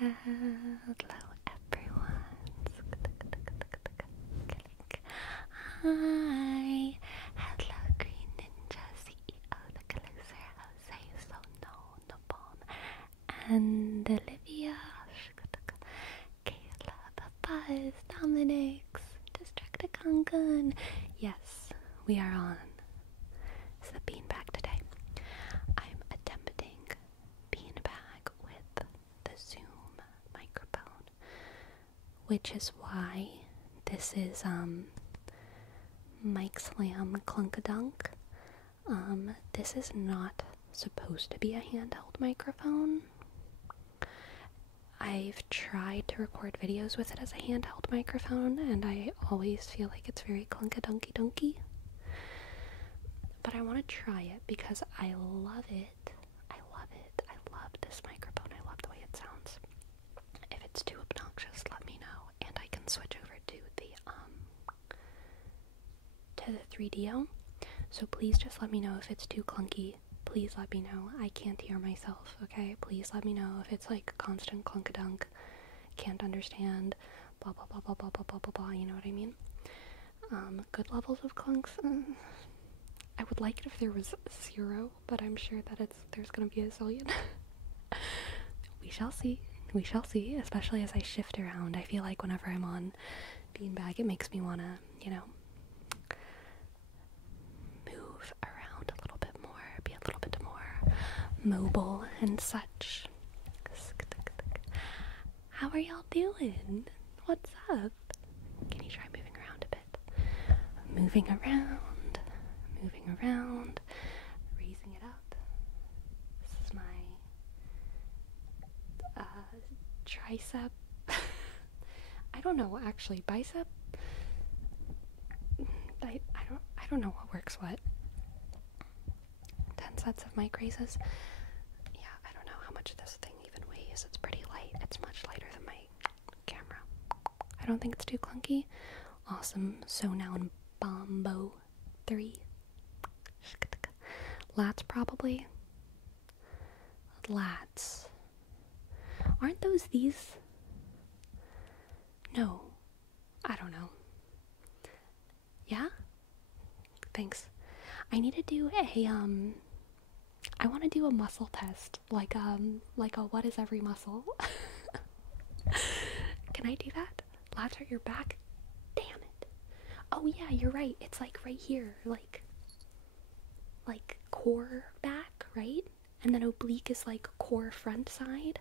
Hello everyone. Hi. Hello Green Ninja, CEO, the Closer, Jose, Sono, Nobon, and Olivia, Kayla, Buzz, Dominix, Destructicon. Yes, we are on. It's the beanbag today. I'm attempting beanbag with the Zoom microphone, which is why this is Mic Slam Clunkadunk. This is not supposed to be a handheld microphone. I've tried to record videos with it as a handheld microphone, and I always feel like it's very clunkadunky-dunky. But I want to try it because I love it. I love it. I love this microphone. I love the way it sounds. If it's too obnoxious, let me know, and I can switch over to the 3DO. So please just let me know if it's too clunky. Please let me know. I can't hear myself, okay? Please let me know if it's like constant clunkadunk, can't understand, blah blah blah blah blah blah blah blah blah, you know what I mean? Good levels of clunks. I would like it if there was 0, but I'm sure that there's gonna be a zillion. We shall see. We shall see, especially as I shift around. I feel like whenever I'm on beanbag, it makes me wanna, move around a little bit more, be a little bit more mobile and such. How are y'all doing? What's up? Can you try moving around a bit? Moving around, raising it up. This is my tricep. I don't know, actually, bicep. I don't know what works what. 10 sets of mic raises. Yeah, I don't know how much this thing even weighs. It's pretty light. It's much lighter than my camera. I don't think it's too clunky. Awesome. So now in Bombo 3. Lats probably. Lats. Aren't those these? No. I don't know. Yeah? Thanks. I need to do I want to do a muscle test, like a what is every muscle? Can I do that? Lats at your back? Damn it. Oh yeah, you're right. It's like right here, like core back, right? And then oblique is like core front side.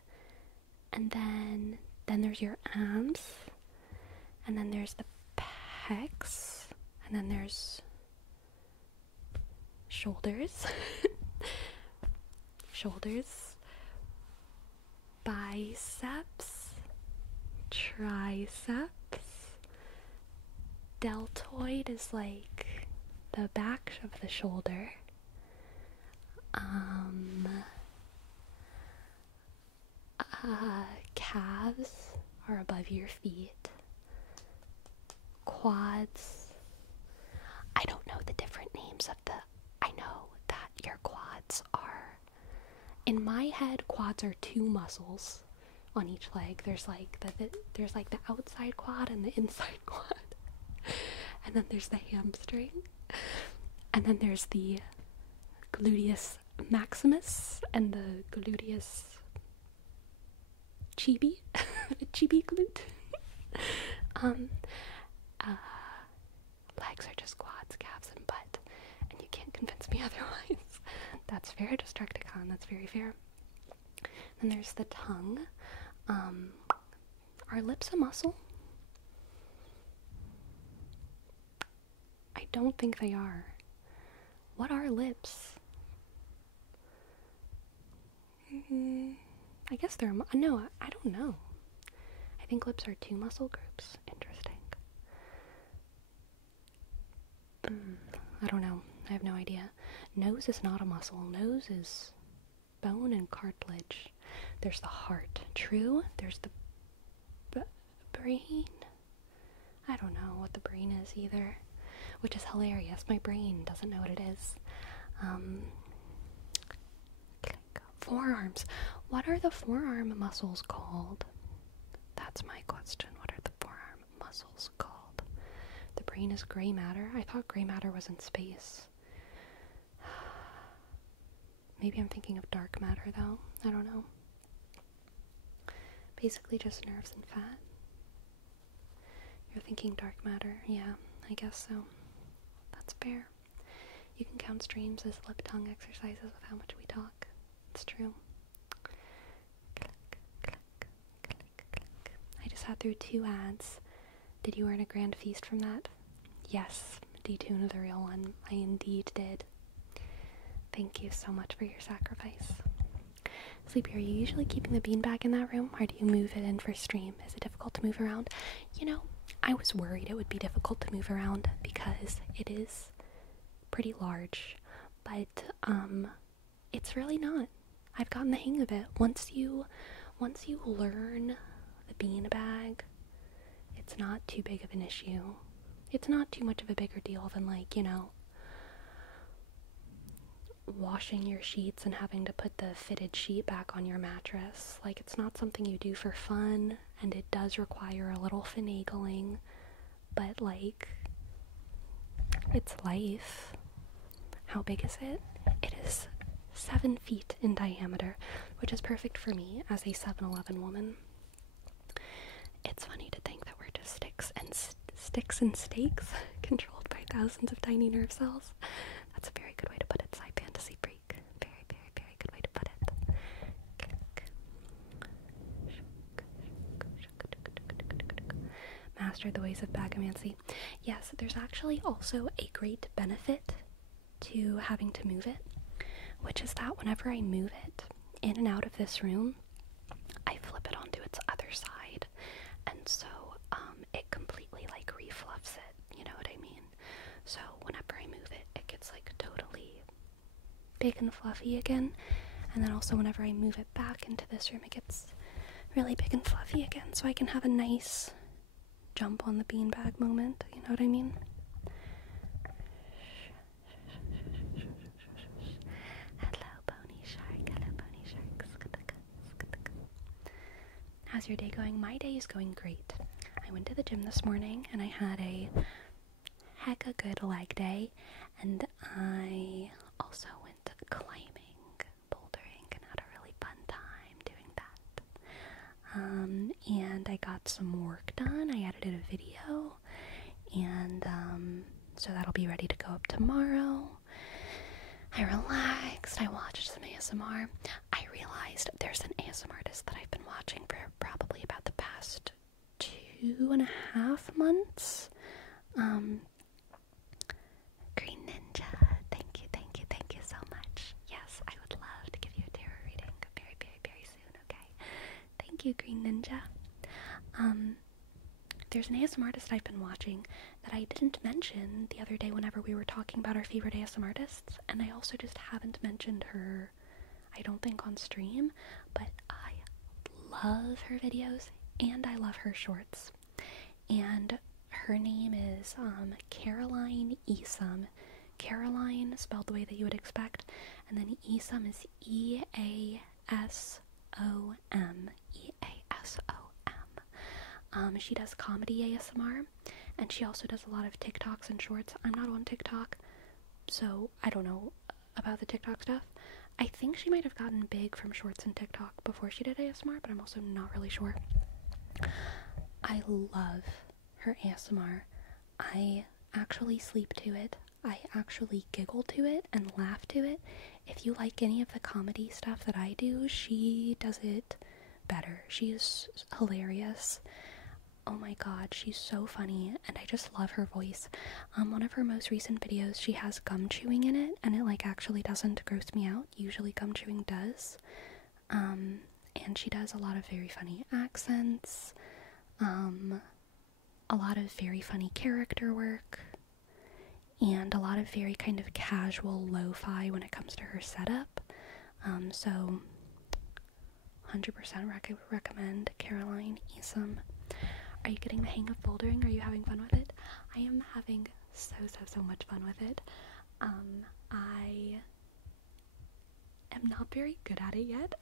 And then there's your arms. And then there's the pecs. And then there's shoulders. Shoulders. Biceps. Triceps. Deltoid is like the back of the shoulder. Calves are above your feet. Quads. I don't know the different names of I know that your quads are, in my head, quads are 2 muscles on each leg. There's like there's like the outside quad and the inside quad. And then there's the hamstring. And then there's the gluteus maximus and the gluteus chibi. Chibi glute. Legs are just quads, calves, and butt. And you can't convince me otherwise. That's fair, Destructicon. That's very fair. Then there's the tongue. Are lips a muscle? I don't think they are. What are lips? I guess they're no, I don't know. I think lips are 2 muscle groups. Interesting. I don't know. I have no idea. Nose is not a muscle. Nose is bone and cartilage. There's the heart. True. There's the brain. I don't know what the brain is either, which is hilarious. My brain doesn't know what it is. Forearms. What are the forearm muscles called? That's my question. What are the forearm muscles called? The brain is gray matter. I thought gray matter was in space. Maybe I'm thinking of dark matter though. I don't know. Basically just nerves and fat. You're thinking dark matter. Yeah, I guess so. That's fair. You can count streams as lip-tongue exercises with how much we talk. It's true. Click, click, click, click. I just sat through 2 ads. Did you earn a grand feast from that? Yes, D-Tune, the real one. I indeed did. Thank you so much for your sacrifice. Sleepy, are you usually keeping the beanbag in that room, or do you move it in for stream? Is it difficult to move around? You know, I was worried it would be difficult to move around because it is pretty large, but it's really not. I've gotten the hang of it. Once you learn the beanbag, it's not too big of an issue. It's not too much of a bigger deal than, like, you know, washing your sheets and having to put the fitted sheet back on your mattress. Like, it's not something you do for fun, and it does require a little finagling, but, like, it's life. How big is it? It is 7 feet in diameter, which is perfect for me as a 7-Eleven woman. It's funny to think that we're just sticks and steaks controlled by thousands of tiny nerve cells. That's a very good way to put it, Sci Fantasy Freak. Very, very, very good way to put it. Master the ways of bagamancy. Yes, there's actually also a great benefit to having to move it, which is that whenever I move it in and out of this room, I flip it onto its other side, and so it completely like refluffs it, you know what I mean? So whenever I move it, it gets like totally big and fluffy again, and then also whenever I move it back into this room, it gets really big and fluffy again, so I can have a nice jump on the beanbag moment, you know what I mean? Hello, pony shark. Hello, pony shark. How's your day going? My day is going great. I went to the gym this morning and I had a hecka good leg day, and I also went climbing, bouldering, and had a really fun time doing that. And I got some work done. I edited a video, and so that'll be ready to go up tomorrow. I relaxed, I watched some ASMR. I realized there's an ASMR artist that I've been watching for probably about the past 2.5 months. Green Ninja, thank you so much. Yes, I would love to give you a tarot reading very, very, very soon, okay? Thank you, Green Ninja. There's an ASMR artist I've been watching that I didn't mention the other day whenever we were talking about our favorite ASMR artists, and I also just haven't mentioned her, I don't think, on stream, but I love her videos, and I love her shorts. And her name is Caroline Easom. Caroline spelled the way that you would expect, and then Easom is E-A-S-O-M. E-A-S-O-M. She does comedy ASMR, and she also does a lot of TikToks and shorts. I'm not on TikTok, so I don't know about the TikTok stuff. I think she might have gotten big from shorts and TikTok before she did ASMR, but I'm also not really sure. I love her ASMR. I actually sleep to it. I actually giggle to it and laugh to it. If you like any of the comedy stuff that I do, she does it better. She is hilarious. Oh my god, she's so funny, and I just love her voice. One of her most recent videos, she has gum chewing in it, and it like actually doesn't gross me out. Usually gum chewing does. And she does a lot of very funny accents, a lot of very funny character work, and a lot of very kind of casual lo-fi when it comes to her setup. So 100% recommend Caroline Easom. Are you getting the hang of bouldering? Are you having fun with it? I am having so much fun with it. I am not very good at it yet.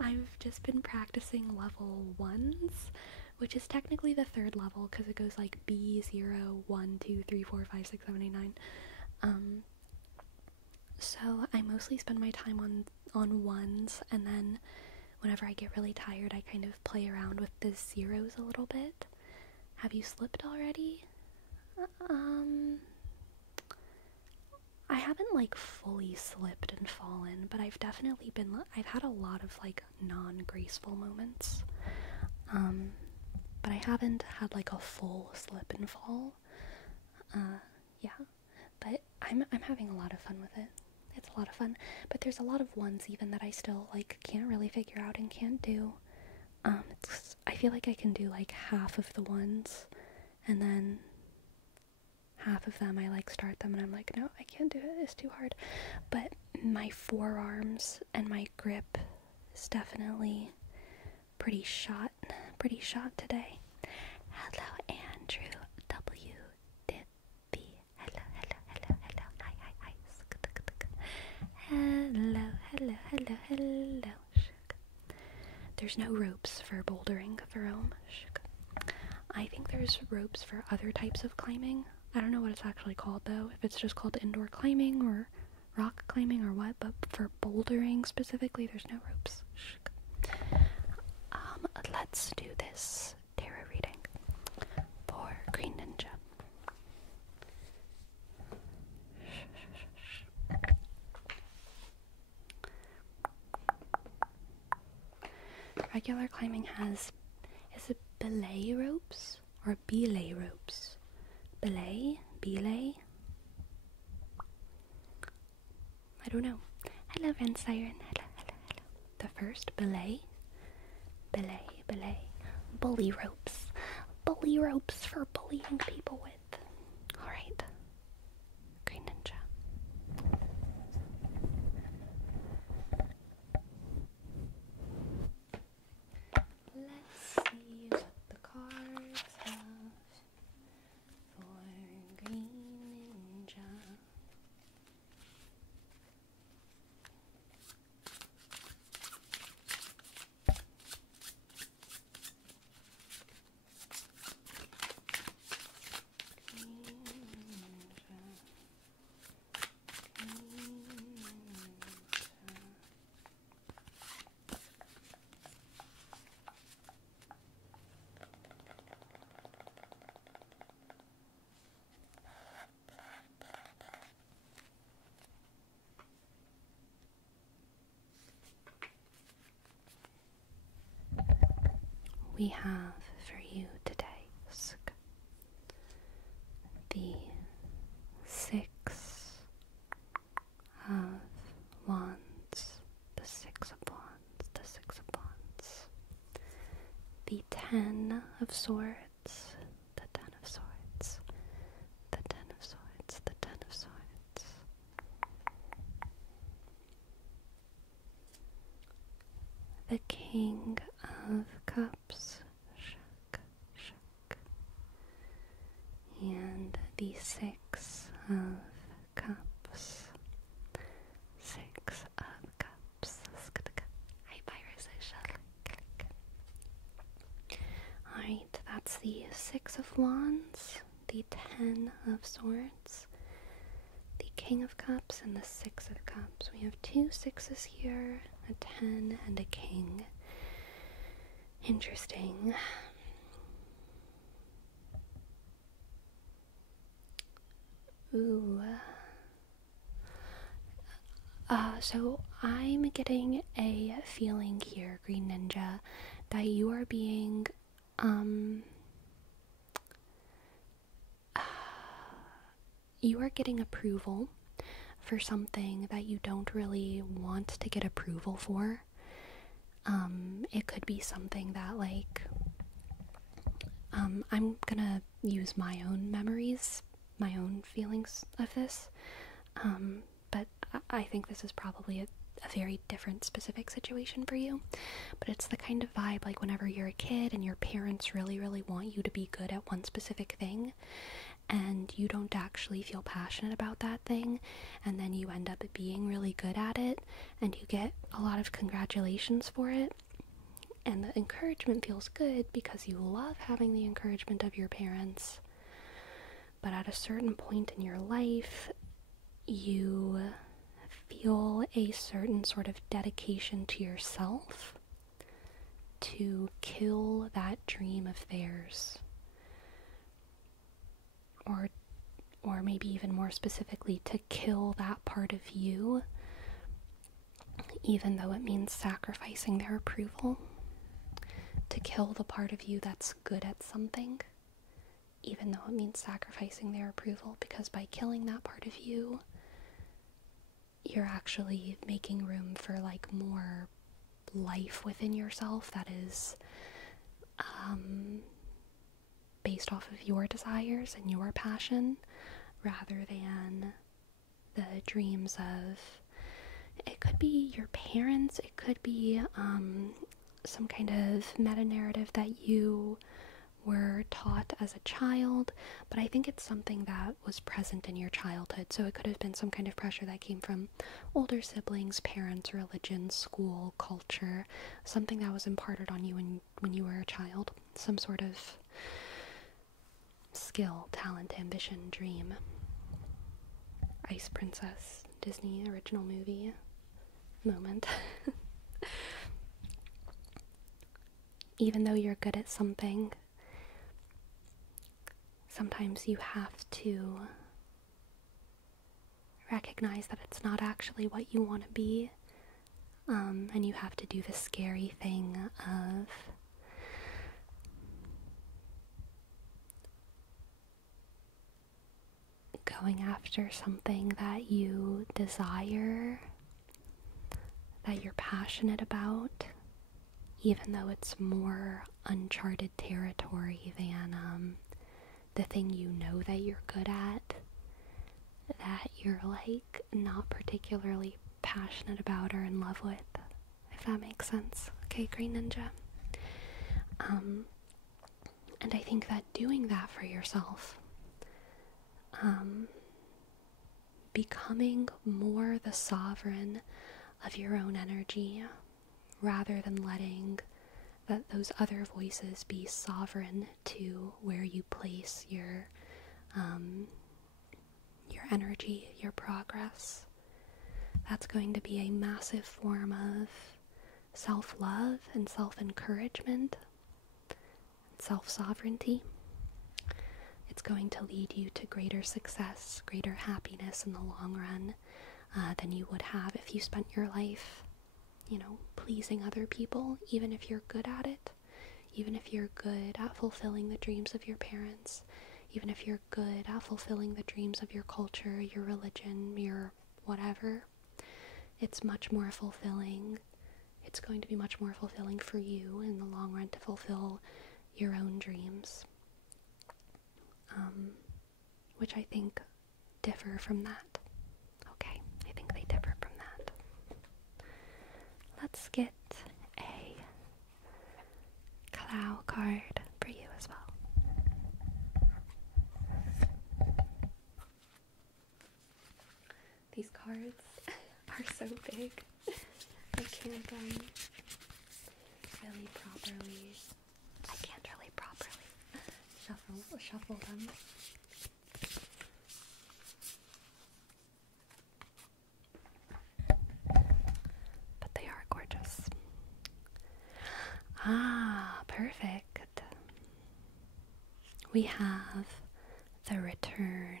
I've just been practicing level 1s, which is technically the 3rd level because it goes like B0, 1, 2, 3, 4, 5, 6, 7, 8, 9. So I mostly spend my time on 1s, and then whenever I get really tired, I kind of play around with the 0s a little bit. Have you slipped already? I haven't like fully slipped and fallen, but I've definitely I've had a lot of like non-graceful moments. But I haven't had like a full slip and fall. Yeah, but I'm having a lot of fun with it. It's a lot of fun, but there's a lot of ones even that I still like can't really figure out and can't do. I feel like I can do like half of the ones, and then half of them I like start them and I'm like, no, I can't do it, it's too hard. But my forearms and my grip is definitely pretty shot today. Hello, Andrew W. Dippy. Hello. Hi. Hello. There's no ropes for bouldering, Verome. I think there's ropes for other types of climbing. I don't know what it's actually called though, if it's just called indoor climbing or rock climbing or what, but for bouldering specifically, there's no ropes. Let's do this tarot reading for Green Ninja. Regular climbing is it belay ropes or belay ropes? Belay? I don't know. Hello, Ren Siren. Hello. The first belay. Bully ropes. Bully ropes for bullying people with. Alright. Green Ninja. Let's see what the cards have for Green Ninja. We have for you today the Six of Wands, the Six of Wands, the Six of Wands, the Ten of Swords, the Ten of Swords, the Ten of Swords, the Ten of Swords, the King of Cups, and the Six of Cups. Six of Cups. Hi, Virus. Alright, that's the Six of Wands, the Ten of Swords, the King of Cups, and the Six of Cups. We have two sixes here, a 10 and a king. Interesting. Ooh. So I'm getting a feeling here, Green Ninja, that you are being, you are getting approval for something that you don't really want to get approval for. It could be something that, like, I'm gonna use my own memories, my own feelings of this, but I think this is probably a very different specific situation for you, but it's the kind of vibe like whenever you're a kid and your parents really want you to be good at one specific thing, and you don't actually feel passionate about that thing, and then you end up being really good at it and you get a lot of congratulations for it, and the encouragement feels good because you love having the encouragement of your parents. But at a certain point in your life, you feel a certain sort of dedication to yourself to kill that dream of theirs. Or maybe even more specifically, to kill that part of you, even though it means sacrificing their approval. To kill the part of you that's good at something, even though it means sacrificing their approval, because by killing that part of you, you're actually making room for like more life within yourself that is based off of your desires and your passion, rather than the dreams of, it could be your parents, it could be some kind of meta-narrative that you were taught as a child, but I think it's something that was present in your childhood. So it could have been some kind of pressure that came from older siblings, parents, religion, school, culture, something that was imparted on you when you were a child, some sort of skill, talent, ambition, dream. Ice Princess, Disney original movie moment. Even though you're good at something, sometimes you have to recognize that it's not actually what you want to be, and you have to do the scary thing of going after something that you desire, that you're passionate about, even though it's more uncharted territory than the thing you know that you're good at, that you're like not particularly passionate about or in love with, if that makes sense. Okay, Green Ninja. And I think that doing that for yourself, becoming more the sovereign of your own energy, rather than letting those other voices be sovereign to where you place your energy, your progress. That's going to be a massive form of self-love and self-encouragement, self-sovereignty. It's going to lead you to greater success, greater happiness in the long run than you would have if you spent your life, pleasing other people, even if you're good at it, even if you're good at fulfilling the dreams of your parents, even if you're good at fulfilling the dreams of your culture, your religion, your whatever. It's much more fulfilling. It's going to be much more fulfilling for you in the long run to fulfill your own dreams, which I think differ from that. Okay, I think they differ from that. Let's get a Clow card for you as well. These cards are so big. I can't really properly shuffle them. But they are gorgeous. Ah, perfect. We have the return.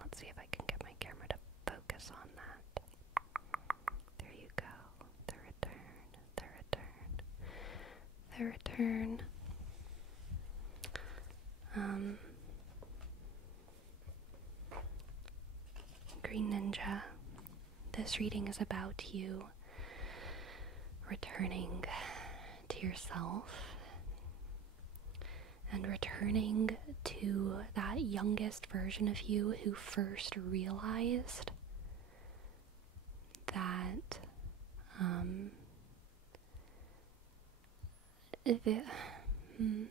Let's see if I can get my camera to focus on that. There you go. The return. Green Ninja, this reading is about you returning to yourself and returning to that youngest version of you who first realized that The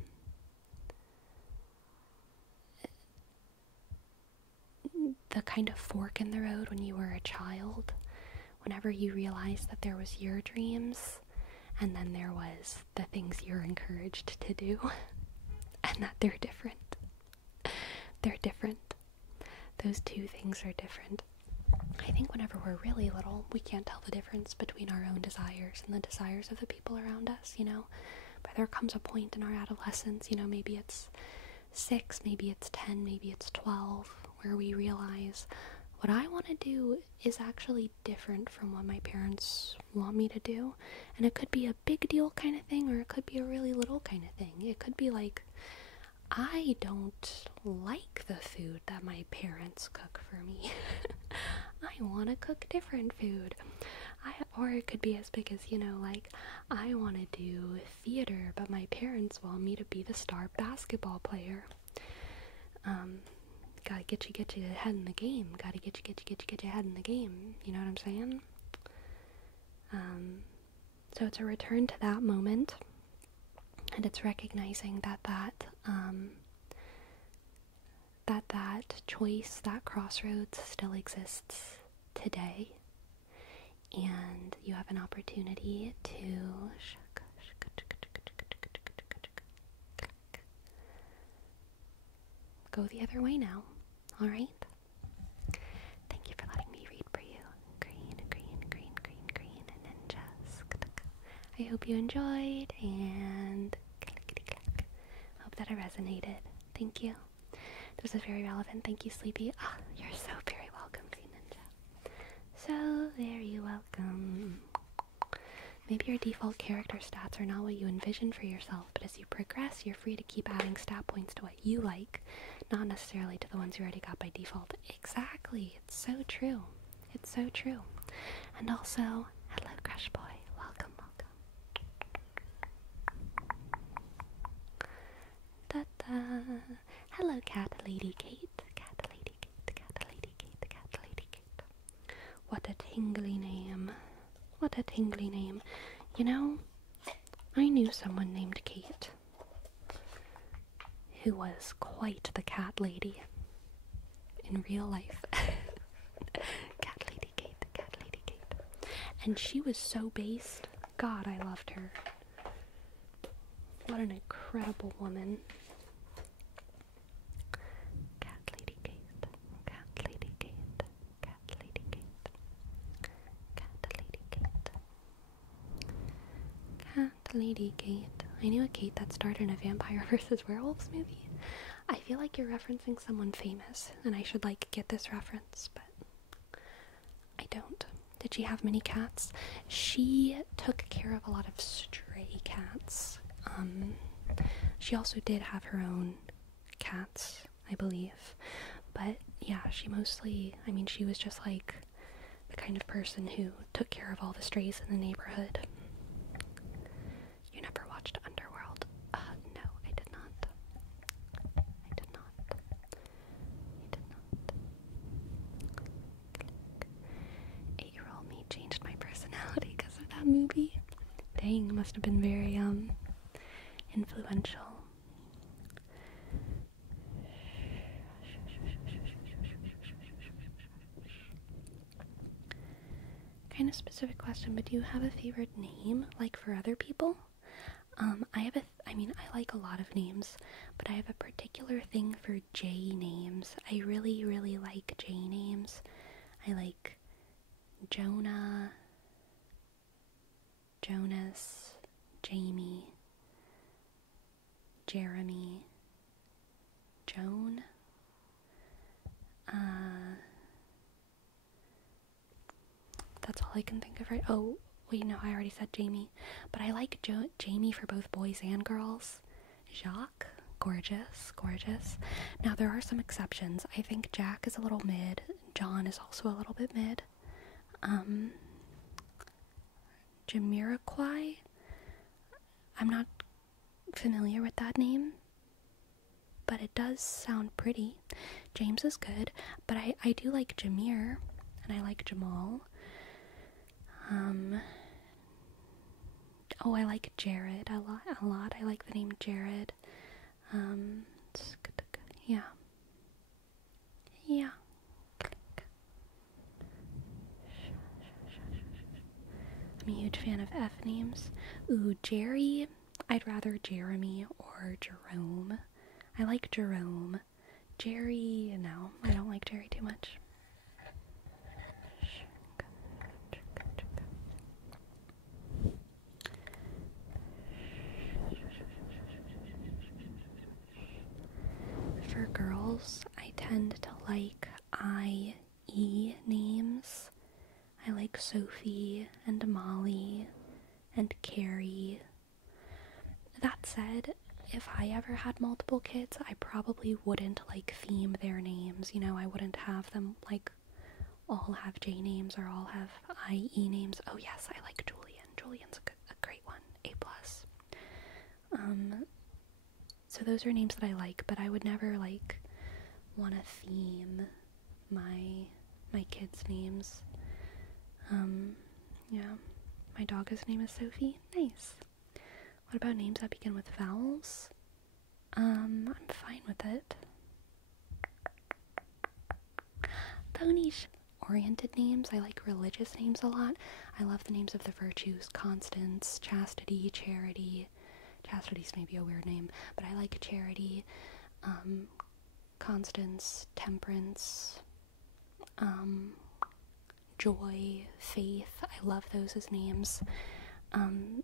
kind of fork in the road when you were a child, whenever you realized that there was your dreams and then there was the things you're encouraged to do, and that they're different. They're different. Those two things are different. I think whenever we're really little, we can't tell the difference between our own desires and the desires of the people around us, But there comes a point in our adolescence, maybe it's 6, maybe it's 10, maybe it's 12, where we realize what I want to do is actually different from what my parents want me to do. And it could be a big deal kind of thing, or it could be a really little kind of thing. It could be like, I don't like the food that my parents cook for me. I want to cook different food. Or it could be as big as, like, I want to do theater, but my parents want me to be the star basketball player. Gotta get you ahead in the game. Gotta get you ahead in the game. You know what I'm saying? So it's a return to that moment, and it's recognizing that choice, that crossroads still exists today, and you have an opportunity to go the other way now. All right? Thank you for letting me read for you. Green, ninjas. I hope you enjoyed, and hope that it resonated. Thank you. This was very relevant. Thank you, Sleepy. Oh, you're so very welcome, Green Ninja. So very welcome. Maybe your default character stats are not what you envisioned for yourself, but as you progress, you're free to keep adding stat points to what you like, not necessarily to the ones you already got by default. Exactly. It's so true. It's so true. And also, hello, Crush Boy. Welcome. Ta-da. Hello, Cat Lady Kate. Cat Lady Kate. What a tingly name. I knew someone named Kate who was quite the cat lady in real life. Cat Lady Kate. And she was so based. God, I loved her. What an incredible woman. Cat Lady Kate. Lady Kate. I knew a Kate that starred in a Vampire vs. Werewolves movie. I feel like you're referencing someone famous, and I should, get this reference, but I don't. Did she have many cats? She took care of a lot of stray cats. She also did have her own cats, I believe. But, yeah, she was just, the kind of person who took care of all the strays in the neighborhood. You never watched Underworld? No, I did not. 8-year-old me changed my personality because of that movie. Dang, must have been very, influential. Kind of specific question, but do you have a favorite name, for other people? I like a lot of names, but I have a particular thing for J names. I really, really like J names. I like Jonah, Jonas, Jamie, Jeremy, Joan, that's all I can think of right. Oh, wait, no, I already said Jamie. But I like Jamie for both boys and girls. Jacques, gorgeous. Now, there are some exceptions. I think Jack is a little mid. John is also a little bit mid. Jamiroquai? I'm not familiar with that name, but it does sound pretty. James is good, but I do like Jameer, and I like Jamal. Oh, I like Jared a lot. I like the name Jared. Yeah. Yeah. I'm a huge fan of F names. Ooh, Jerry. I'd rather Jeremy or Jerome. I like Jerome. Jerry, no, I don't like Jerry too much. For girls, I tend to like IE names. I like Sophie and Molly and Carrie. That said, if I ever had multiple kids, I probably wouldn't like theme their names. You know, I wouldn't have them like all have J names or all have IE names. Oh yes, I like Julian. Julian's a great one. A+. So those are names that I like, but I would never like want to theme my kids' names. Yeah. My dog's name is Sophie. Nice. What about names that begin with vowels? I'm fine with it. Oriented names. I like religious names a lot. I love the names of the virtues: Constance, Chastity, Charity. Chastity's maybe a weird name, but I like Charity, Constance, Temperance, Joy, Faith. I love those as names. And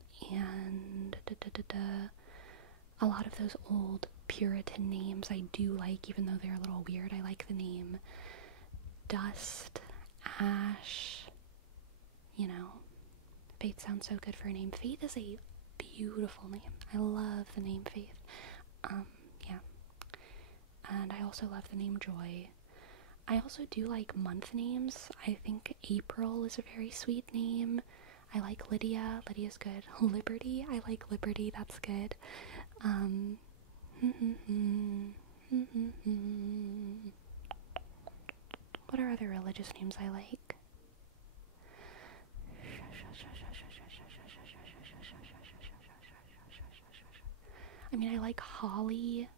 a lot of those old Puritan names I do like, even though they're a little weird. I like the name Dust, Ash, you know. Faith sounds so good for a name. Faith is a beautiful name. I love the name Faith. Yeah. And I also love the name Joy. I also do like month names. I think April is a very sweet name. I like Lydia. Lydia's good. Liberty. I like Liberty. That's good. What are other religious names I like? I mean, I like Holly.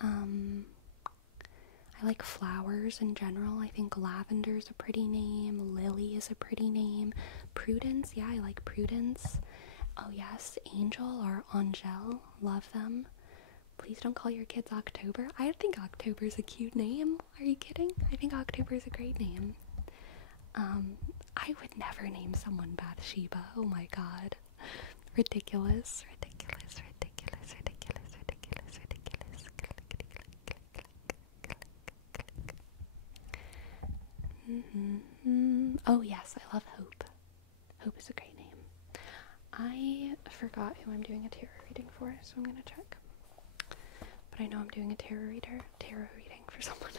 I like flowers in general. I think Lavender's a pretty name. Lily is a pretty name. Prudence, yeah, I like Prudence. Oh yes, Angel or Angel, love them. Please don't call your kids October. I think October's a cute name. Are you kidding? I think October's a great name. I would never name someone Bathsheba. Oh my god. Ridiculous. Oh yes, I love Hope. Hope is a great name. I forgot who I'm doing a tarot reading for, so I'm gonna check. But I know I'm doing a tarot reading for someone.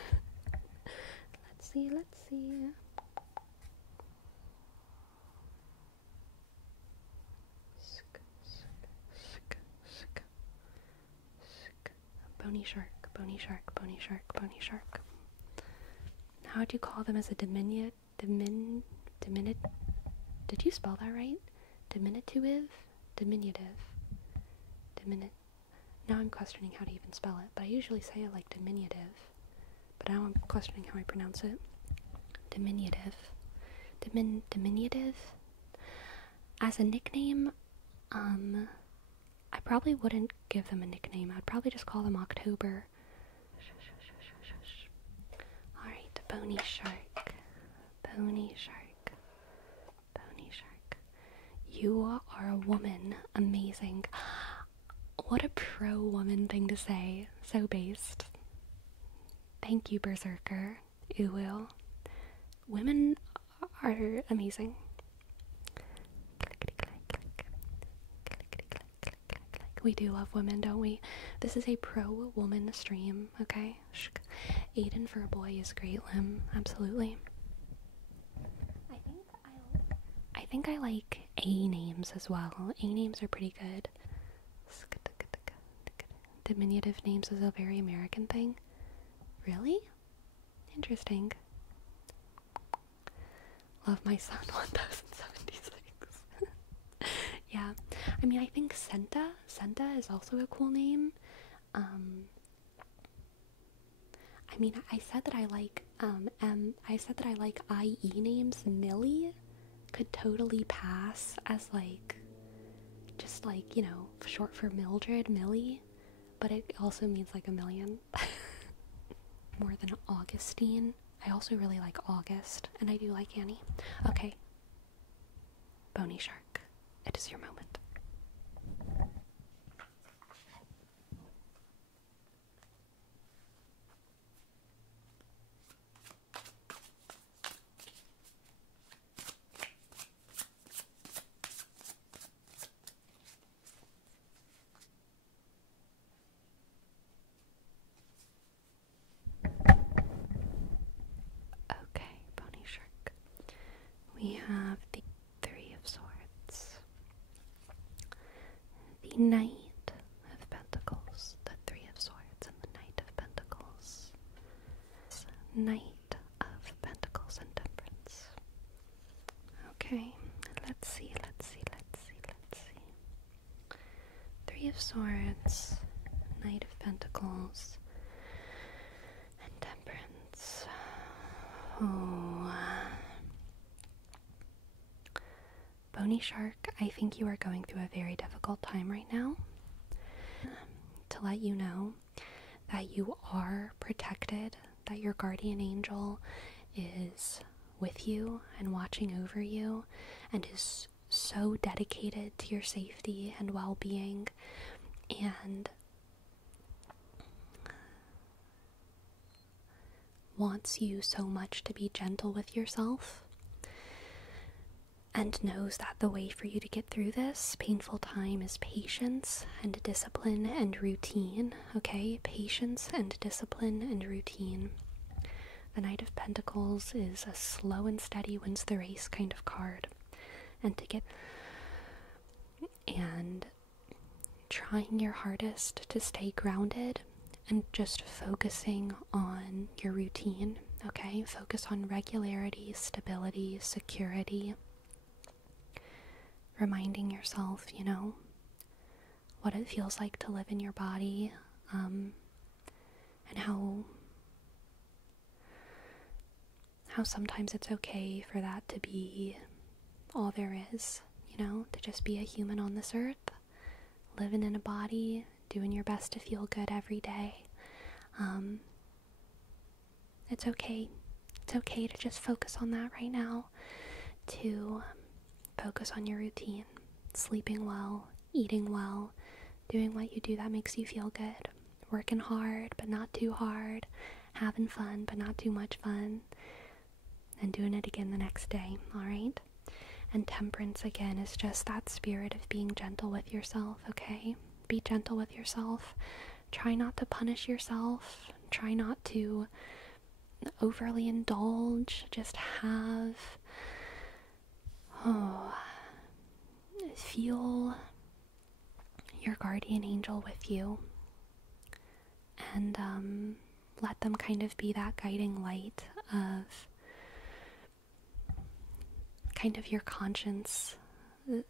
Let's see. Bony shark. How do you call them as a diminutive? Did you spell that right? Diminutive? Now I'm questioning how to even spell it, but I usually say it like diminutive. But now I'm questioning how I pronounce it. Diminutive. Diminutive? As a nickname, I probably wouldn't give them a nickname. I'd probably just call them October. Alright, Bony shark. You are a woman. Amazing. What a pro-woman thing to say. So based. Thank you, Berserker. Uwu. Women are amazing. We do love women, don't we? This is a pro-woman stream, okay? Aiden for a boy is great, Lim. Absolutely. I think I like A names as well. A names are pretty good. Diminutive names is a very American thing. Really? Interesting. Love my son 1076. Yeah, I mean, I think Senta is also a cool name. I mean, I said that I like I said that I like IE names. Millie could totally pass as like just like, short for Mildred, Millie, but it also means like a million. More than Augustine. I also really like August, and I do like Annie. Okay, Bony Shark, it is your moment. Okay, Bony Shark. We have the Three of Swords, the Knight of Pentacles, the Three of Swords, and the Knight of Pentacles. Knight of Pentacles and Temperance. Okay, let's see. Three of Swords, Knight of Pentacles, and Temperance. Oh. Bony Shark, I think you are going through a very difficult time right now. To let you know that you are protected, that your guardian angel is with you and watching over you and is so dedicated to your safety and well-being, and wants you so much to be gentle with yourself, and knows that the way for you to get through this painful time is patience and discipline and routine. Okay, patience and discipline and routine. The Knight of Pentacles is a slow and steady wins the race kind of card, and trying your hardest to stay grounded and just focusing on your routine. Okay, focus on regularity, stability, security. Reminding yourself, what it feels like to live in your body, and how sometimes it's okay for that to be all there is, to just be a human on this earth, living in a body, doing your best to feel good every day. It's okay. It's okay to just focus on that right now, to focus on your routine, sleeping well, eating well, doing what you do that makes you feel good, working hard but not too hard, having fun but not too much fun, and doing it again the next day, alright? And Temperance, again, is just that spirit of being gentle with yourself, okay? Be gentle with yourself. Try not to punish yourself. Try not to overly indulge. Just feel your guardian angel with you, and let them kind of be that guiding light of kind of your conscience,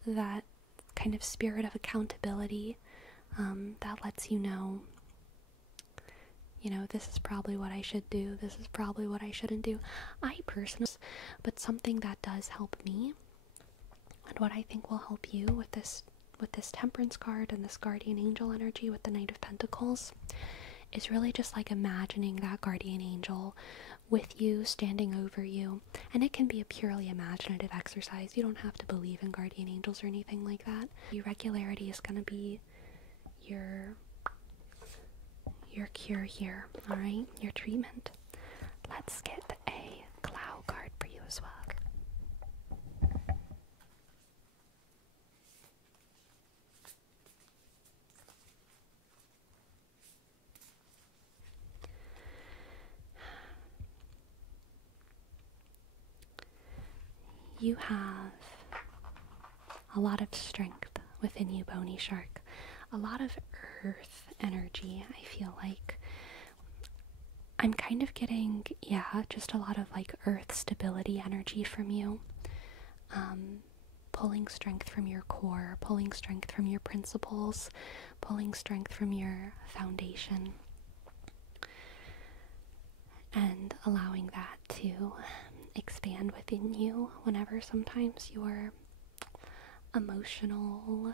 that kind of spirit of accountability, that lets you know, this is probably what I should do, this is probably what I shouldn't do. I personally, but something that does help me, and what I think will help you with this Temperance card and this guardian angel energy with the Knight of Pentacles, is really just like imagining that guardian angel with you, standing over you. And it can be a purely imaginative exercise. You don't have to believe in guardian angels or anything like that. Your regularity is going to be your cure here, alright? Your treatment. Let's get a cloud card for you as well. You have a lot of strength within you, Bony Shark. A lot of earth energy, I feel like. I'm kind of getting, just a lot of like earth stability energy from you. pulling strength from your core, pulling strength from your principles, pulling strength from your foundation, and allowing that to expand within you whenever sometimes your emotional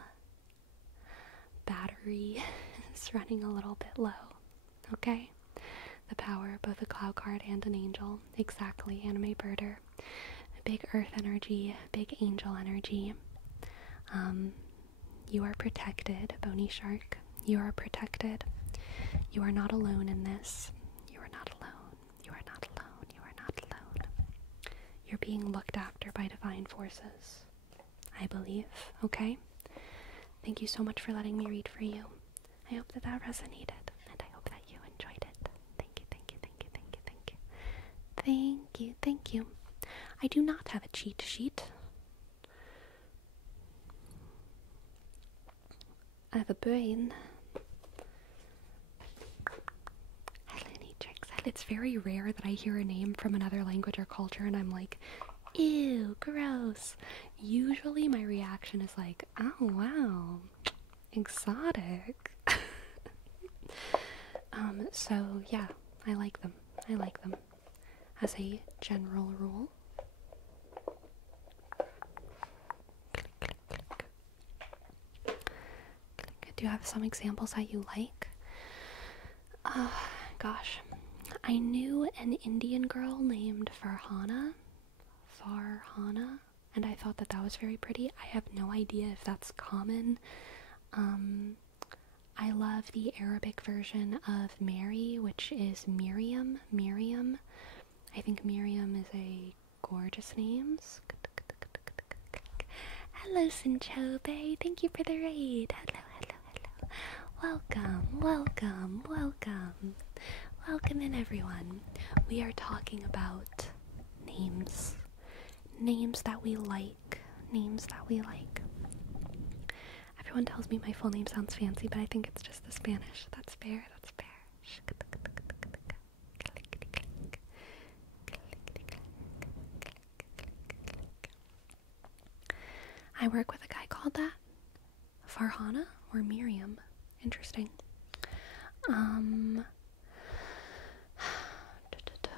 battery is running a little bit low. Okay? The power of both a cloud card and an angel. Exactly, anime birder. Big earth energy, big angel energy. You are protected, Bony Shark. You are protected. You are not alone in this. You are not alone. You are not alone. You are not alone. You're being looked after by divine forces, I believe. Okay? Thank you so much for letting me read for you. I hope that that resonated, and I hope that you enjoyed it. Thank you, thank you, thank you, thank you, thank you. Thank you, thank you. I do not have a cheat sheet. I have a brain. It's very rare that I hear a name from another language or culture and I'm like, ew, gross. Usually my reaction is like, oh wow, exotic. So yeah, I like them. I like them as a general rule. Do you have some examples that you like? Gosh. I knew an Indian girl named Farhana, and I thought that that was very pretty. I have no idea if that's common. I love the Arabic version of Mary, which is Miriam. I think Miriam is a gorgeous name. Hello, Sinchobe. Thank you for the raid. Hello. Welcome. Welcome in, everyone. We are talking about names. Names that we like. Everyone tells me my full name sounds fancy, but I think it's just the Spanish. That's fair. I work with a guy called that. Farhana or Miriam. Interesting.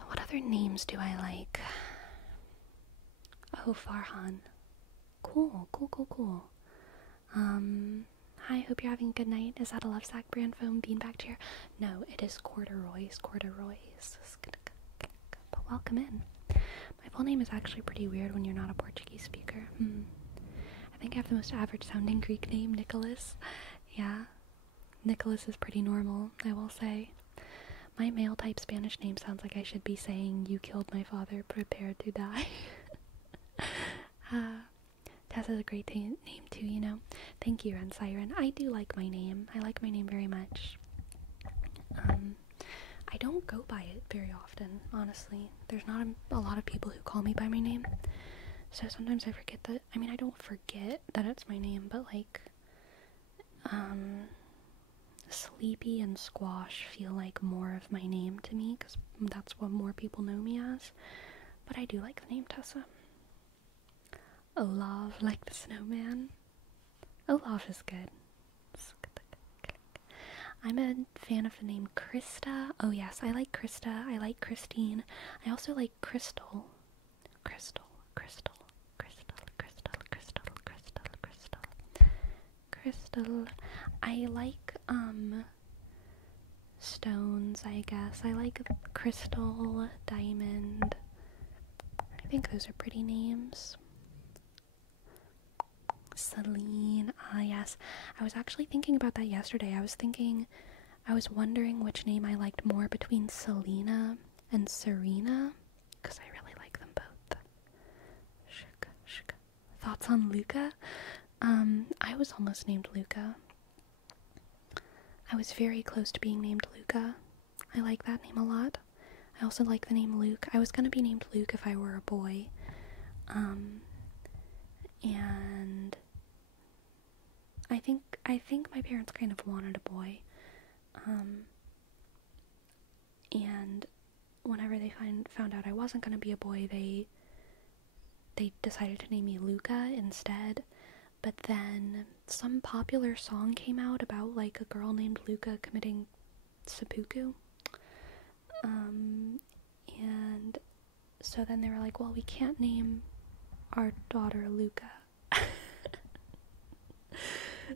What other names do I like? Oh, Farhan. Cool. Hi, hope you're having a good night. Is that a Love Sack brand foam beanbag chair? No, it is corduroys. But welcome in. My full name is actually pretty weird when you're not a Portuguese speaker. I think I have the most average sounding Greek name, Nicholas. Yeah, Nicholas is pretty normal, I will say. My male type Spanish name sounds like I should be saying, you killed my father, prepare to die. Tess is a great name too, you know. Thank you, Ren Siren. I do like my name. I like my name very much. I don't go by it very often, honestly. There's not a lot of people who call me by my name. So sometimes I forget that. I mean, I don't forget that it's my name, but like, Sleepy and Squash feel like more of my name to me, because that's what more people know me as. But I do like the name Tessa. Olaf, like the snowman. Olaf is good. I'm a fan of the name Krista. Oh yes, I like Krista. I like Christine. I also like Crystal. Crystal. I like, stones, I guess. I like Crystal, Diamond. I think those are pretty names. Celine, yes. I was actually thinking about that yesterday. I was wondering which name I liked more between Selena and Serena, because I really like them both. Thoughts on Luca? I was almost named Luca. I was very close to being named Luca. I like that name a lot. I also like the name Luke. I was gonna be named Luke if I were a boy. And I think my parents kind of wanted a boy. And whenever they found out I wasn't gonna be a boy, they they decided to name me Luca instead. But then some popular song came out about like a girl named Luca committing seppuku. And so then they were like, well, we can't name our daughter Luca.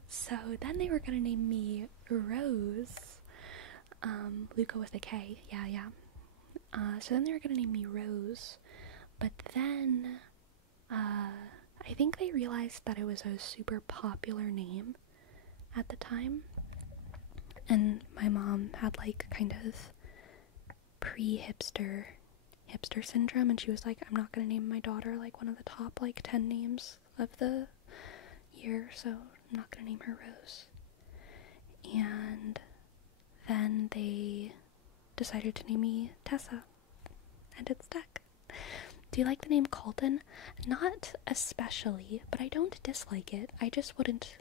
So then they were gonna name me Rose. Luca with a K. Yeah. So then they were gonna name me Rose. But then, I think they realized that it was a super popular name at the time. And my mom had like kind of pre-hipster syndrome, and she was like, I'm not gonna name my daughter like one of the top like 10 names of the year, so I'm not gonna name her Rose. And then they decided to name me Tessa, and it stuck. Do you like the name Colton? Not especially, but I don't dislike it. I just wouldn't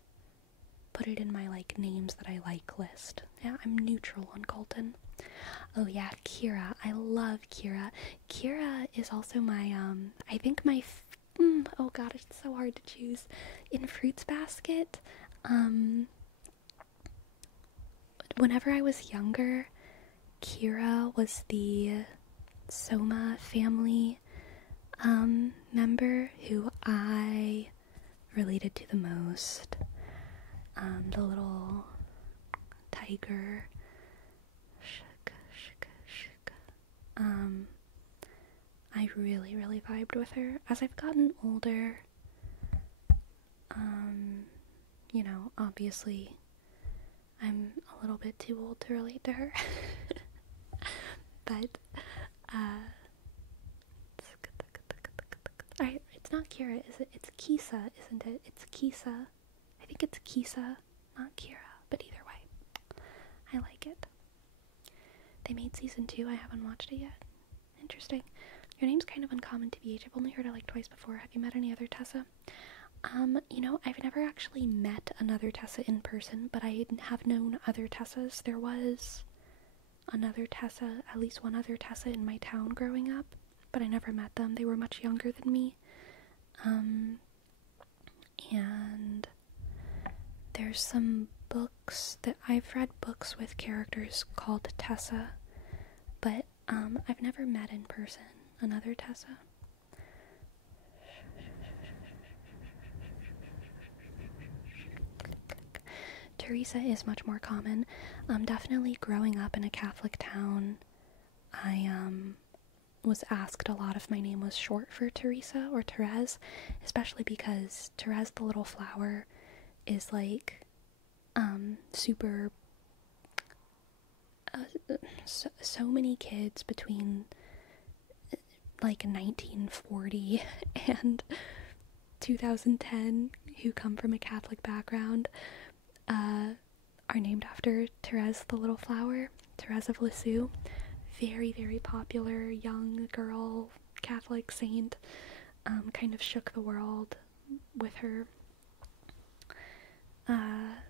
put it in my like names that I like list. Yeah, I'm neutral on Colton. Oh yeah, Kira. I love Kira. Kira is also my I think my oh god, it's so hard to choose. In Fruits Basket, whenever I was younger, Kira was the Soma family member who I related to the most. The little tiger. I really, really vibed with her. As I've gotten older, you know, obviously I'm a little bit too old to relate to her. But, it's not Kira, is it? It's Kisa, isn't it? It's Kisa. I think it's Kisa, not Kira, but either way. I like it. They made season 2, I haven't watched it yet. Interesting. Your name's kind of uncommon to BH. I've only heard it like twice before. Have you met any other Tessa? You know, I've never actually met another Tessa in person, but I have known other Tessas. There was another Tessa, at least one other Tessa in my town growing up, but I never met them. They were much younger than me. And there's some books that I've read books with characters called Tessa, but I've never met in person another Tessa. Teresa is much more common. Definitely growing up in a Catholic town, I was asked a lot if my name was short for Teresa or Therese, especially because Therese the Little Flower is like super so many kids between like 1940 and 2010 who come from a Catholic background are named after Therese the Little Flower, Therese of Lisieux. Very, very popular young girl Catholic saint, kind of shook the world with her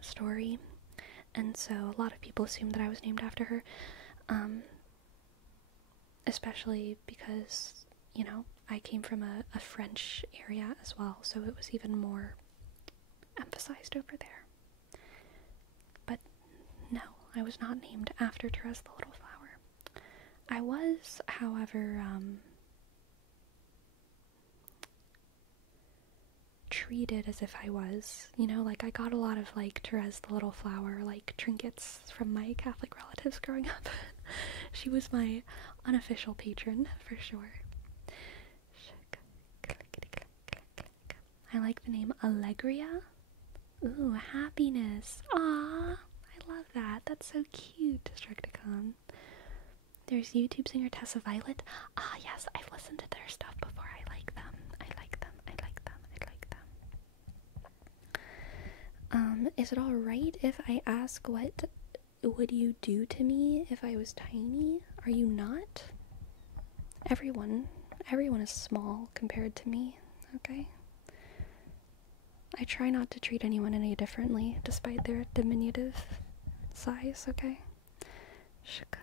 story, and so a lot of people assumed that I was named after her, especially because, you know, I came from a French area as well, so it was even more emphasized over there. But no, I was not named after Therese the Little Flower. I was, however, treated as if I was, you know, like I got a lot of like Therese the Little Flower like trinkets from my Catholic relatives growing up. She was my unofficial patron for sure. I like the name Allegria. Ooh, happiness. Aww, I love that. That's so cute, Destructicon. There's YouTube singer Tessa Violet. Ah, yes, I've listened to their stuff before. I like them. Is it alright if I ask what would you do to me if I was tiny? Are you not? Everyone is small compared to me, okay? I try not to treat anyone any differently, despite their diminutive size, okay? Shaka.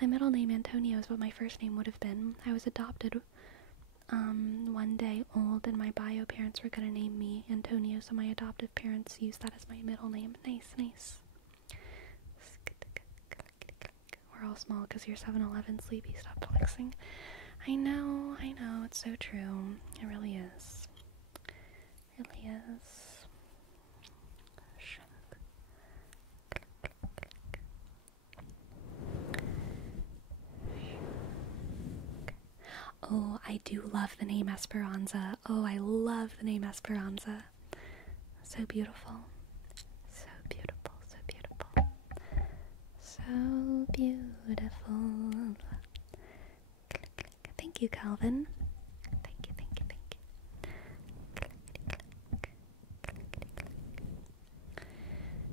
My middle name Antonio is what my first name would have been. I was adopted one day old, and my bio parents were gonna name me Antonio, so my adoptive parents used that as my middle name. Nice, nice. We're all small because you're 7-Eleven sleepy. Stop flexing. I know, it's so true. It really is. It really is. Oh, I do love the name Esperanza. Oh, I love the name Esperanza. So beautiful. So beautiful, so beautiful. So beautiful. Thank you, Calvin. Thank you, thank you, thank you.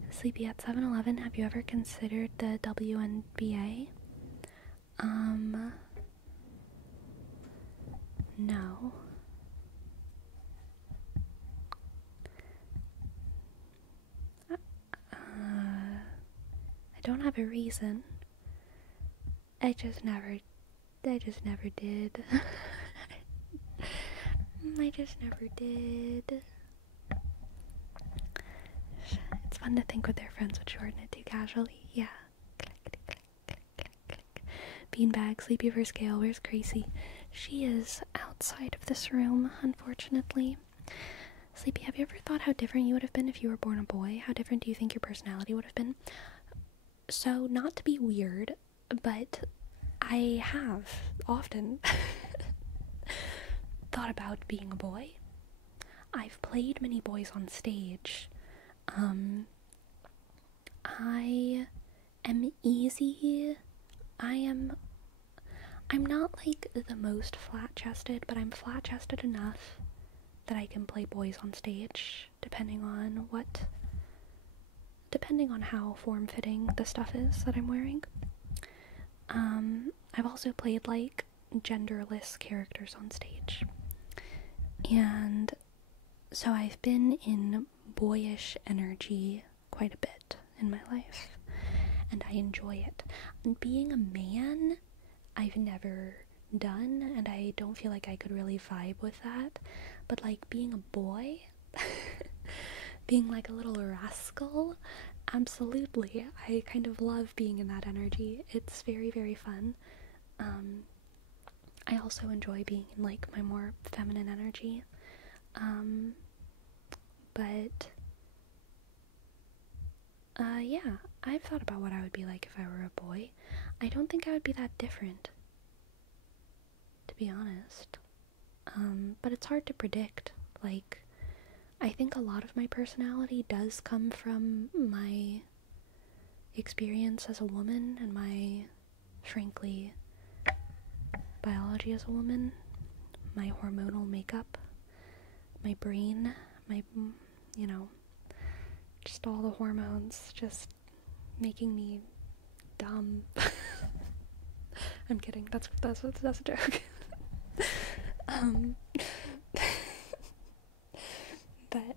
Sleepy at 7-Eleven, have you ever considered the WNBA? No. I don't have a reason. I just never did. I just never did. It's fun to think what their friends would shorten it to casually. Yeah. Beanbag, Sleepy vs. Gale, where's Gracie? She is outside of this room, unfortunately. Sleepy, have you ever thought how different you would have been if you were born a boy? How different do you think your personality would have been? So, not to be weird, but I have often thought about being a boy. I've played many boys on stage. I am easy. I'm not like the most flat-chested, but I'm flat-chested enough that I can play boys on stage, depending on how form-fitting the stuff is that I'm wearing. I've also played like genderless characters on stage. And so I've been in boyish energy quite a bit in my life, and I enjoy it. And being a man, I've never done, and I don't feel like I could really vibe with that. But like being a boy, being like a little rascal, absolutely. I kind of love being in that energy. It's very, very fun. I also enjoy being in like my more feminine energy. But yeah, I've thought about what I would be like if I were a boy. I don't think I would be that different, to be honest. But it's hard to predict. Like, I think a lot of my personality does come from my experience as a woman and my, frankly, biology as a woman, my hormonal makeup, my brain, my, just all the hormones just making me dumb. I'm kidding. That's a joke. But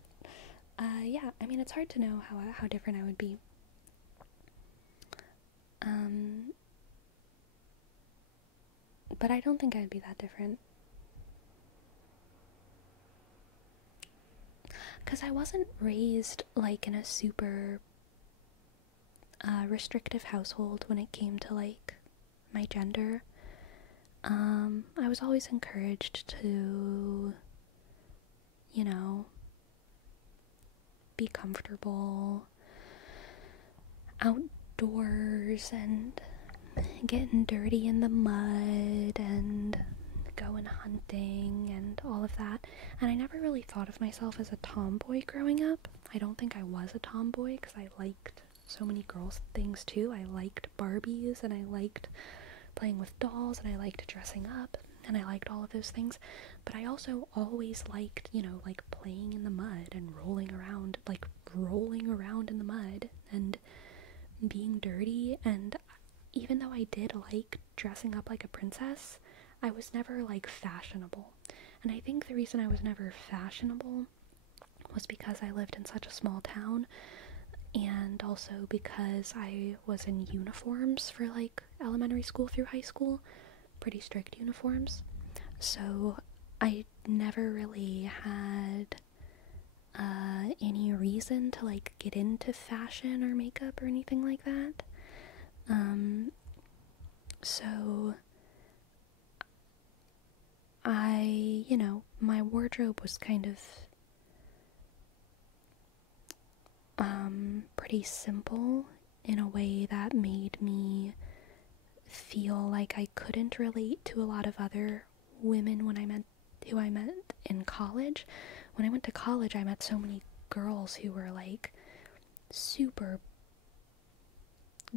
yeah, I mean, it's hard to know how different I would be. But I don't think I'd be that different. Because I wasn't raised like in a super restrictive household when it came to like my gender. I was always encouraged to, be comfortable outdoors and getting dirty in the mud and going hunting and all of that. And I never really thought of myself as a tomboy growing up. I don't think I was a tomboy because I liked so many girls things too. I liked Barbies and I liked playing with dolls and I liked dressing up and I liked all of those things. But I also always liked, like playing in the mud and rolling around in the mud and being dirty. And even though I did like dressing up like a princess, I was never like fashionable. And I think the reason I was never fashionable was because I lived in such a small town, and also because I was in uniforms for like elementary school through high school, pretty strict uniforms. So I never really had any reason to like get into fashion or makeup or anything like that. So my wardrobe was kind of pretty simple in a way that made me feel like I couldn't relate to a lot of other women who I met in college. When I went to college, I met so many girls who were like super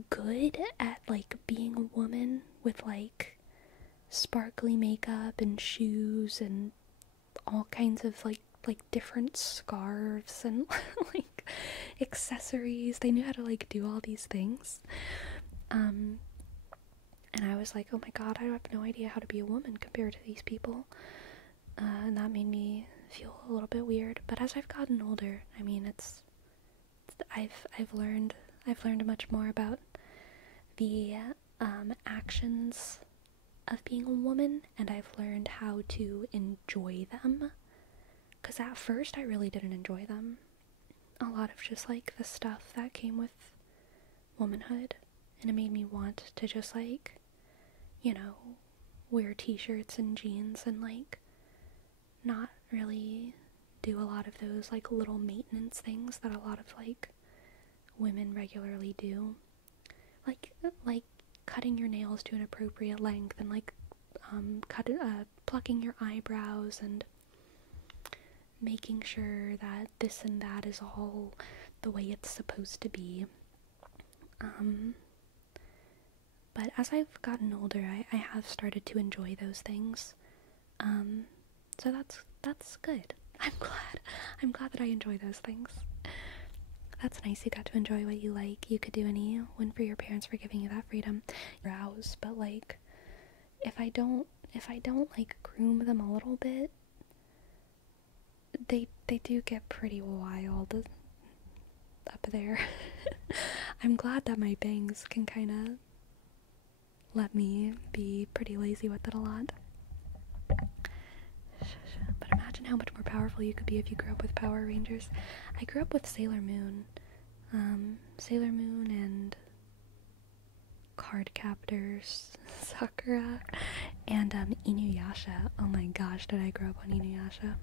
good at like being a woman with like sparkly makeup and shoes and all kinds of like different scarves and like accessories. They knew how to like do all these things. And I was like, oh my god, I have no idea how to be a woman compared to these people. And that made me feel a little bit weird. But as I've gotten older, I mean, I've learned much more about the actions of being a woman, and I've learned how to enjoy them. Because at first I really didn't enjoy them. A lot of just like the stuff that came with womanhood, and it made me want to just like, wear t-shirts and jeans and like not really do a lot of those like little maintenance things that a lot of like women regularly do, like cutting your nails to an appropriate length and like plucking your eyebrows and making sure that this and that is all the way it's supposed to be. But as I've gotten older, I have started to enjoy those things. So that's good. I'm glad that I enjoy those things. That's nice you got to enjoy what you like. You could do any win for your parents for giving you that freedom. Browse, but like if I don't like groom them a little bit, they do get pretty wild up there. I'm glad that my bangs can kind of let me be pretty lazy with it a lot. But imagine how much more powerful you could be if you grew up with Power Rangers. I grew up with Sailor Moon. Sailor Moon and Cardcaptors, Sakura, and Inuyasha. Oh my gosh, did I grow up on Inuyasha.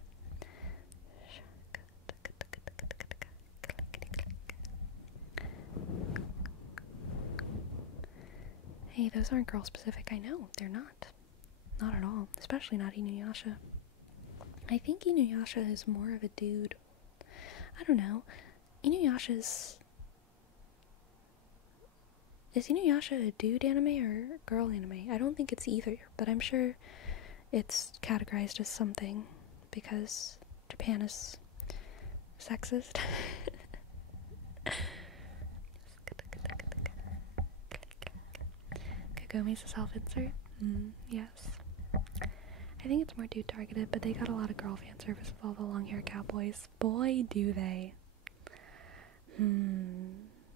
Hey, those aren't girl specific. I know, they're not. Not at all. Especially not Inuyasha. I think Inuyasha is more of a dude. I don't know. Is Inuyasha a dude anime or girl anime? I don't think it's either, but I'm sure it's categorized as something because Japan is sexist. Kagome's a self-insert? Yes. I think it's more dude targeted, but they got a lot of girl fan service with all the long hair cowboys. Boy, do they.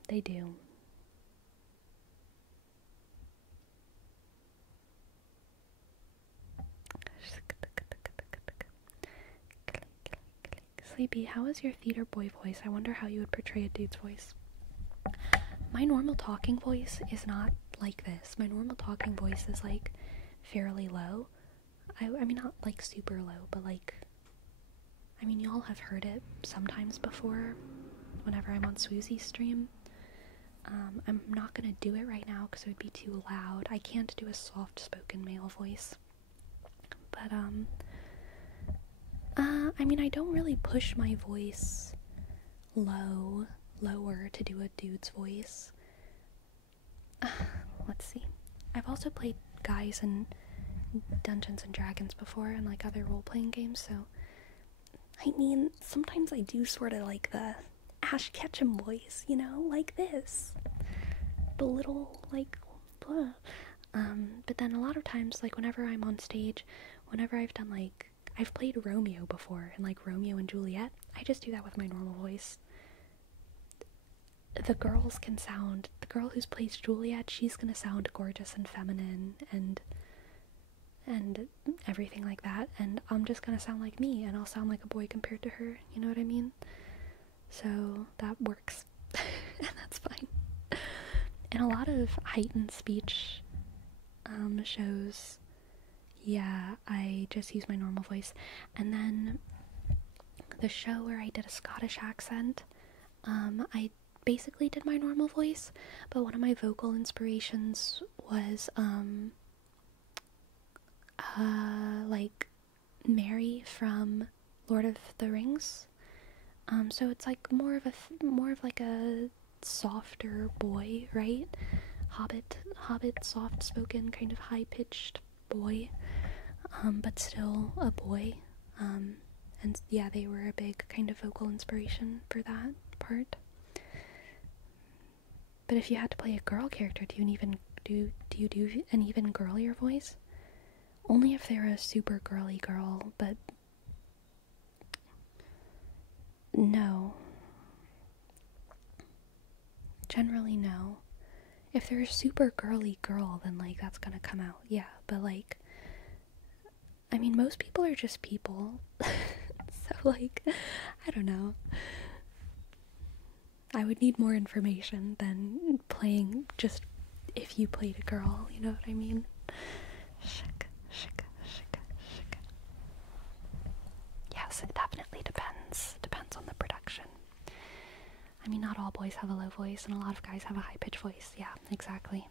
They do. Sleepy, how is your theater boy voice? I wonder how you would portray a dude's voice. My normal talking voice is not like this. My normal talking voice is like fairly low. I mean, not like super low, but like, I mean, y'all have heard it sometimes before whenever I'm on Swoozy's stream. I'm not gonna do it right now because it would be too loud. I can't do a soft-spoken male voice. But, I mean, I don't really push my voice lower to do a dude's voice. Let's see. I've also played guys in Dungeons and Dragons before and like other role-playing games, so I mean, sometimes I do sort of like the Ash Ketchum voice, like this. The little, like, blah. But then a lot of times, like, whenever I'm on stage, whenever I've done, like, I've played Romeo before, and like Romeo and Juliet, I just do that with my normal voice. the girl who's plays Juliet, she's gonna sound gorgeous and feminine and everything like that, and I'm just gonna sound like me, and I'll sound like a boy compared to her, you know what I mean? So that works. And that's fine. And a lot of heightened speech shows, yeah, I just use my normal voice. And then the show where I did a Scottish accent, I basically did my normal voice, but one of my vocal inspirations was like Mary from Lord of the Rings. So it's like more of like a softer boy, right? Hobbit, soft-spoken, kind of high-pitched boy, but still a boy. And yeah, they were a big kind of vocal inspiration for that part. But if you had to play a girl character, do you do an even girlier voice? Only if they're a super girly girl, but no. Generally, no. If they're a super girly girl, then, like, that's gonna come out, yeah. But, like, I mean, most people are just people. So, like, I don't know. I would need more information than playing just if you played a girl, you know what I mean? Shik, shik, shik, shik. Yes, it definitely depends. Depends on the production. I mean, not all boys have a low voice, and a lot of guys have a high-pitched voice. Yeah, exactly.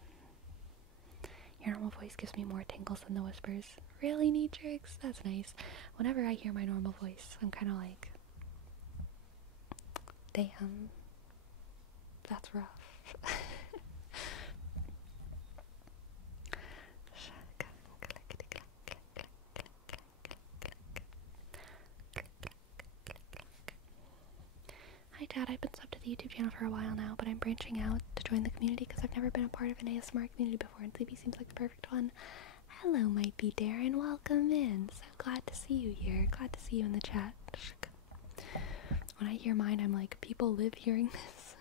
Your normal voice gives me more tingles than the whispers. Really, Neatrix? That's nice. Whenever I hear my normal voice, I'm kind of like, damn, that's rough. Hi Dad, I've been subbed to the YouTube channel for a while now, but I'm branching out to join the community because I've never been a part of an ASMR community before, and Sleepy seems like the perfect one. Hello, might be Darren, welcome in. So glad to see you here. Glad to see you in the chat. When I hear mine, I'm like, people live hearing this.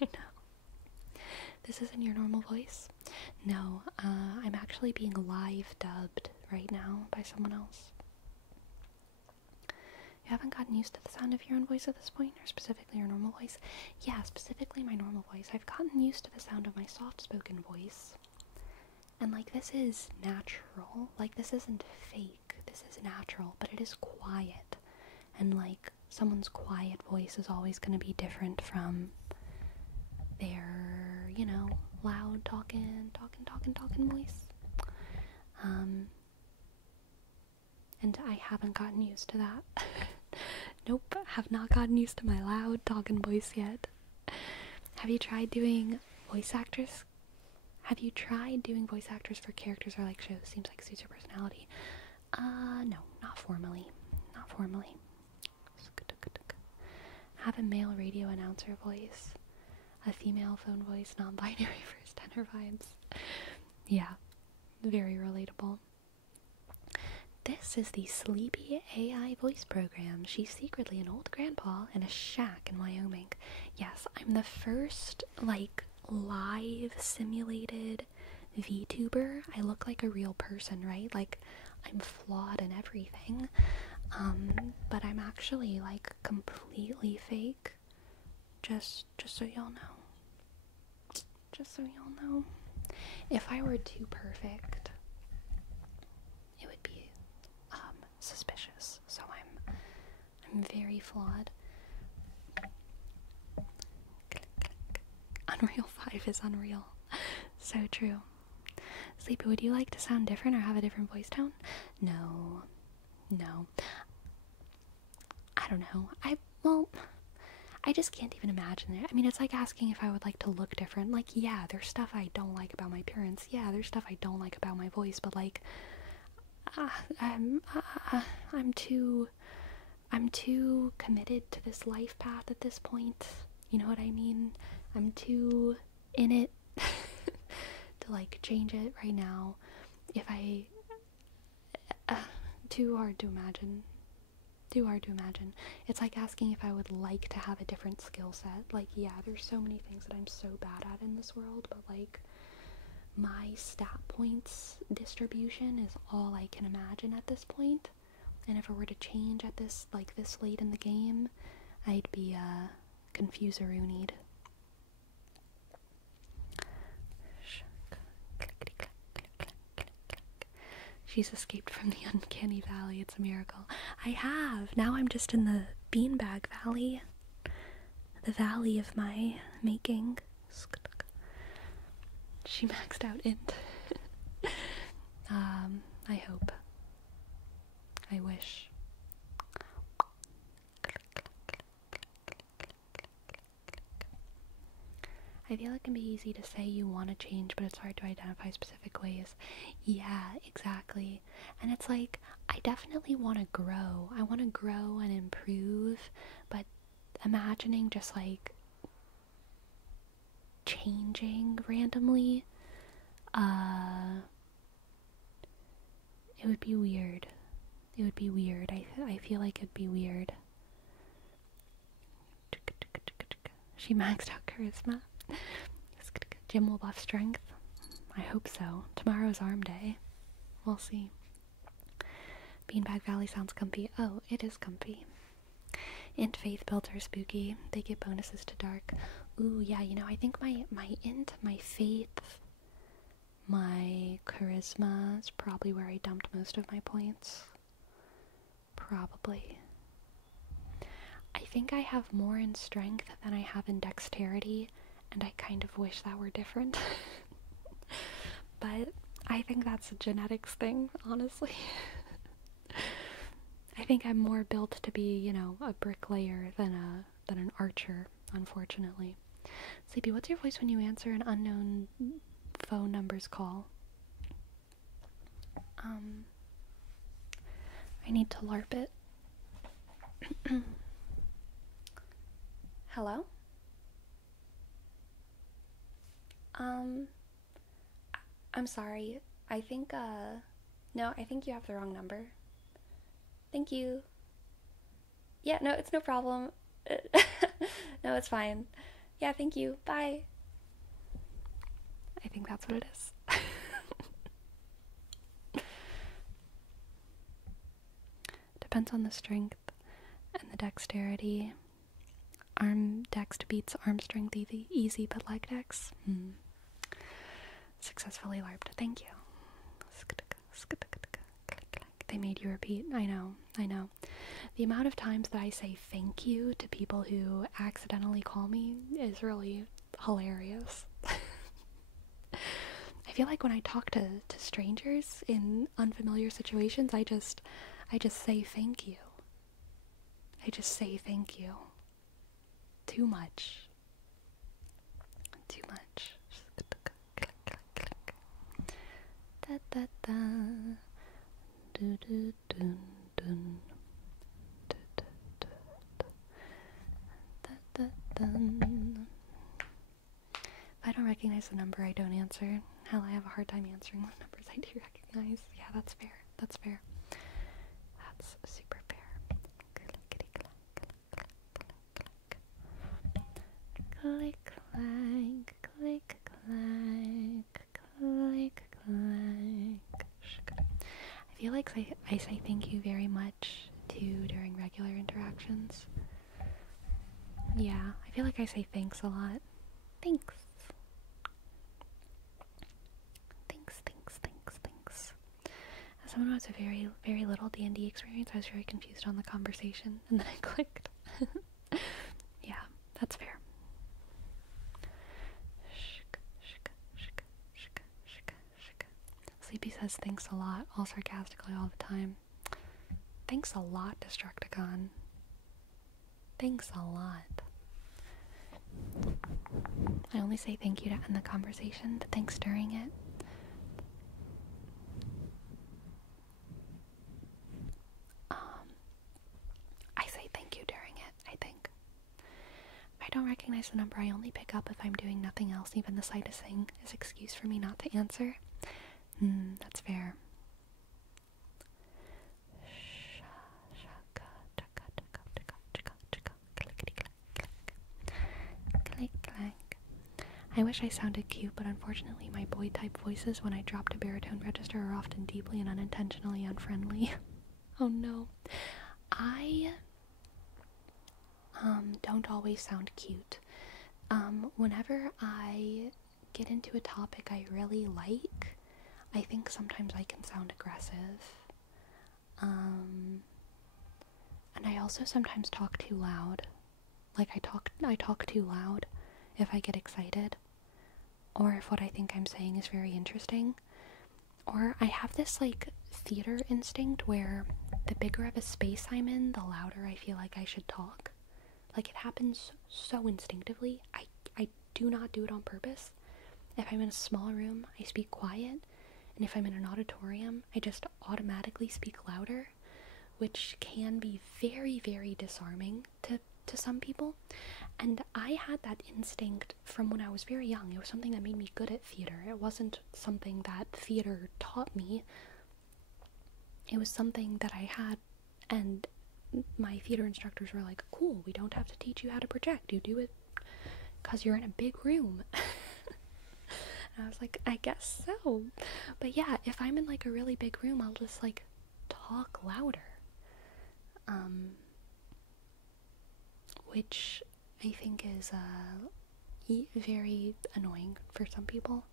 I know. This isn't your normal voice? No, I'm actually being live dubbed right now by someone else. You haven't gotten used to the sound of your own voice at this point, or specifically your normal voice? Yeah, specifically my normal voice. I've gotten used to the sound of my soft-spoken voice. And, like, this is natural. Like, this isn't fake. This is natural, but it is quiet. And, like, someone's quiet voice is always going to be different from their, you know, loud talking voice. And I haven't gotten used to that. Nope, have not gotten used to my loud talking voice yet. Have you tried doing voice actors? Have you tried doing voice actors for characters or like shows? Seems like suits your personality. No, not formally. Not formally. Have a male radio announcer voice. A female phone voice, non-binary first tenor vibes. Yeah, very relatable. This is the Sleepy AI voice program. She's secretly an old grandpa in a shack in Wyoming. Yes, I'm the first, like, live simulated VTuber. I look like a real person, right? Like, I'm flawed and everything. But I'm actually, like, completely fake. Just so y'all know. Just so y'all know. If I were too perfect, it would be suspicious. So I'm very flawed. Unreal 5 is unreal. So true. Sleepy, would you like to sound different or have a different voice tone? No. I don't know. I just can't even imagine it. I mean, it's like asking if I would like to look different. Like, yeah, there's stuff I don't like about my appearance. Yeah, there's stuff I don't like about my voice, but like, I'm too committed to this life path at this point. You know what I mean? I'm too in it to like change it right now. If I too hard to imagine. Too hard to imagine. It's like asking if I would like to have a different skill set. Like, yeah, there's so many things that I'm so bad at in this world, but like, my stat points distribution is all I can imagine at this point. And if it were to change at this, like, this late in the game, I'd be, confuseroonied. She's escaped from the uncanny valley. It's a miracle. I have. Now I'm just in the beanbag valley. The valley of my making. She maxed out int. I hope. I wish. I feel it can be easy to say you want to change, but it's hard to identify specific ways. Yeah, exactly. And it's like, I definitely want to grow. I want to grow and improve, but imagining just like changing randomly, it would be weird. It would be weird. I feel like it'd be weird. She maxed out charisma. Gym will buff strength. I hope so. Tomorrow's arm day. We'll see. Beanbag Valley sounds comfy. Oh, it is comfy. Int Faith builds are spooky. They get bonuses to dark. Ooh, yeah, you know, I think my int, my faith, my charisma is probably where I dumped most of my points. Probably. I think I have more in strength than I have in dexterity, and I kind of wish that were different. But I think that's a genetics thing, honestly. I think I'm more built to be, you know, a bricklayer than an archer, unfortunately. Sleepy, what's your voice when you answer an unknown phone number's call? I need to LARP it. Hello? I'm sorry. I think, no, I think you have the wrong number. Thank you. Yeah, no, it's no problem. No, it's fine. Yeah, thank you. Bye. I think that's what it is. Depends on the strength and the dexterity. Arm dex beats arm strength easy, but leg dex. Successfully LARPed. Thank you. They made you repeat. I know. The amount of times that I say thank you to people who accidentally call me is really hilarious. I feel like when I talk to strangers in unfamiliar situations, I just say thank you. I just say thank you. Too much. Too much. Da da da. Do do dun dun. Da da da. Da da dun. If I don't recognize the number, I don't answer. Hell, I have a hard time answering the numbers I do recognize. Yeah, that's fair. That's fair. That's super fair. Click, clank, click, clank, click, clank. I feel like I say thank you very much too during regular interactions. Yeah, I feel like I say thanks a lot. Thanks. Thanks. As someone who has a very, very little D&D experience, I was very confused on the conversation, and then I clicked. Yeah, that's fair. Sleepy says thanks a lot, all sarcastically all the time. Thanks a lot, Destructicon. Thanks a lot. I only say thank you to end the conversation, but thanks during it. I say thank you during it, I think. If I don't recognize the number, I only pick up if I'm doing nothing else. Even the slightest thing is excuse for me not to answer. That's fair. I wish I sounded cute, but unfortunately my boy-type voices when I drop to baritone register are often deeply and unintentionally unfriendly. Oh no. I don't always sound cute. Whenever I get into a topic I really like, I think sometimes I can sound aggressive. And I also sometimes talk too loud. Like I talk too loud if I get excited, or if what I think I'm saying is very interesting. Or I have this like theater instinct where the bigger of a space I'm in, the louder I feel like I should talk. Like it happens so instinctively. I do not do it on purpose. If I'm in a small room, I speak quiet, and if I'm in an auditorium, I just automatically speak louder, which can be very, very disarming to some people. And I had that instinct from when I was very young. It was something that made me good at theater. It wasn't something that theater taught me. It was something that I had, and my theater instructors were like, cool, we don't have to teach you how to project. You do it because you're in a big room. And I was like, I guess so. But yeah, if I'm in like a really big room, I'll just like talk louder. Which I think is very annoying for some people.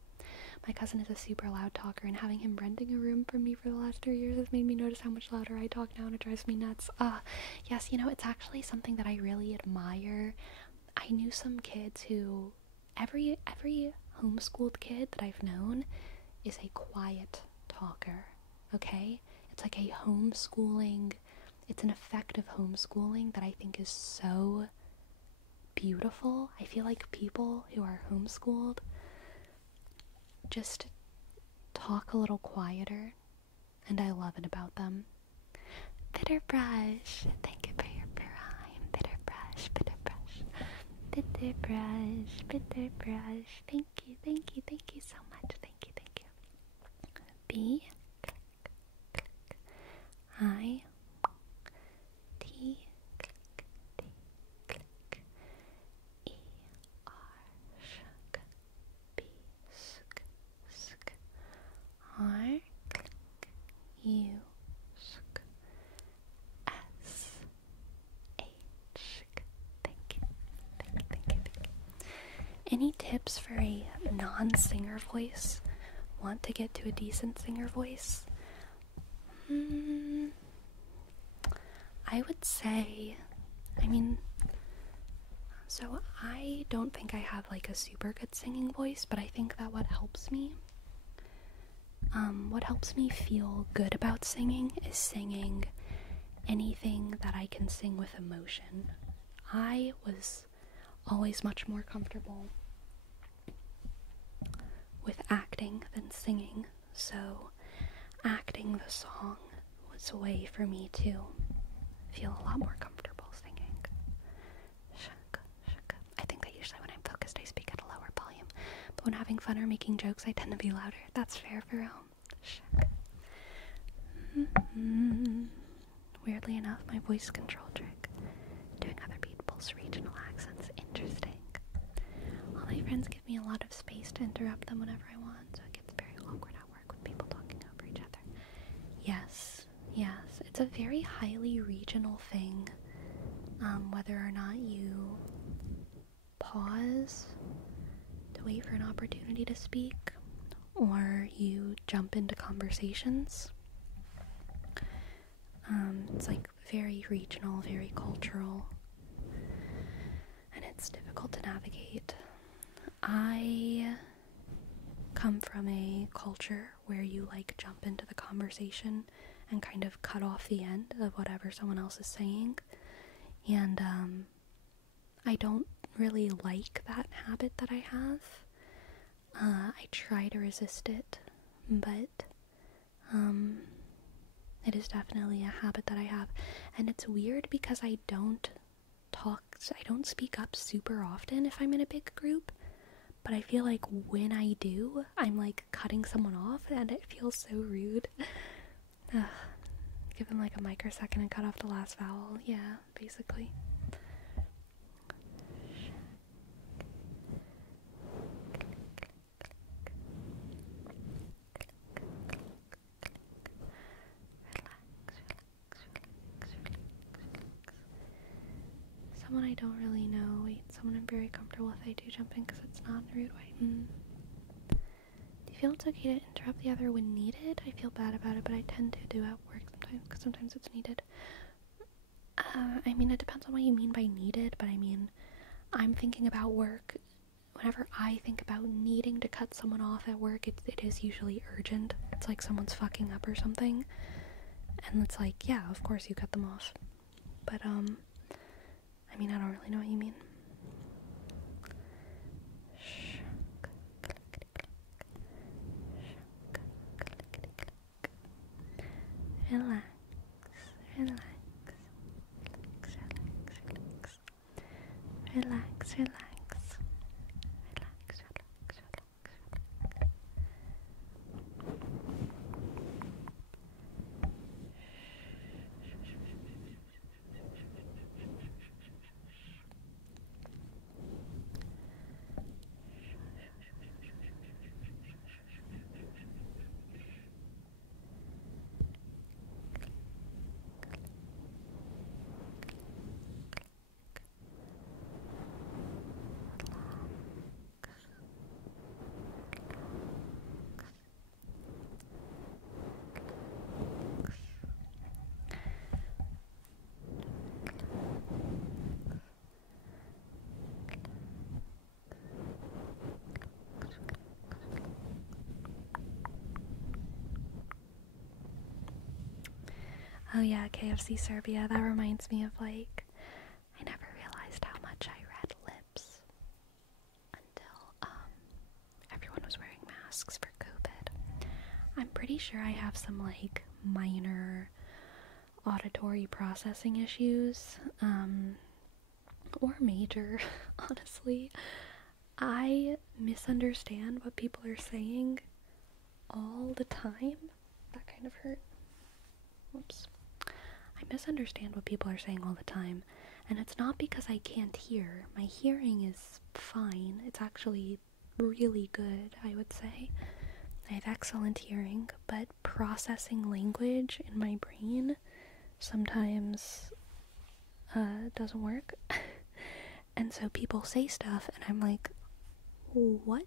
My cousin is a super loud talker, and having him renting a room from me for the last 3 years has made me notice how much louder I talk now, and it drives me nuts. Yes, it's actually something that I really admire. I knew some kids who, every homeschooled kid that I've known is a quiet talker, okay? It's like a homeschooling, it's an effective homeschooling that I think is so beautiful. I feel like people who are homeschooled just talk a little quieter, and I love it about them. Bitter brush, thank you for your prime. Bitter brush, bitter brush, bitter brush, bitter brush. Thank you, thank you, thank you so much. Thank you, thank you. B, click, click. I, T, click, T, click. E, R, shk, B, sk, sk. R, click, U, sk, S, H, sk. Thank you, thank you, thank you, thank you. Any tips for a non-singer voice? Want to get to a decent singer voice? I would say, so I don't think I have like a super good singing voice, but I think that what helps me feel good about singing is singing anything that I can sing with emotion. I was always much more comfortable with acting than singing, so acting the song was a way for me to feel a lot more comfortable singing. Shuk, shuk. I think that usually when I'm focused I speak at a lower volume, but when having fun or making jokes I tend to be louder. That's fair for Shuk. Weirdly enough, my voice control trick, doing other people's regional accents, interesting. All my friends give me a lot of space to interrupt them whenever I want, so it gets very awkward at work with people talking over each other. Yes, it's a very highly regional thing, whether or not you pause to wait for an opportunity to speak, or you jump into conversations. It's like very regional, very cultural, and it's difficult to navigate. I come from a culture where you like jump into the conversation and kind of cut off the end of whatever someone else is saying, and I don't really like that habit that I have. I try to resist it, but it is definitely a habit that I have, and it's weird because I don't speak up super often if I'm in a big group, but I feel like when I do, I'm like cutting someone off, and it feels so rude. Give them like a microsecond and cut off the last vowel. Yeah, basically. someone I don't really know. Wait, someone I'm very comfortable with, I do jump in because it's not in a rude way. Do you feel it's okay to interrupt the other when needed? I feel bad about it, but I tend to do at work sometimes because sometimes it's needed. I mean, it depends on what you mean by needed, but I mean, I'm thinking about work. Whenever I think about needing to cut someone off at work, it is usually urgent. It's like someone's fucking up or something. And it's like, yeah, of course you cut them off. But, I mean, I don't really know what you mean. Relax, relax, relax, relax, relax. Oh yeah, KFC Serbia. That reminds me of, like, I never realized how much I read lips until everyone was wearing masks for COVID. I'm pretty sure I have some, like, minor auditory processing issues, or major, honestly. I misunderstand what people are saying all the time. That kind of hurt. Whoops. I misunderstand what people are saying all the time, and it's not because I can't hear. My hearing is fine. It's actually really good, I would say. I have excellent hearing, but processing language in my brain sometimes doesn't work. And so people say stuff, and I'm like, what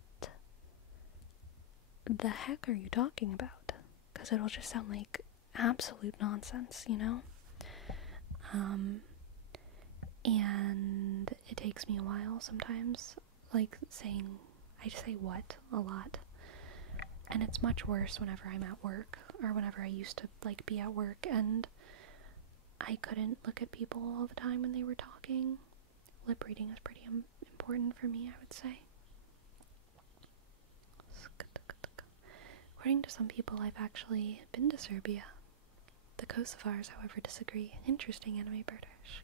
the heck are you talking about? Because it'll just sound like absolute nonsense, you know? And it takes me a while sometimes, like I just say what a lot. And it's much worse whenever I'm at work, or whenever I used to, like, be at work and I couldn't look at people all the time when they were talking. Lip reading is pretty important for me, I would say. According to some people, I've actually been to Serbia. The Kosovars, however, disagree. Interesting anime birdish.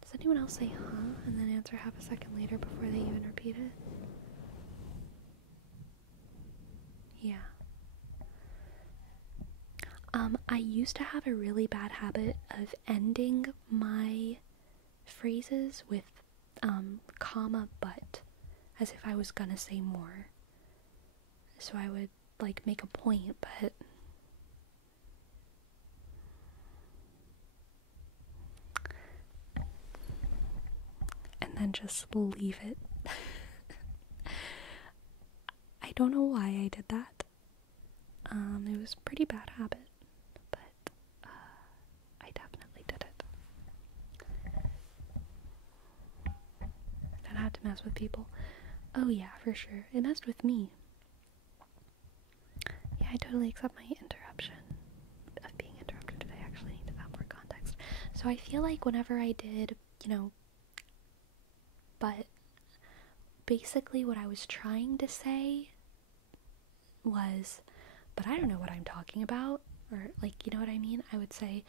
Does anyone else say huh and then answer half a second later before they even repeat it? Yeah. I used to have a really bad habit of ending my phrases with comma but, as if I was gonna say more. So I would, like, make a point, but and then just leave it. I don't know why I did that. It was a pretty bad habit, but I definitely did it. That had to mess with people. Oh yeah, for sure. It messed with me. Yeah, I totally accept my interruption of being interrupted. I actually need to have more context. So I feel like whenever I did, but basically what I was trying to say was, but I don't know what I'm talking about, or, like, you know what I mean? I would say,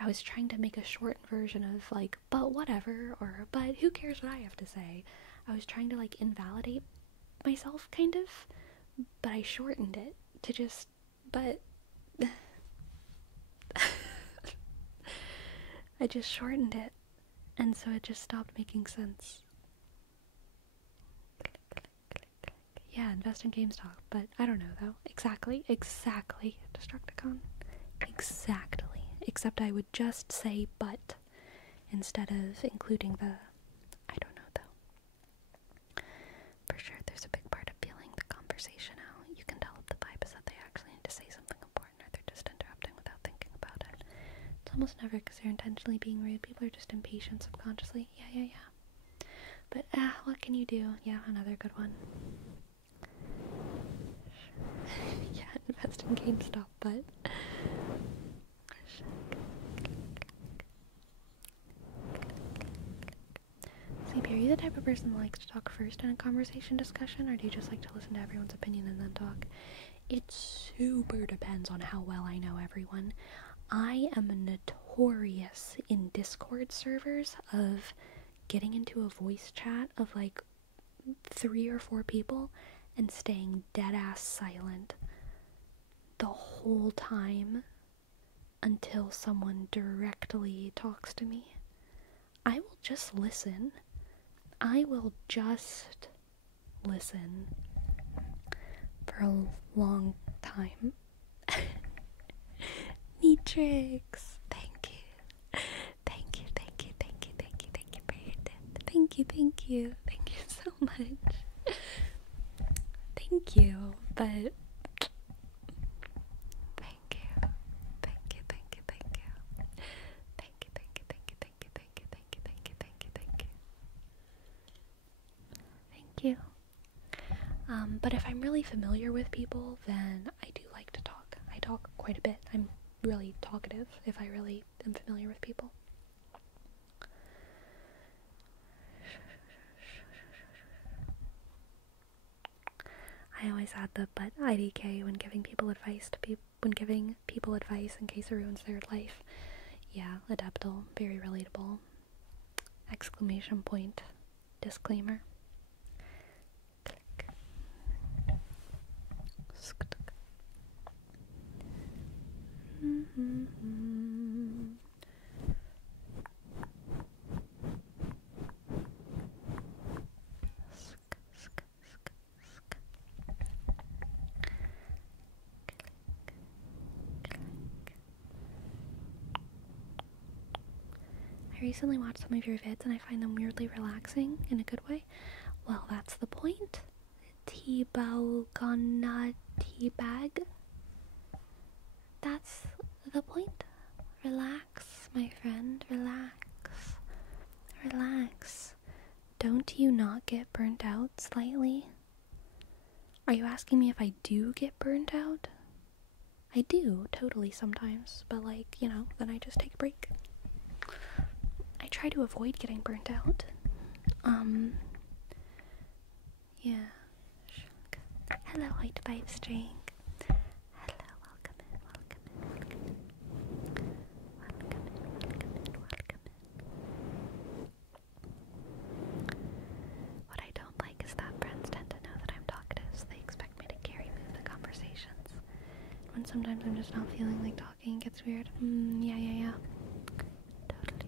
I was trying to make a shortened version of, like, but whatever, or but who cares what I have to say. I was trying to, like, invalidate myself, kind of, but I shortened it to just, but I just shortened it, and so it just stopped making sense. Yeah, invest in GameStop, but I don't know though. Exactly, Destructicon. Exactly. Except I would just say but instead of including I don't know though. For sure, there's a big part of feeling the conversation out. You can tell if the vibe is that they actually need to say something important or they're just interrupting without thinking about it. It's almost never because they're intentionally being rude. People are just impatient subconsciously. Yeah. But, what can you do? Yeah, another good one. Yeah, invest in GameStop, but... Sleepy, are you the type of person that likes to talk first in a conversation discussion, or do you just like to listen to everyone's opinion and then talk? It super depends on how well I know everyone. I am notorious in Discord servers of getting into a voice chat of like 3 or 4 people and staying dead ass silent the whole time until someone directly talks to me. I will just listen. I will just listen for a long time. Neatrix, thank you. Thank you for your tip. Thank you so much. Thank you, but thank you. But if I'm really familiar with people, then I do like to talk. I talk quite a bit. I'm really talkative if I really am familiar with people. I always add the but IDK when giving people advice in case it ruins their life. Yeah, adaptable, very relatable. Exclamation point. Disclaimer. Click. I recently watched some of your vids and I find them weirdly relaxing in a good way. Well, that's the point. Teabag. That's the point. Relax, my friend. Relax. Don't you not get burnt out slightly? Are you asking me if I do get burnt out? I do, totally sometimes. But then I just take a break. I try to avoid getting burnt out. Yeah. Hello, White Pipe String. Hello, welcome in. What I don't like is that friends tend to know that I'm talkative, so they expect me to carry the conversations. When sometimes I'm just not feeling like talking, it gets weird. Yeah. Totally.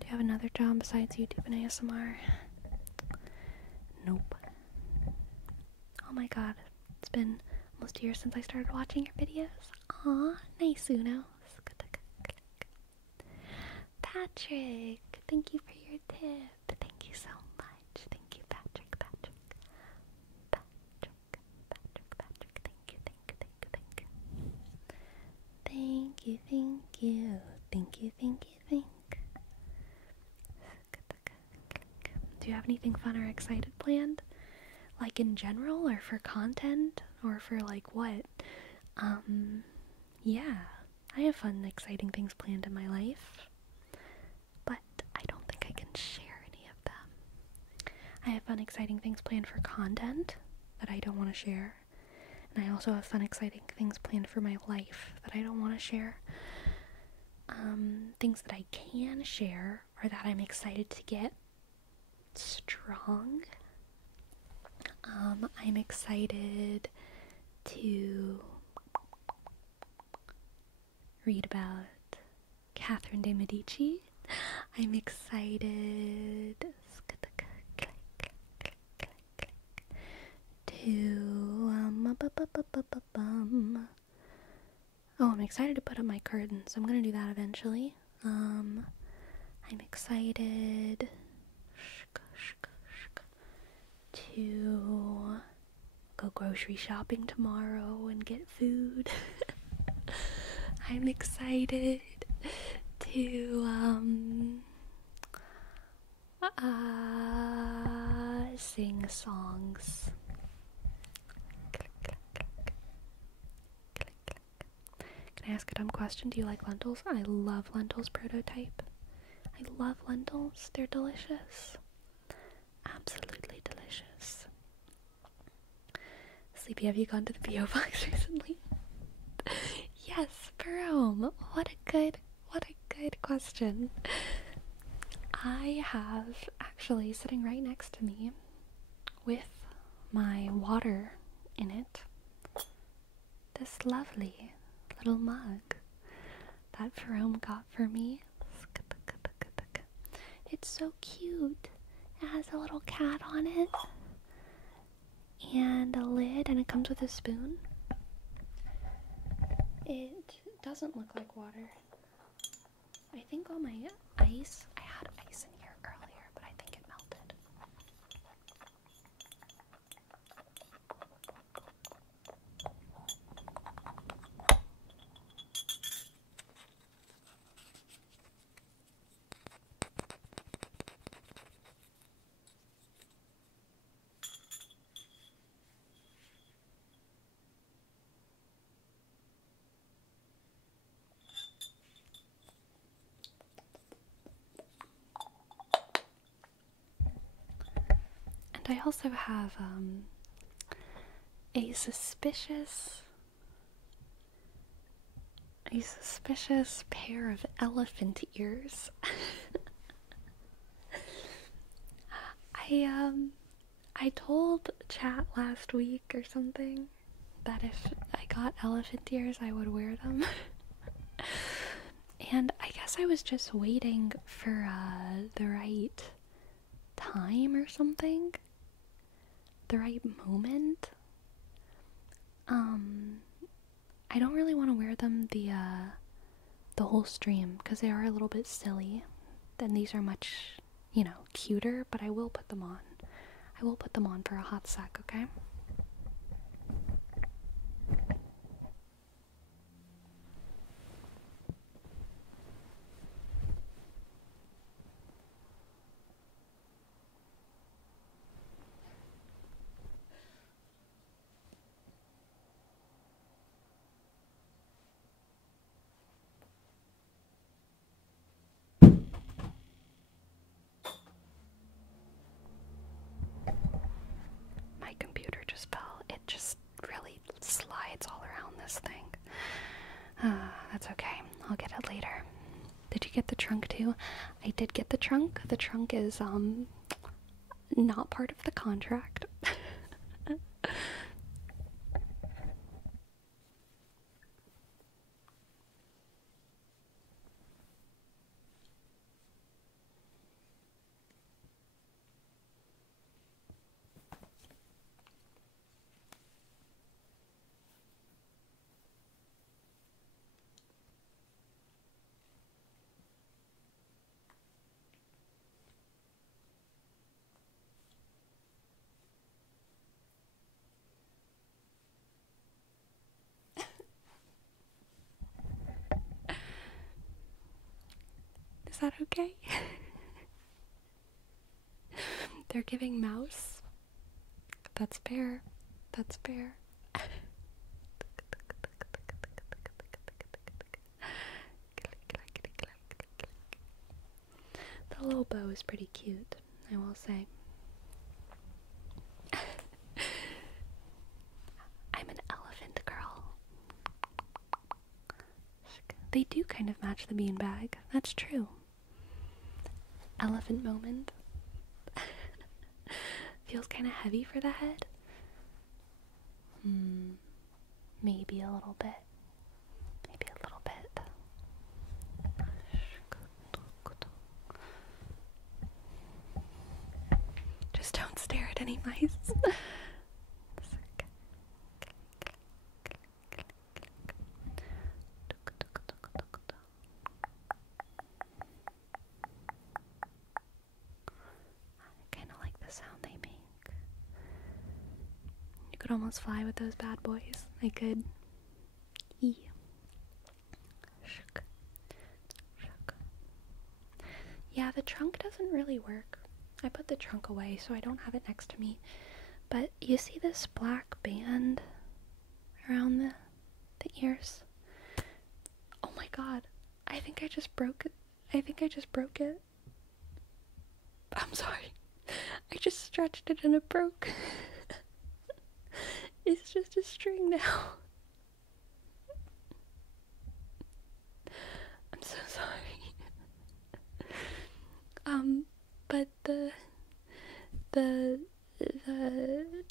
Do you have another job besides YouTube and ASMR? Nope. Oh my god, it's been almost a year since I started watching your videos. Aw, nice, Uno. Patrick, thank you for your tip. Thank you so much. Thank you, Patrick. Thank you. Do you have anything fun or excited planned? Like in general, or for content, or for like what? Yeah, I have fun, exciting things planned in my life, but I don't think I can share any of them. I have fun, exciting things planned for content that I don't want to share, and I also have fun, exciting things planned for my life that I don't want to share. Things that I can share or that I'm excited to get strong. I'm excited to read about Catherine de Medici. I'm excited to I'm excited to put up my curtains. I'm gonna do that eventually. I'm excited to go grocery shopping tomorrow and get food. I'm excited to sing songs. Can I ask a dumb question? Do you like lentils? I love lentils. Prototype. I love lentils. They're delicious. Absolutely delicious. Sleepy, have you gone to the P.O. box recently? Yes, Jerome. What a good question. I have actually sitting right next to me with my water in it this lovely little mug that Jerome got for me. It's so cute. It has a little cat on it and a lid, and it comes with a spoon. It doesn't look like water. I think all my ice, I had ice in here earlier, but I think it melted. I also have a suspicious pair of elephant ears. I told chat last week or something that if I got elephant ears I would wear them. And I guess I was just waiting for the right time or something. The right moment. I don't really want to wear them the whole stream because they are a little bit silly. Then these are much, cuter, but I will put them on. I will put them on for a hot sec, okay? My computer just fell. It just really slides all around this thing. That's okay. I'll get it later. Did you get the trunk too? I did get the trunk. The trunk is not part of the contract. Is that okay? They're giving mouse. That's fair. That's fair. The little bow is pretty cute, I will say. I'm an elephant girl. They do kind of match the beanbag. That's true. Elephant moment. Feels kind of heavy for the head. Maybe a little bit. Maybe a little bit. Just don't stare at any mice. could almost fly with those bad boys. I could. Eee. Shook. Shook. Yeah, the trunk doesn't really work. I put the trunk away, so I don't have it next to me. But you see this black band around the ears? Oh my god. I think I just broke it. I'm sorry. I just stretched it and it broke. It's just a string now. I'm so sorry. But the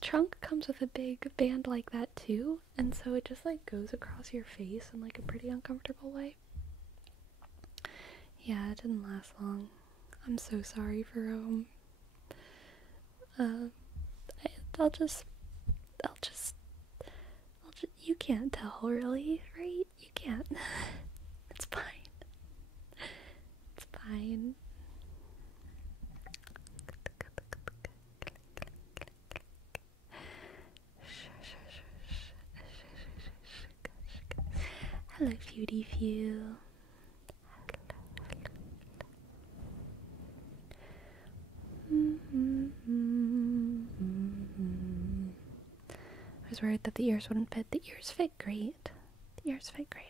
trunk comes with a big band like that too, and so it just like goes across your face in like a pretty uncomfortable way. Yeah, it didn't last long. I'm so sorry for I'll just you can't tell really, right? You can't. It's fine. It's fine. Hello, Beauty Few. I was worried that the ears wouldn't fit. The ears fit great.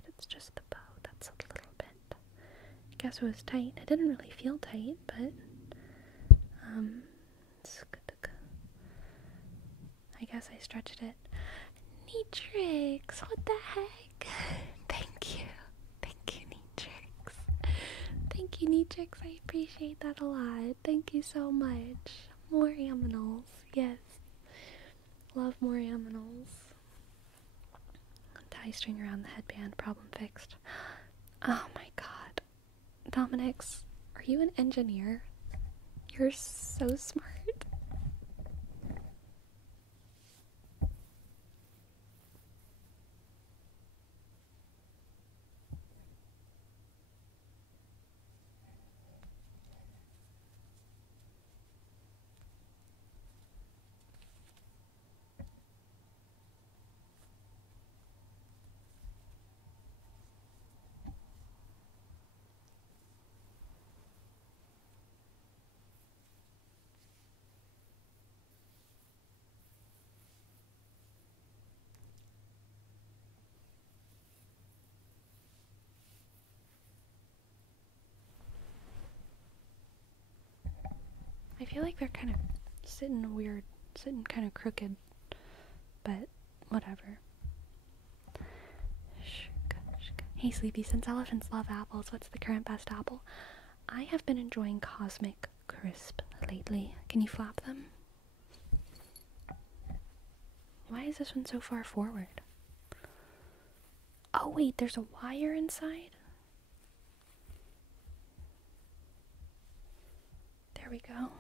It's just the bow that's a little bit. I guess it was tight. It didn't really feel tight, but I guess I stretched it. Neatrix, what the heck? Thank you, Neatrix. Thank you, Neatrix. I appreciate that a lot. Thank you so much. More aminals, yes. Love more aminals. Tie string around the headband, problem fixed. Oh my god. Dominix, are you an engineer? You're so smart. I feel like they're kind of sitting kind of crooked, but whatever. Hey Sleepy, since elephants love apples, what's the current best apple? I have been enjoying Cosmic Crisp lately. Can you flap them? Why is this one so far forward? Oh wait, there's a wire inside? There we go.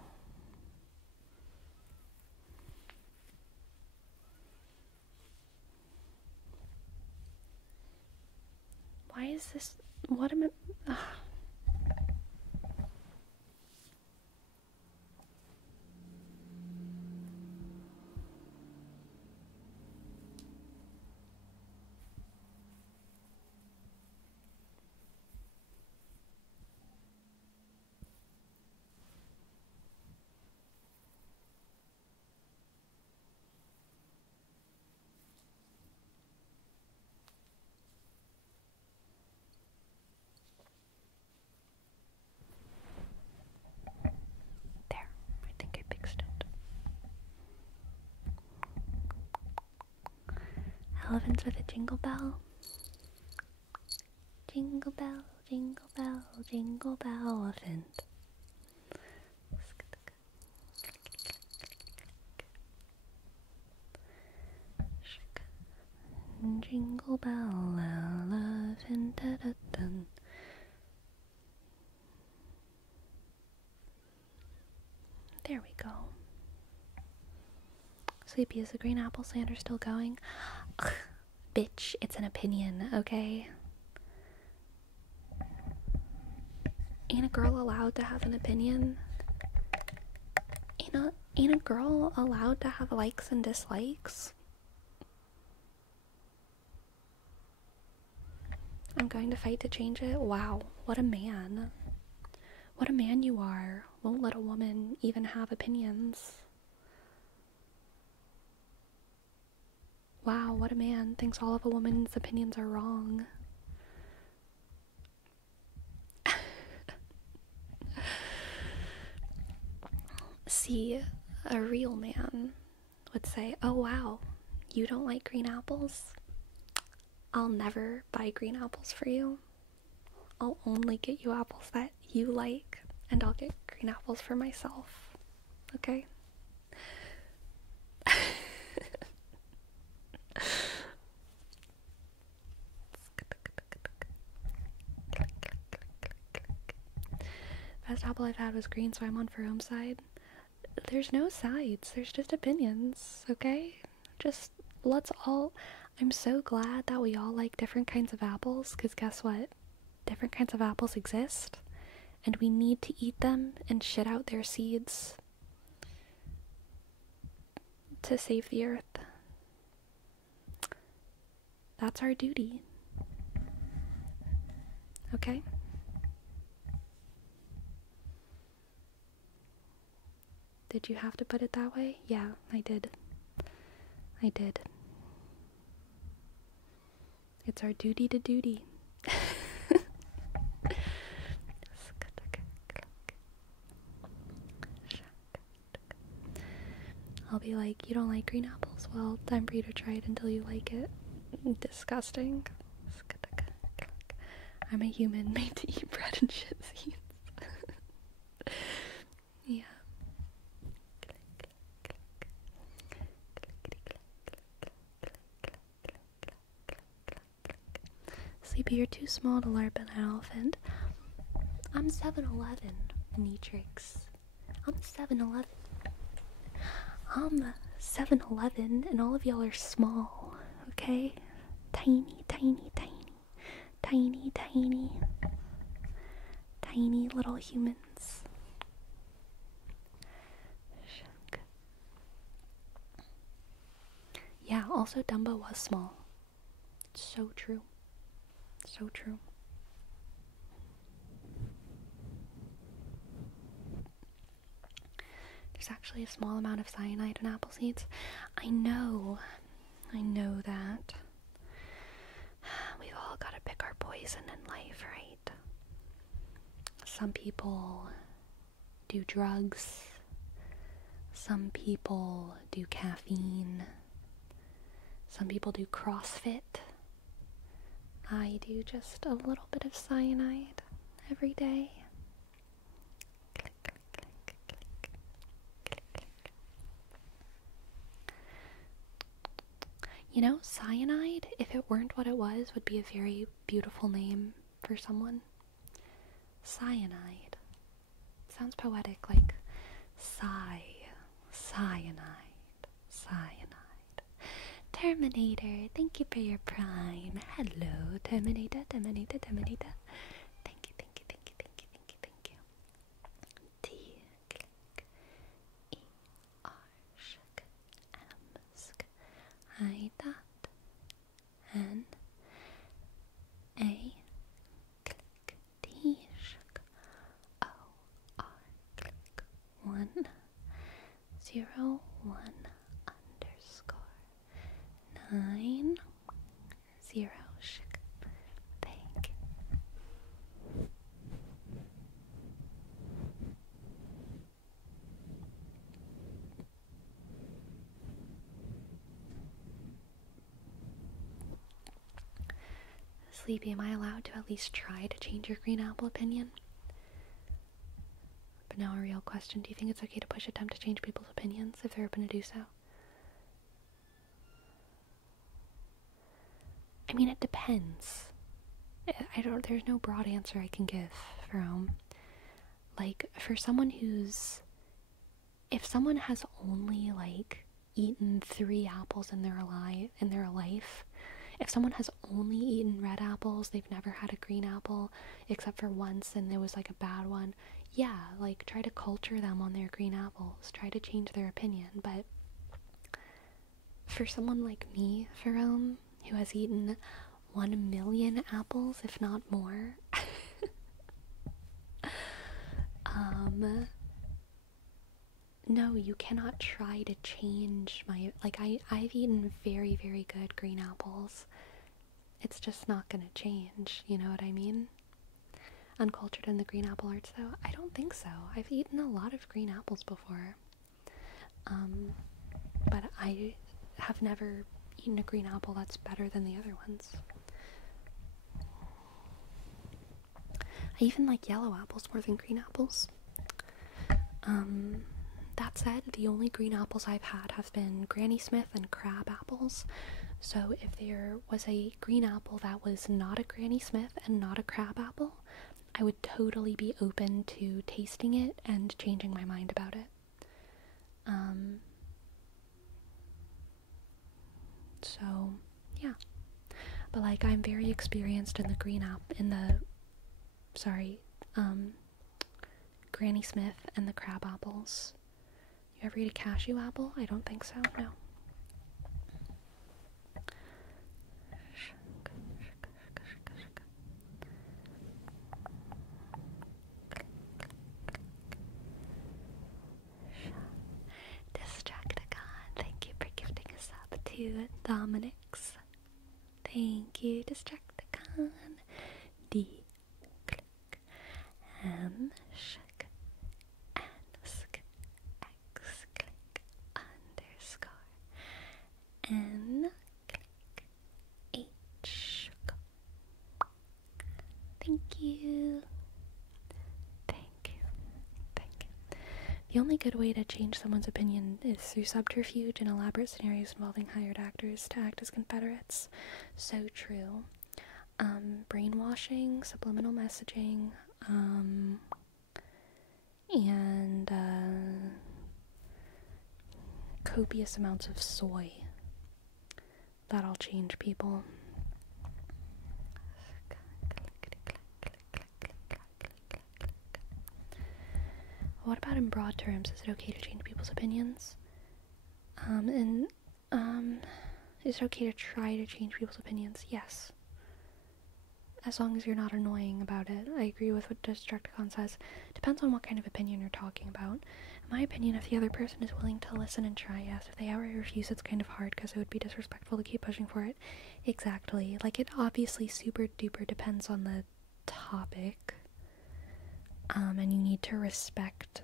Why is this? What am I? Ugh. There, I think I fixed it. Elephants with a jingle bell. Jingle bell, jingle bell, jingle bell, elephant. Jingle bell, elephant, da-da-dun. There we go. Sleepy, is the green apple slander still going? Ugh, bitch, it's an opinion, okay? Ain't a girl allowed to have an opinion? Ain't a girl allowed to have likes and dislikes? I'm going to fight to change it. Wow, what a man. What a man you are. Won't let a woman even have opinions. Wow, what a man. Thinks all of a woman's opinions are wrong. See, a real man would say, oh wow, you don't like green apples? I'll never buy green apples for you. I'll only get you apples that you like, and I'll get green apples for myself. Okay? Best apple I've had was green, so I'm on Farome's side. There's no sides, there's just opinions, okay? Just let's all. I'm so glad that we all like different kinds of apples, because guess what? Different kinds of apples exist, and we need to eat them and shit out their seeds to save the earth. That's our duty. Okay? Did you have to put it that way? Yeah, I did. I did. It's our duty to duty. I'll be like, you don't like green apples? Well, time for you to try it until you like it. Disgusting. I'm a human made to eat bread and shit seeds. Yeah. Sleepy, you're too small to LARP an elephant. I'm 7'11", Neatrix. I'm 7'11". I'm 7'11", and all of y'all are small, okay? Tiny, tiny, tiny. Tiny, tiny. Tiny little humans. Yeah, also Dumbo was small. So true. So true. There's actually a small amount of cyanide in apple seeds. I know that. We've all got to pick our poison in life, right? Some people do drugs. Some people do caffeine. Some people do CrossFit. I do just a little bit of cyanide every day. You know, cyanide, if it weren't what it was, would be a very beautiful name for someone. Cyanide. Sounds poetic, like cyanide. Terminator, thank you for your prime. Hello, Terminator. Thank you. T, click, E, R, shk, M, sk, I, dot, N, A, click, T, shk, O, R, click, 1, 0, 1, underscore, 9, 0, shk, thank. Sleepy, am I allowed to at least try to change your green apple opinion? But now a real question, do you think it's okay to push attempt to change people's opinions if they're open to do so? I mean, it depends. There's no broad answer I can give, Jerome. Like, for someone who's, if someone has only, like, eaten 3 apples in their life, if someone has only eaten red apples, they've never had a green apple, except for once, and it was, like, a bad one, yeah, like, try to culture them on their green apples, try to change their opinion, but for someone like me, Jerome, who has eaten 1 million apples, if not more. No, you cannot try to change my, like, I've eaten very, very good green apples. It's just not gonna change, you know what I mean? Uncultured in the green apple arts, though? I don't think so. I've eaten a lot of green apples before. But I have never eaten a green apple that's better than the other ones. I even like yellow apples more than green apples. That said, the only green apples I've had have been Granny Smith and crab apples. So if there was a green apple that was not a Granny Smith and not a crab apple, I would totally be open to tasting it and changing my mind about it. So, yeah. But, like, I'm very experienced in the Granny Smith and the crab apples. You ever eat a cashew apple? I don't think so, no. Distracticon, thank you for gifting us up to Dominic's. Thank you, Distracticon. D, click, M, shook, N, sk, X, click, underscore, N, click, H, shook. Thank you. Thank you. Thank you. The only good way to change someone's opinion is through subterfuge and elaborate scenarios involving hired actors to act as Confederates. So true. Brainwashing, subliminal messaging, and copious amounts of soy. That'll change people. What about in broad terms? Is it okay to change people's opinions? Is it okay to try to change people's opinions? Yes. As long as you're not annoying about it. I agree with what Destructicon says. Depends on what kind of opinion you're talking about. In my opinion, if the other person is willing to listen and try, yes. If they outright refuse, it's kind of hard because it would be disrespectful to keep pushing for it. Exactly. Like, it obviously super duper depends on the topic. And you need to respect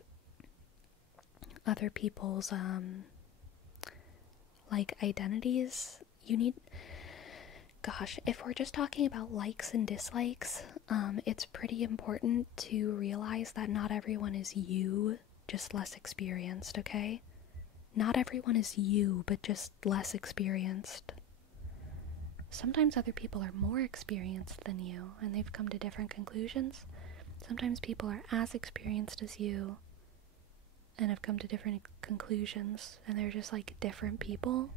other people's, like, identities. You need... Gosh, if we're just talking about likes and dislikes, it's pretty important to realize that not everyone is you, just less experienced, okay? Not everyone is you, but just less experienced. Sometimes other people are more experienced than you, and they've come to different conclusions. Sometimes people are as experienced as you, and have come to different conclusions, and they're just, like, different people.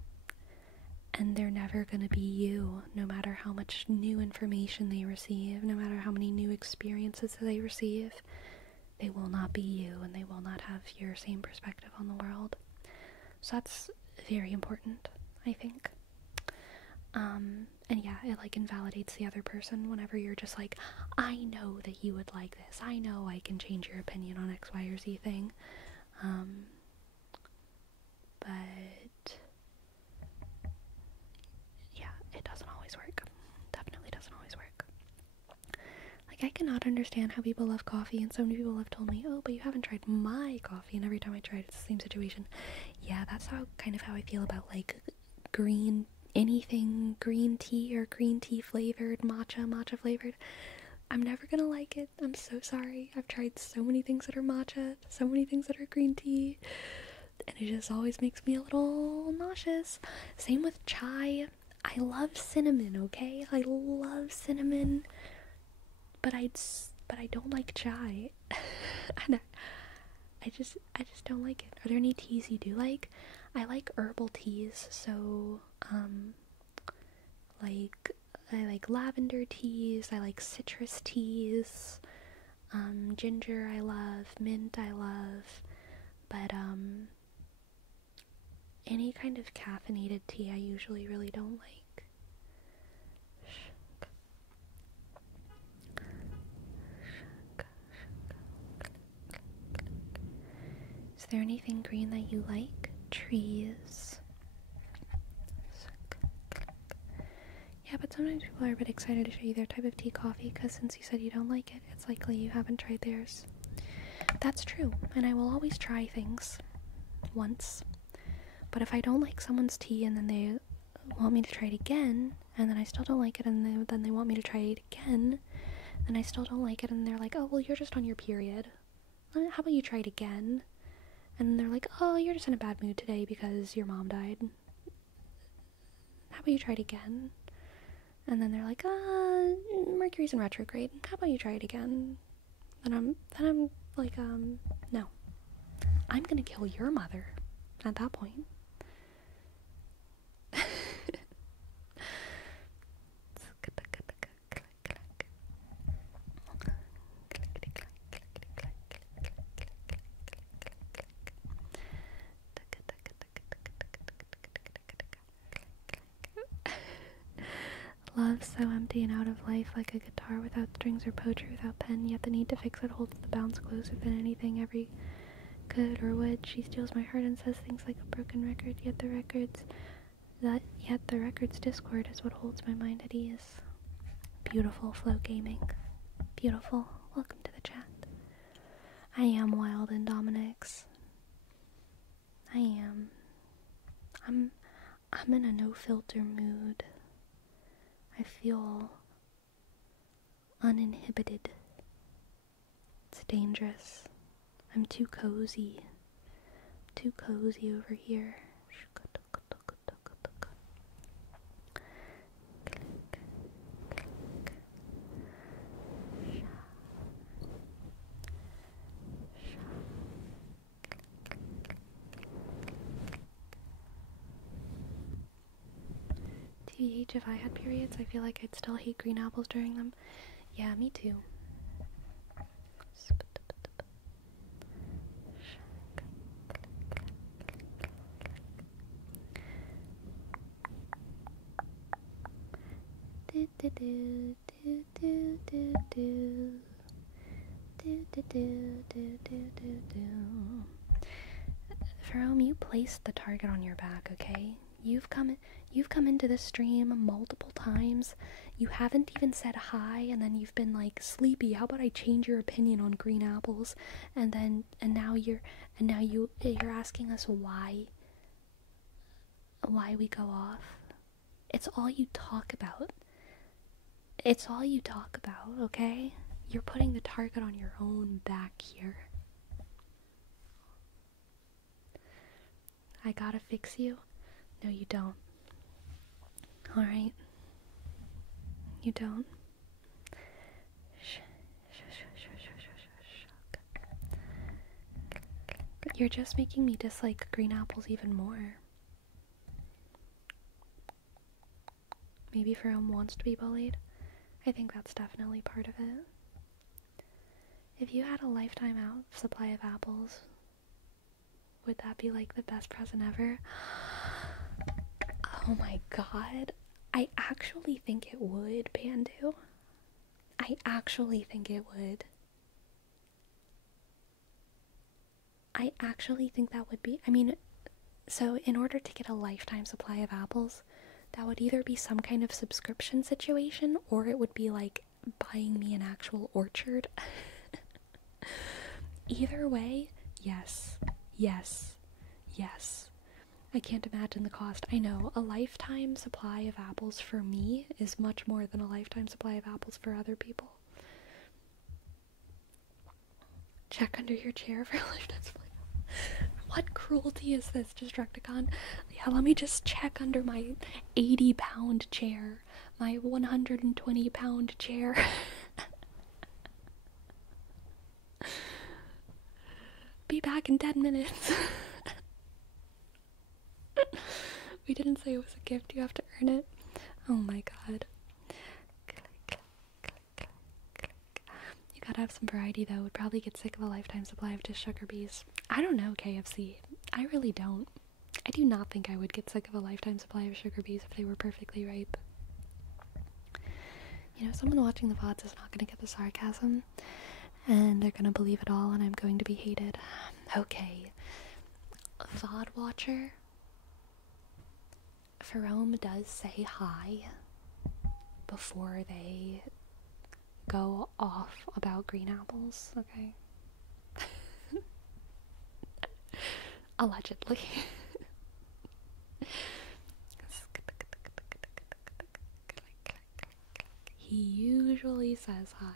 And they're never gonna be you, no matter how much new information they receive, no matter how many new experiences they receive. They will not be you, and they will not have your same perspective on the world. So that's very important, I think. And yeah, it, like, invalidates the other person whenever you're just like, I know that you would like this. I know I can change your opinion on X, Y, or Z thing. But... it doesn't always work. Definitely doesn't always work. Like, I cannot understand how people love coffee, and so many people have told me, oh, but you haven't tried my coffee, and every time I try it, it's the same situation. Yeah, that's kind of how I feel about, like, anything green tea or green tea flavored, matcha flavored. I'm never gonna like it. I'm so sorry. I've tried so many things that are matcha, so many things that are green tea, and it just always makes me a little nauseous. Same with chai. I love cinnamon, okay? I love cinnamon, but I don't like chai. I just don't like it. Are there any teas you do like? I like herbal teas, so like, I like lavender teas, I like citrus teas, ginger I love, mint I love, but any kind of caffeinated tea I usually really don't like. Is there anything green that you like? Trees. Yeah, but sometimes people are a bit excited to show you their type of tea coffee, because since you said you don't like it, it's likely you haven't tried theirs. That's true, and I will always try things once. But if I don't like someone's tea and then they want me to try it again, and then I still don't like it, and then they want me to try it again, and I still don't like it, and they're like, oh, well, you're just on your period. How about you try it again? And they're like, oh, you're just in a bad mood today because your mom died. How about you try it again? And then they're like, Mercury's in retrograde. How about you try it again? Then I'm like, no. I'm gonna kill your mother at that point. Love so empty and out of life, like a guitar without strings or poetry without pen, yet the need to fix it holds the bounds closer than anything ever could or would. She steals my heart and says things like a broken record, yet the record's discord is what holds my mind at ease. Beautiful, Flow Gaming. Beautiful. Welcome to the chat. I am wild in Dominic's. I am. I'm in a no-filter mood. I feel uninhibited. It's dangerous. I'm too cozy. Too cozy over here. TBH, if I had periods, I feel like I'd still hate green apples during them. Yeah, me too. Ferome, you placed the target on your back, okay? You've come into the stream multiple times. You haven't even said hi, and then you've been like, Sleepy, how about I change your opinion on green apples? And now you're asking us why we go off. It's all you talk about. It's all you talk about, okay? You're putting the target on your own back here. I gotta fix you? No, you don't. Alright? You don't. You're just making me dislike green apples even more. Maybe Ferome wants to be bullied. I think that's definitely part of it. If you had a lifetime supply of apples, would that be like the best present ever? Oh my god. I actually think it would, Pandu. I actually think it would. I actually think that would be, so in order to get a lifetime supply of apples, that would either be some kind of subscription situation, or it would be like buying me an actual orchard. Either way, yes. Yes. Yes. I can't imagine the cost. I know, a lifetime supply of apples for me is much more than a lifetime supply of apples for other people. Check under your chair for a lifetime supply. What cruelty is this, Destructicon? Yeah, let me just check under my 80-pound chair. My 120-pound chair. Be back in 10 minutes. We didn't say it was a gift, you have to earn it. Oh my god. You gotta have some variety though. Would probably get sick of a lifetime supply of just sugar bees. I don't know, KFC. I really don't. I do not think I would get sick of a lifetime supply of sugar bees if they were perfectly ripe. You know, someone watching the VODs is not gonna get the sarcasm, and they're gonna believe it all, and I'm going to be hated. Okay. Thought Watcher. Ferome does say hi before they go off about green apples, okay? Allegedly. He usually says hi.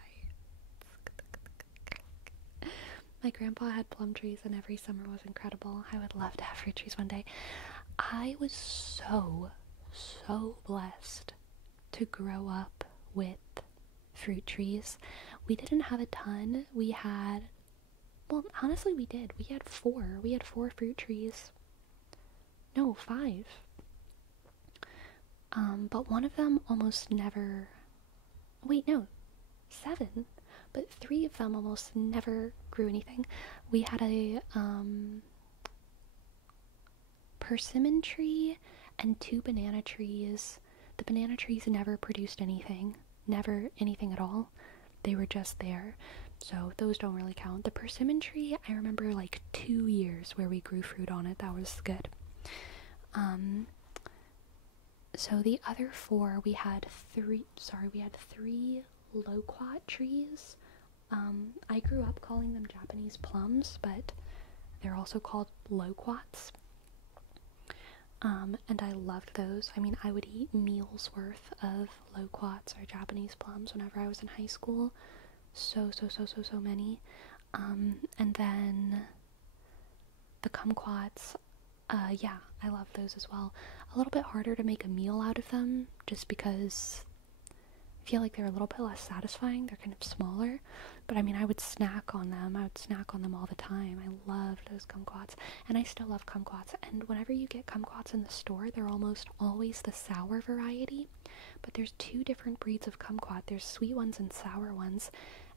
My grandpa had plum trees and every summer was incredible. I would love to have fruit trees one day. I was so blessed to grow up with fruit trees. We didn't have a ton. We had, well, honestly, we did. We had four. We had 4 fruit trees. No, 5. But one of them almost never, wait, no, 7. But 3 of them almost never grew anything. We had a, persimmon tree and 2 banana trees. The banana trees never produced anything. Never anything at all. They were just there. So those don't really count. The persimmon tree, I remember like 2 years where we grew fruit on it. That was good. So the other 4, we had 3 loquat trees. I grew up calling them Japanese plums, but they're also called loquats. And I loved those. I mean, I would eat meals worth of loquats or Japanese plums whenever I was in high school. So many. And then the kumquats, yeah, I love those as well. A little bit harder to make a meal out of them, just because I feel like they're a little bit less satisfying. They're kind of smaller, but I mean, I would snack on them. I would snack on them all the time. I loved those kumquats, and I still love kumquats. And whenever you get kumquats in the store, they're almost always the sour variety. But there's 2 different breeds of kumquat. There's sweet ones and sour ones,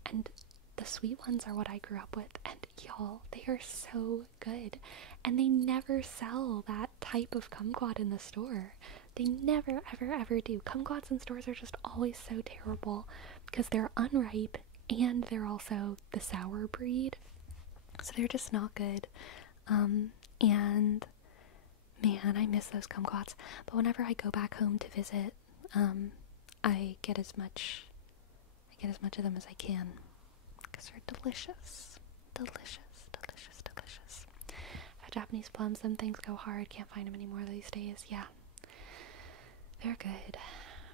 and the sweet ones are what I grew up with. And y'all, they are so good. And they never sell that type of kumquat in the store. They never, ever do. Kumquats in stores are just always so terrible because they're unripe and they're also the sour breed. So they're just not good. And man, I miss those kumquats. But whenever I go back home to visit, I get as much of them as I can because they're delicious. Delicious. Japanese plums, them things go hard. Can't find them anymore these days. Yeah. They're good.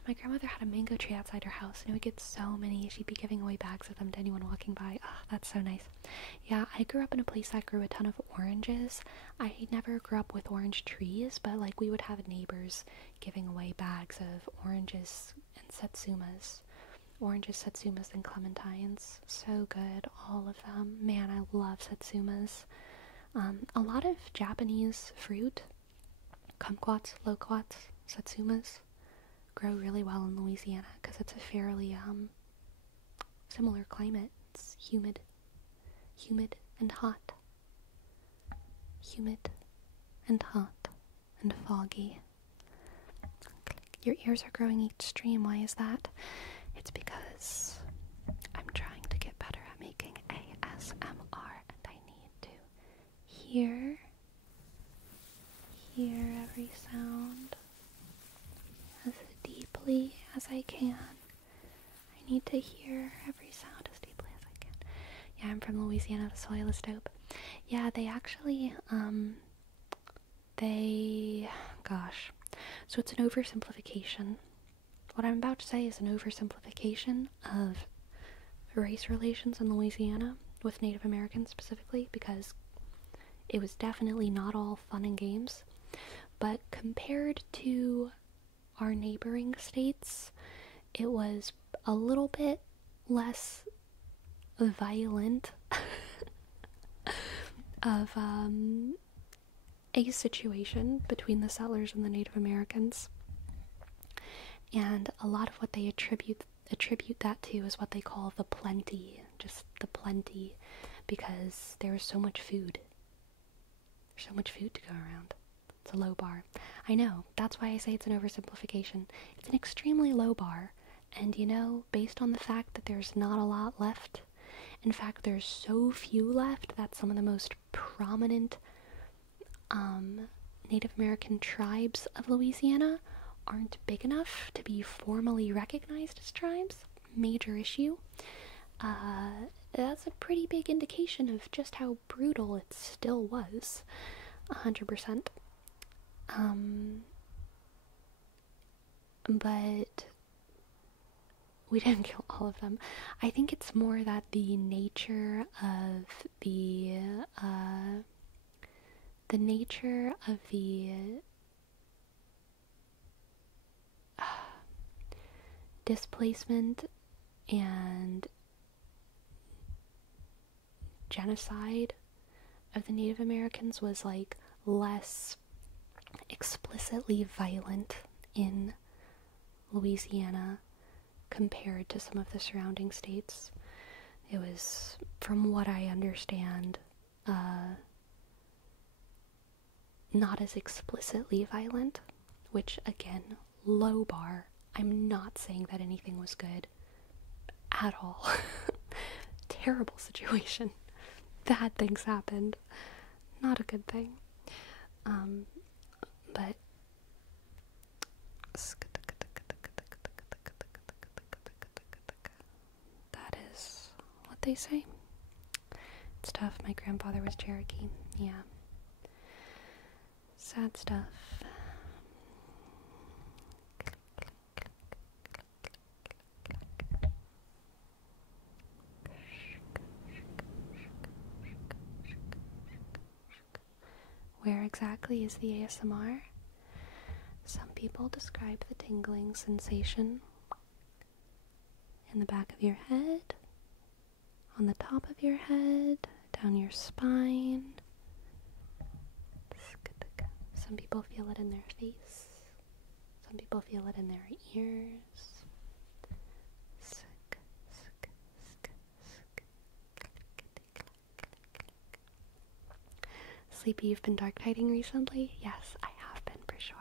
My grandmother had a mango tree outside her house, and we would get so many. She'd be giving away bags of them to anyone walking by. Oh, that's so nice. Yeah, I grew up in a place that grew a ton of oranges. I never grew up with orange trees, but like we would have neighbors giving away bags of oranges and satsumas. Oranges, satsumas, and clementines. So good, all of them. Man, I love satsumas. A lot of Japanese fruit, kumquats, loquats, satsumas, grow really well in Louisiana because it's a fairly similar climate. It's humid and hot. Humid and hot and foggy. Your ears are growing each stream. Why is that? It's because I'm trying to get better at making ASMR, and I need to hear every sound as deeply as I can. I need to hear every sound as deeply as I can. Yeah, I'm from Louisiana. The soil is dope. Yeah, they actually, gosh. So it's an oversimplification. What I'm about to say is an oversimplification of race relations in Louisiana with Native Americans specifically, because it was definitely not all fun and games. But compared to our neighboring states, it was a little bit less violent of a situation between the settlers and the Native Americans. And a lot of what they attribute that to is what they call the plenty, just the plenty, because there was so much food. There's so much food to go around. It's a low bar. I know, that's why I say it's an oversimplification. It's an extremely low bar, and you know, based on the fact that there's not a lot left, in fact there's so few left that some of the most prominent Native American tribes of Louisiana aren't big enough to be formally recognized as tribes. Major issue. That's a pretty big indication of just how brutal it still was. 100%. But we didn't kill all of them. I think it's more that the nature of the displacement and genocide of the Native Americans was like less explicitly violent in Louisiana compared to some of the surrounding states. It was, from what I understand, not as explicitly violent, which again, low bar. I'm not saying that anything was good at all. Terrible situation. Bad things happened. Not a good thing. But that is what they say. It's tough. My grandfather was Cherokee. Yeah. Sad stuff. Where exactly is the ASMR? Some people describe the tingling sensation in the back of your head, on the top of your head, down your spine. Some people feel it in their face. Some people feel it in their ears. Sleepy, you've been dark tiding recently? Yes, I have been, for sure.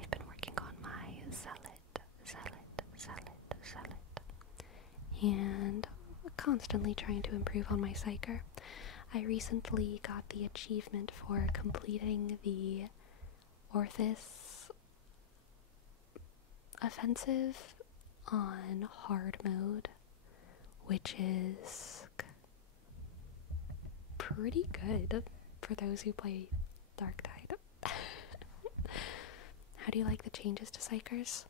I've been working on my zealot, and constantly trying to improve on my psyker. I recently got the achievement for completing the Orthis offensive on hard mode, which is pretty good for those who play Darktide. How do you like the changes to Psychers?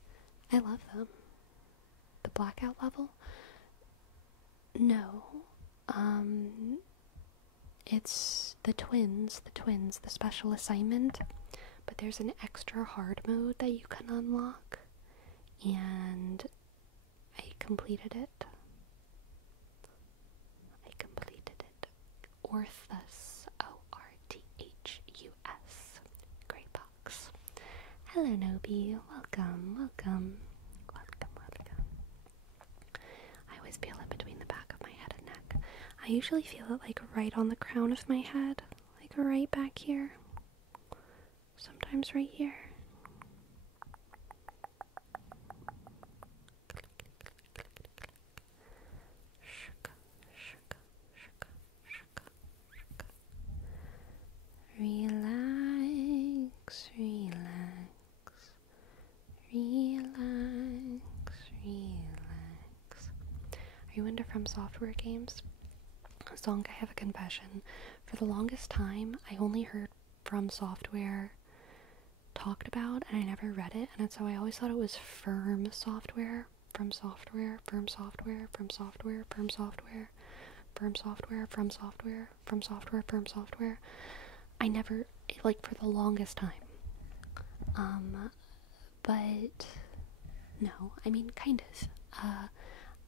I love them. The blackout level? No. It's the twins, the special assignment, but there's an extra hard mode that you can unlock, and I completed it. Orthus, O-R-T-H-U-S. Great box. Hello, Nobi. Welcome. I always feel it between the back of my head and neck. I usually feel it like right on the crown of my head, like right back here. Sometimes right here. Relax. Are you into From Software games? Zonk, I have a confession. For the longest time, I only heard From Software talked about, and I never read it, and so I always thought it was From Software. I never, like, for the longest time. But no, I mean, kind of.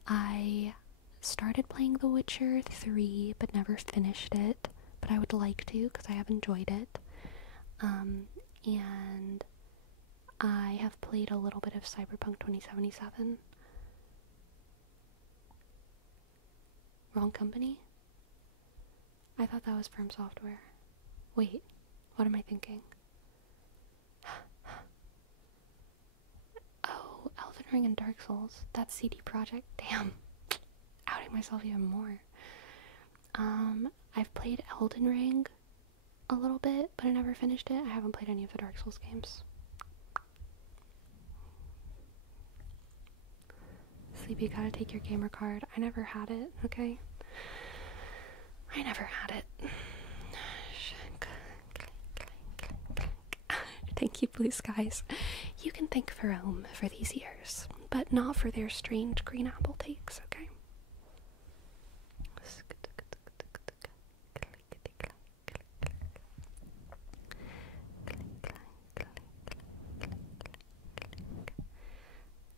I started playing The Witcher 3, but never finished it, but I would like to, because I have enjoyed it. And I have played a little bit of Cyberpunk 2077. Wrong company? I thought that was From Software. Wait, what am I thinking? Oh, Elden Ring and Dark Souls. That's CD Projekt. Damn. Outing myself even more. I've played Elden Ring a little bit, but I never finished it. I haven't played any of the Dark Souls games. Sleepy, you gotta take your gamer card. I never had it, okay? I never had it. Thank you, Blue Skies. You can thank Ferome for these years, but not for their strange green apple takes, okay?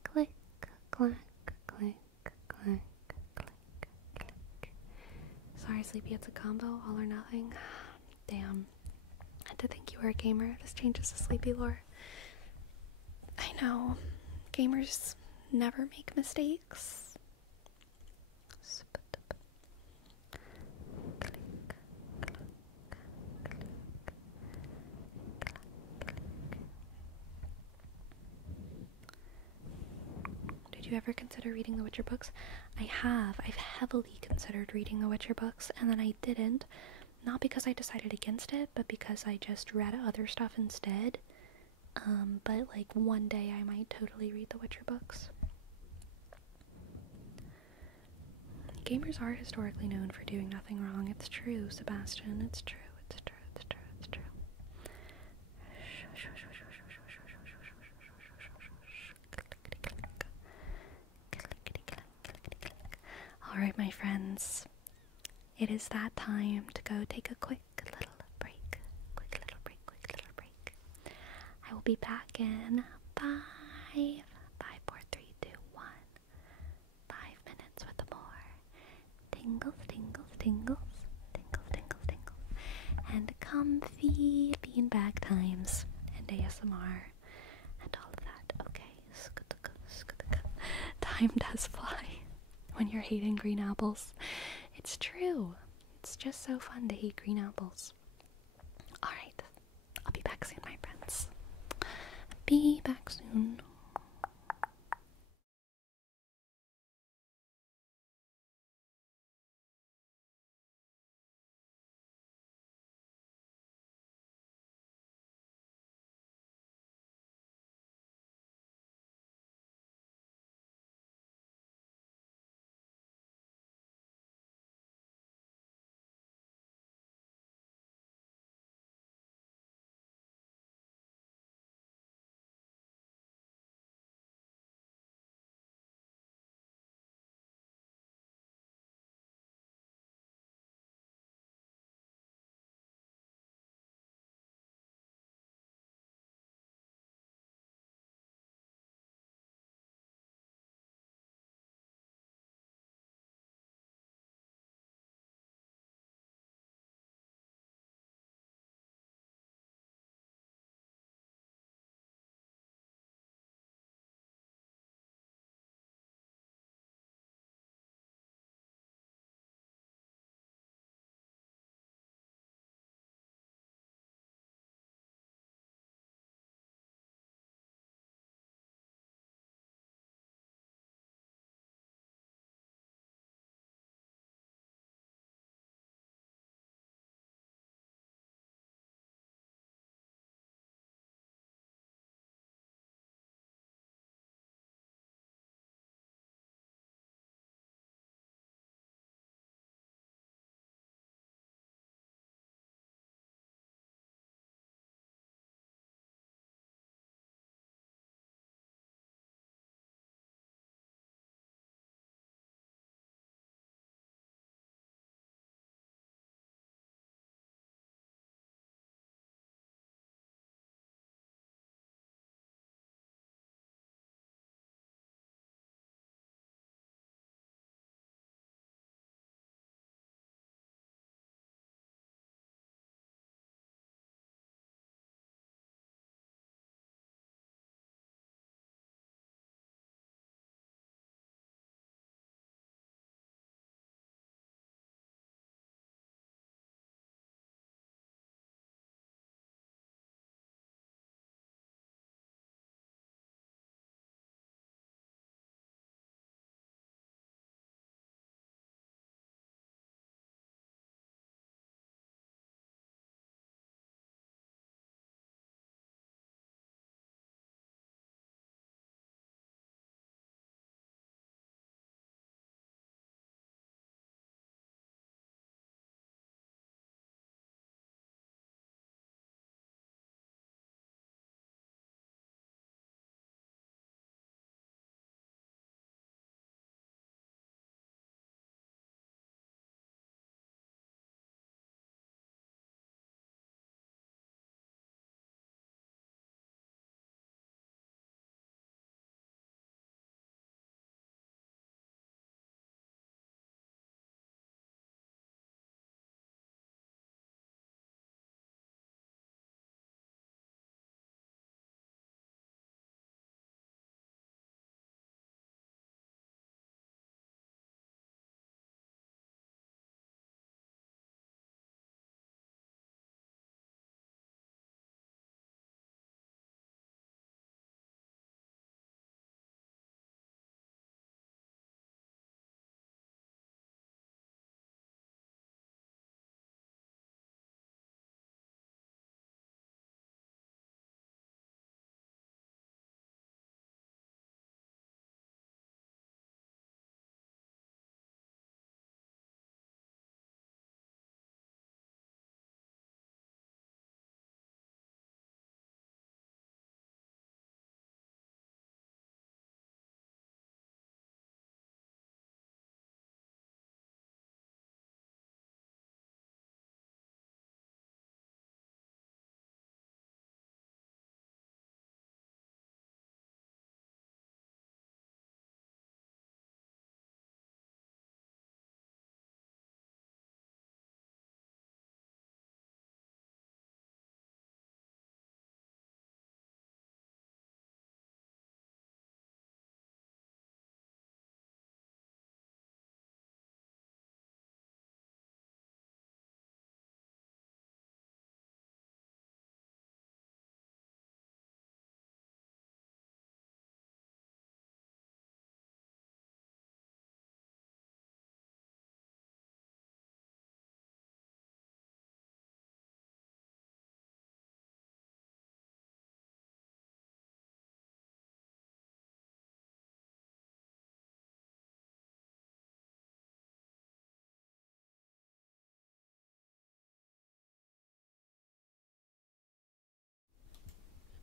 Click, clack, click, clack, click, click. Sorry, Sleepy, it's a combo, all or nothing. Damn. I had to think you were a gamer. This changes the Sleepy lore. I know. Gamers never make mistakes. Did you ever consider reading the Witcher books? I have. I've heavily considered reading the Witcher books, and then I didn't. Not because I decided against it, but because I just read other stuff instead. But like one day I might totally read the Witcher books. Gamers are historically known for doing nothing wrong. It's true, Sebastian. It's true. It's true. It's true. It's true. Alright, my friends. It is that time to go take a quick little break. Quick little break. Quick little break. I will be back in 5, 4, 3, 2, 1. 5 minutes with more tingles, tingles, tingles, tingles, tingles, tingles, and comfy beanbag times, and ASMR, and all of that. Okay, time does fly when you're hating green apples. It's true. It's just so fun to hate green apples. Alright, I'll be back soon, my friends. Be back soon.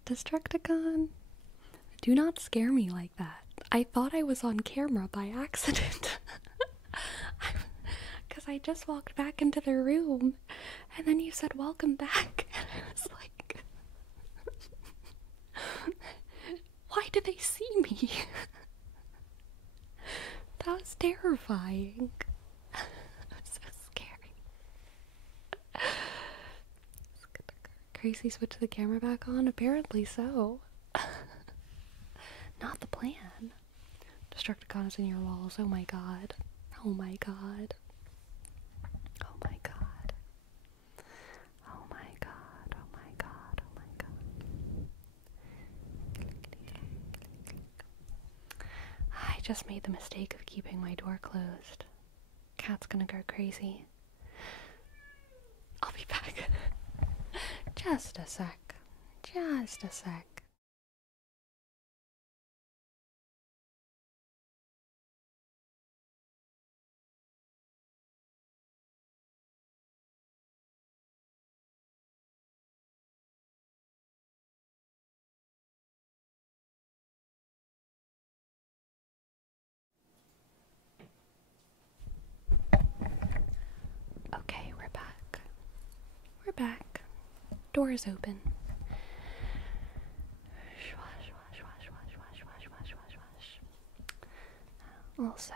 Destructicon, do not scare me like that. I thought I was on camera by accident. Because I just walked back into the room, and then you said, welcome back. And I was like, why did they see me? That was terrifying. So scary. Crazy switch the camera back on? Apparently so. Not the plan. Destructicon is in your walls. Oh my god. Oh my god. Oh my god. Oh my god. Oh my god. Oh my god. I just made the mistake of keeping my door closed. Cat's gonna go crazy. I'll be back. Just a sec. Just a sec. Okay, we're back. We're back. Door is open. Also,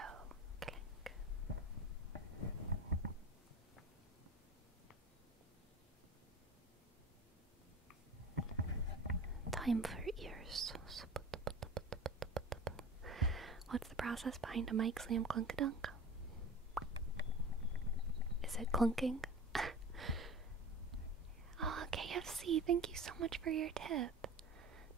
clink. Time for ears. What's the process behind a mic slam clunk-a-dunk? Is it clunking? Oh, KFC, thank you so much for your tip.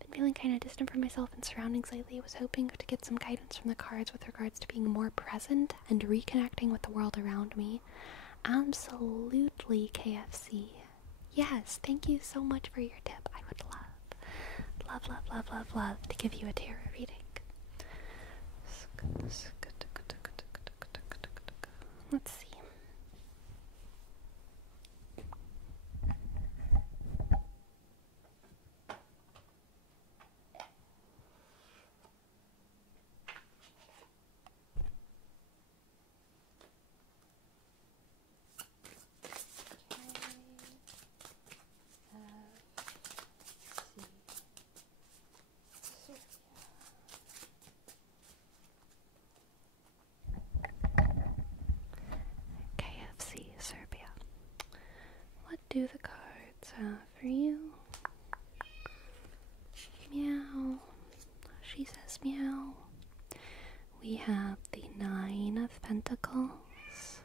Been feeling kind of distant from myself and surroundings lately. Was hoping to get some guidance from the cards with regards to being more present and reconnecting with the world around me. Absolutely, KFC. Yes, thank you so much for your tip. I would love to give you a tarot reading. Let's see. KFC Serbia. What do the cards have for you? Meow. She says meow. We have the Nine of Pentacles.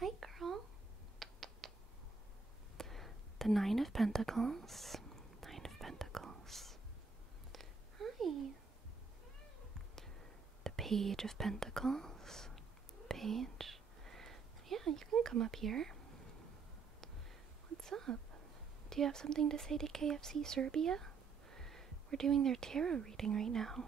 Hi, girl. The Nine of Pentacles. Nine of Pentacles. Hi. The Page of Pentacles. Page. Yeah, you can come up here. What's up? Do you have something to say to KFC Serbia? We're doing their tarot reading right now.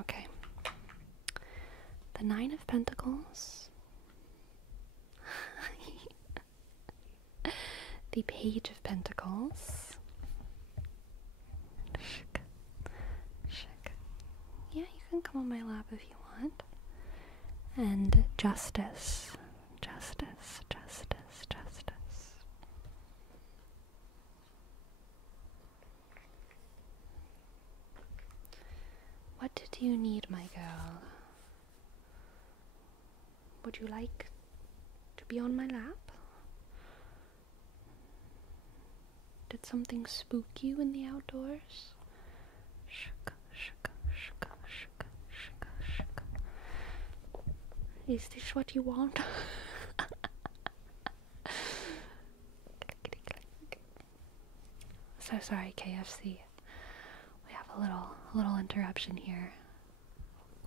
Okay. The Nine of Pentacles. The Page of Pentacles. Yeah, you can come on my lap if you want. And Justice. Justice, justice, justice. What do you need, my girl? Would you like to be on my lap? Did something spook you in the outdoors? Shuka, shuka, shuka, shuka, shuka, shuka. Is this what you want? So sorry, KFC. We have a little interruption here.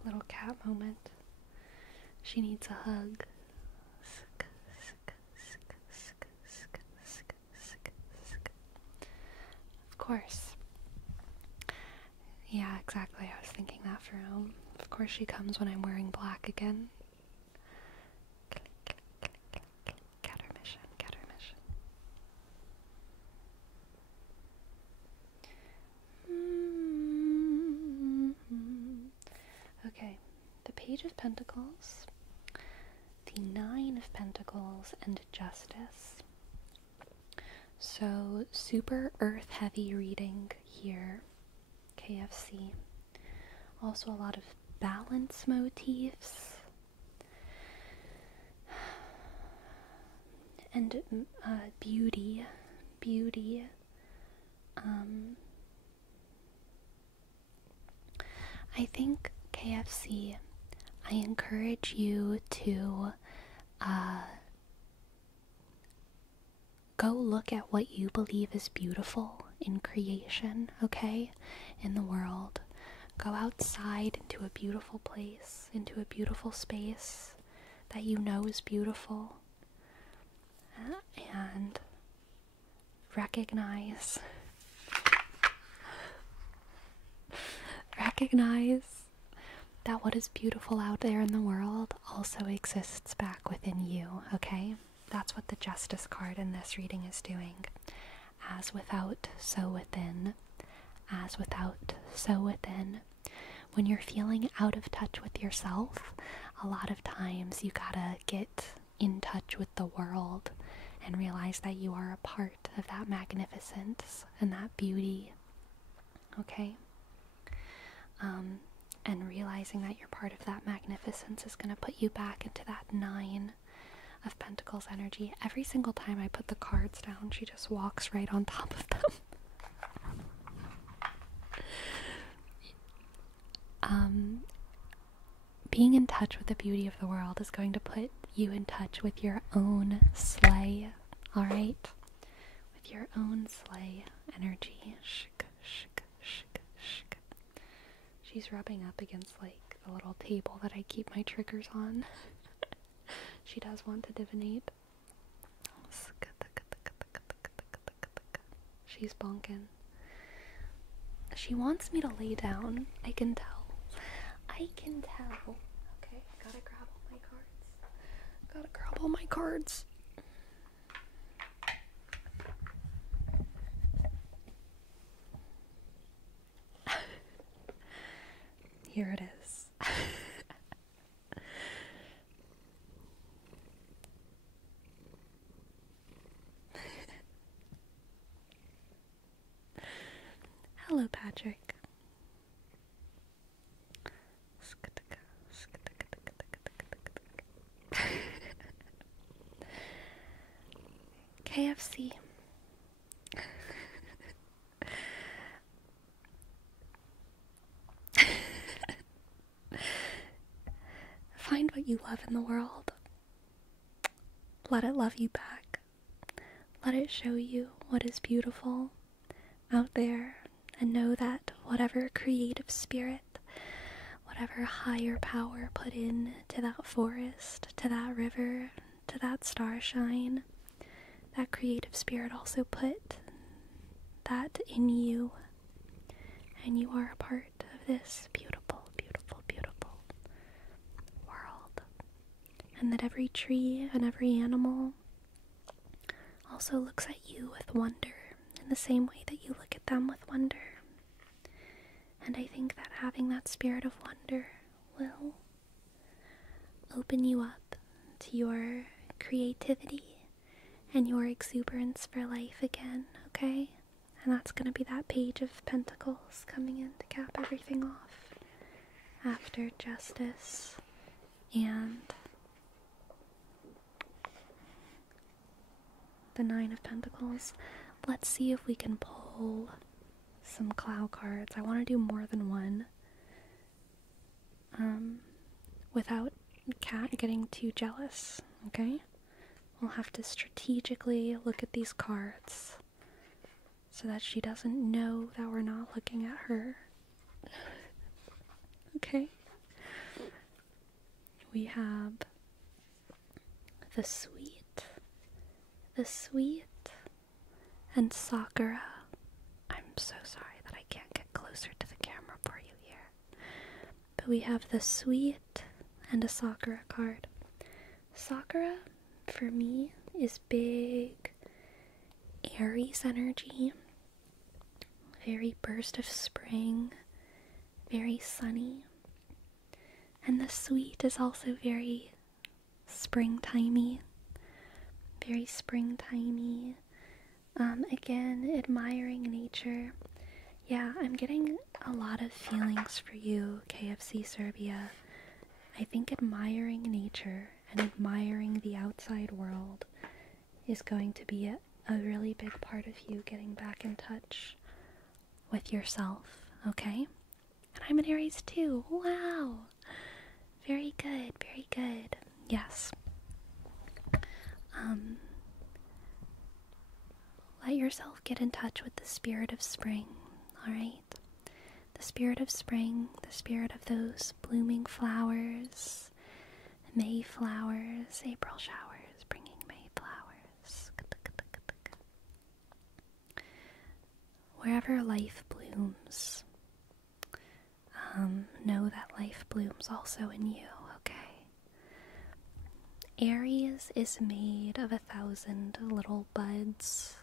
Little cat moment. She needs a hug. course. Yeah, exactly. I was thinking that for Of course she comes when I'm wearing black again. Get her mission, get her mission. Okay, the Page of Pentacles, the Nine of Pentacles, and Justice. So, super earth heavy reading here, KFC. Also, a lot of balance motifs. And beauty. I think, KFC, I encourage you to go look at what you believe is beautiful in creation, okay? In the world. Go outside into a beautiful place, into a beautiful space that you know is beautiful, and recognize that what is beautiful out there in the world also exists back within you, okay? That's what the Justice card in this reading is doing. As without, so within. As without, so within. When you're feeling out of touch with yourself, a lot of times you gotta get in touch with the world and realize that you are a part of that magnificence and that beauty, okay? And realizing that you're part of that magnificence is going to put you back into that Nine of Pentacles energy. Every single time I put the cards down, she just walks right on top of them. Being in touch with the beauty of the world is going to put you in touch with your own sleigh, alright? With your own sleigh energy. Shk, shk, shk, shk. She's rubbing up against, like, the little table that I keep my triggers on. She does want to divinate. She's bonking. She wants me to lay down. I can tell. Okay, gotta grab all my cards. Here it is. Hello, Patrick. KFC. Find what you love in the world. Let it love you back. Let it show you what is beautiful out there, and know that whatever creative spirit, whatever higher power put in to that forest, to that river, to that starshine, that creative spirit also put that in you, and you are a part of this beautiful, beautiful, beautiful world. And that every tree and every animal also looks at you with wonder in the same way that you look at them with wonder. And I think that having that spirit of wonder will open you up to your creativity and your exuberance for life again, okay? And that's gonna be that Page of Pentacles coming in to cap everything off after Justice and the Nine of Pentacles. Let's see if we can pull some cloud cards. I want to do more than one, without Kat getting too jealous, okay? We'll have to strategically look at these cards so that she doesn't know that we're not looking at her. Okay? We have the Sweet, and Sakura. I'm so sorry that I can't get closer to the camera for you here. But we have the Sweet and a Sakura card. Sakura, for me, is big Aries energy. Very burst of spring. Very sunny. And the Sweet is also very springtimey. Very springtimey. Again, admiring nature. Yeah, I'm getting a lot of feelings for you, KFC Serbia. I think admiring nature and admiring the outside world is going to be a really big part of you getting back in touch with yourself, okay? And I'm an Aries too. Wow! Very good, very good. Yes. Let yourself get in touch with the spirit of spring, alright? The spirit of spring, the spirit of those blooming flowers, May flowers, April showers, bringing May flowers. Wherever life blooms, know that life blooms also in you, okay? Aries is made of 1,000 little buds.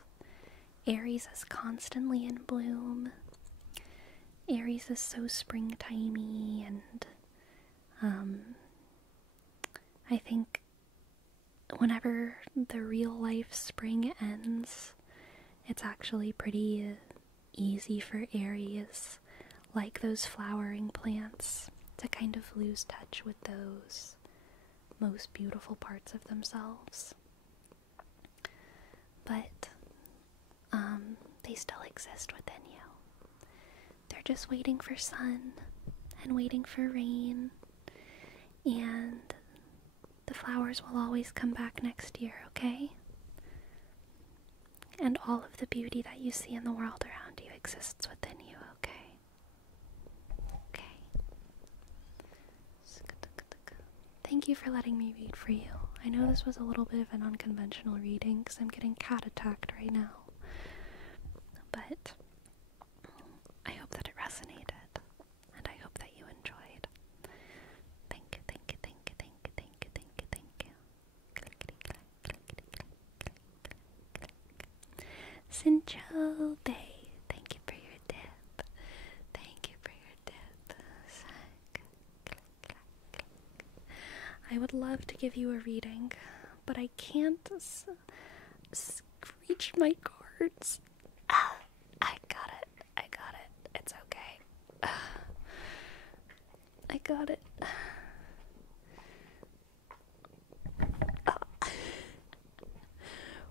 Aries is constantly in bloom. Aries is so springtimey, and I think whenever the real life spring ends, it's actually pretty easy for Aries, like those flowering plants, to kind of lose touch with those most beautiful parts of themselves. But they still exist within you. They're just waiting for sun and waiting for rain, and the flowers will always come back next year, okay? And all of the beauty that you see in the world around you exists within you, okay? Okay. Thank you for letting me read for you. I know this was a little bit of an unconventional reading because I'm getting cat attacked right now. But I hope that it resonated, and I hope that you enjoyed. Thank you, thank you, thank you, thank you, thank you, thank you, thank you. Sincho Bay, thank you for your dip. Thank you for your dip. I would love to give you a reading, but I can't reach my cards. I got it. I got it. It's okay. I got it.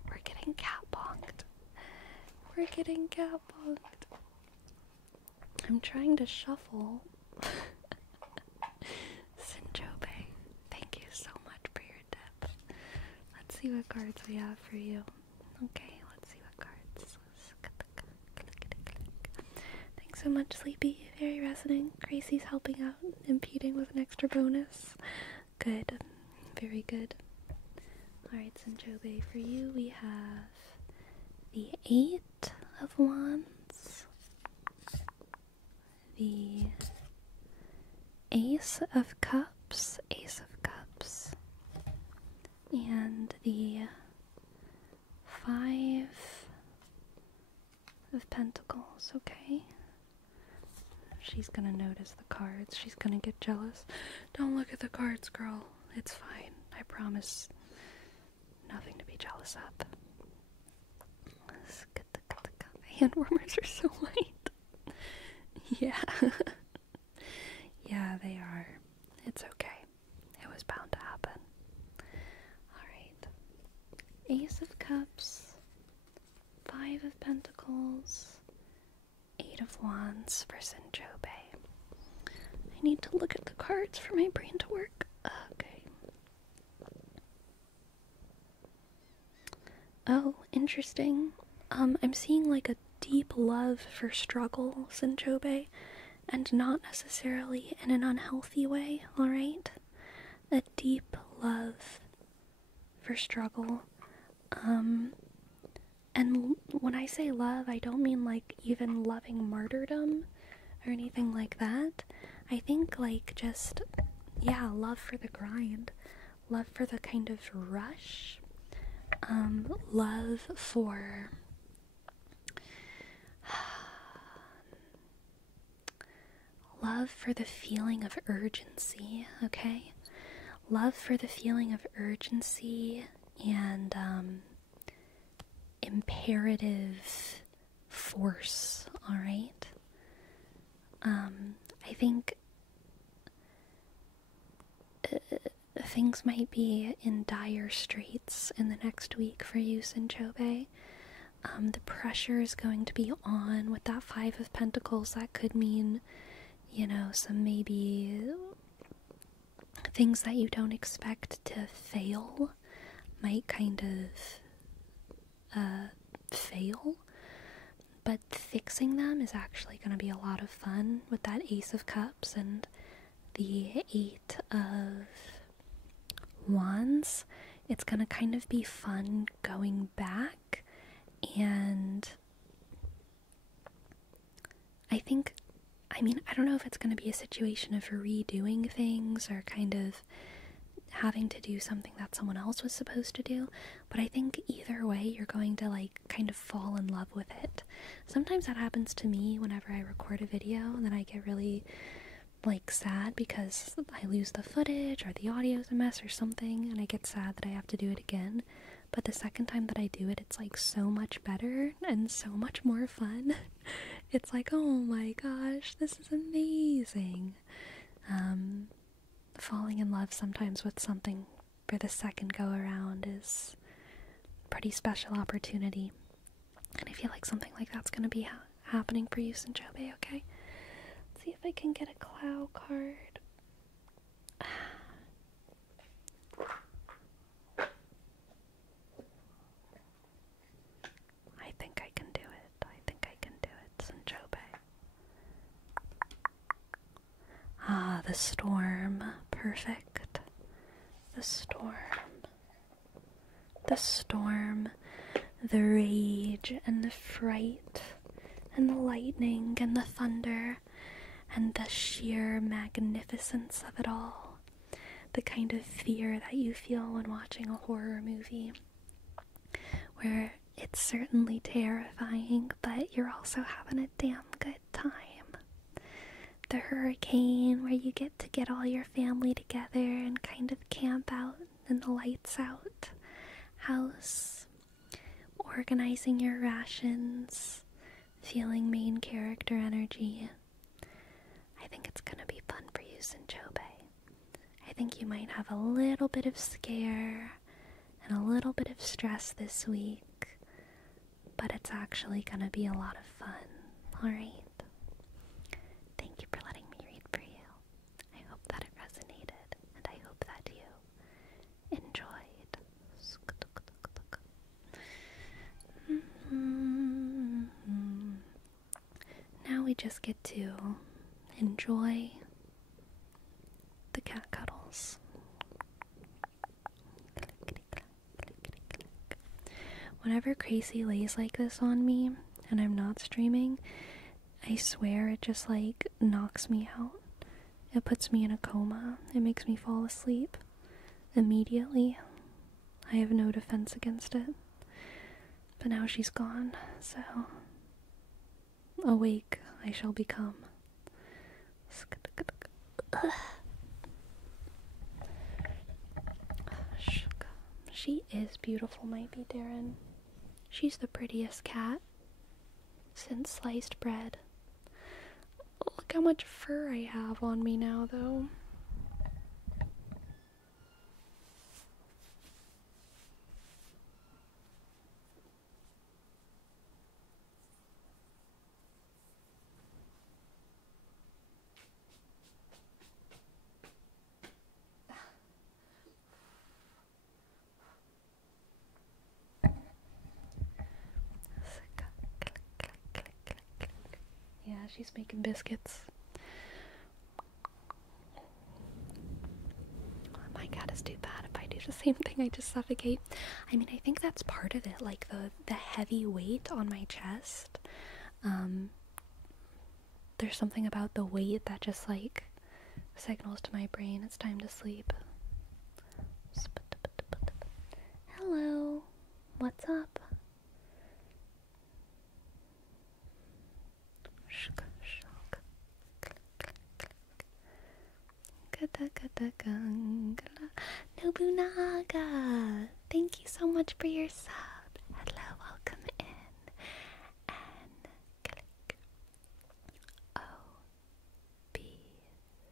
We're getting cat-bonged. We're getting cat-bonged. I'm trying to shuffle. Sinjobe, thank you so much for your dip. Let's see what cards we have for you. Okay, let's see what cards. Thanks so much, Sleepy. Very resonant. Gracie's helping out, impeding with an extra bonus. Good. Very good. Alright, Sinjobe, for you we have the 8 of Wands, the Ace of Cups, and the 5 of Pentacles, okay? She's gonna notice the cards. She's gonna get jealous. Don't look at the cards, girl. It's fine. I promise. Nothing to be jealous of. The hand warmers are so light. Yeah. Yeah, they are. It's okay. It was bound to happen. Alright. Ace of Cups, 5 of Pentacles, 8 of Wands for Sinjobe. I need to look at the cards for my brain to work. Okay. Oh, interesting. I'm seeing like a deep love for struggle, Sinjobe, and not necessarily in an unhealthy way, alright? A deep love for struggle. And when I say love, I don't mean like even loving martyrdom or anything like that. I think like just, yeah, love for the grind, love for the kind of rush, love for love for the feeling of urgency, okay? Love for the feeling of urgency and imperative force, alright? I think things might be in dire straits in the next week for you, Sinchobe. The pressure is going to be on with that Five of Pentacles. That could mean, you know, some maybe things that you don't expect to fail might kind of fail, but fixing them is actually going to be a lot of fun with that Ace of Cups and the Eight of Wands. It's going to kind of be fun going back, and I don't know if it's going to be a situation of redoing things or kind of having to do something that someone else was supposed to do, but I think either way you're going to like kind of fall in love with it. Sometimes that happens to me whenever I record a video, and then I get really like sad because I lose the footage or the audio's a mess or something, and I get sad that I have to do it again. But the second time that I do it, it's like so much better and so much more fun. It's like, oh my gosh, this is amazing. Falling in love sometimes with something for the second go around is a pretty special opportunity. And I feel like something like that's going to be happening for you, Sinchobe, okay? Let's see if I can get a cloud card. I think I can do it. I think I can do it, Sinchobe. Ah, the storm. Perfect. The storm. The storm. The rage and the fright and the lightning and the thunder and the sheer magnificence of it all. The kind of fear that you feel when watching a horror movie, where it's certainly terrifying, but you're also having a damn good time. The hurricane, where you get to get all your family together and kind of camp out in the lights out house, organizing your rations, feeling main character energy. I think it's gonna be fun for you, Sinchobe. I think you might have a little bit of scare and a little bit of stress this week, but it's actually gonna be a lot of fun, alright? Thank you for letting me read for you. I hope that it resonated, and I hope that you enjoyed. Now we just get to enjoy the cat cuddles. Whenever Gracie lays like this on me and I'm not streaming, I swear it just like knocks me out. It puts me in a coma. It makes me fall asleep immediately. I have no defense against it. But now she's gone, so awake I shall become. She is beautiful, might be Darren. She's the prettiest cat since sliced bread. Look how much fur I have on me now, though. Yeah, she's making biscuits. My cat is too bad if I do the same thing, I just suffocate. I mean, I think that's part of it, like the heavy weight on my chest. There's something about the weight that just like signals to my brain it's time to sleep. Hello, what's up? Nobunaga, thank you so much for your sub. Hello, welcome in. And click O B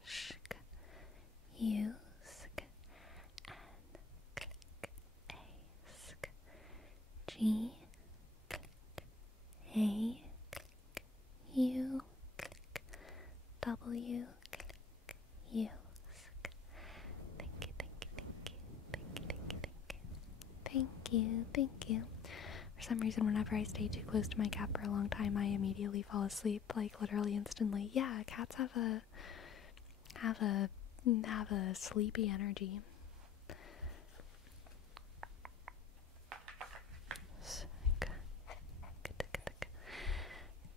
shk U sk and click A sk G click A click U click W click U. Thank you. For some reason, whenever I stay too close to my cat for a long time, I immediately fall asleep, like literally instantly. Yeah, cats have a sleepy energy.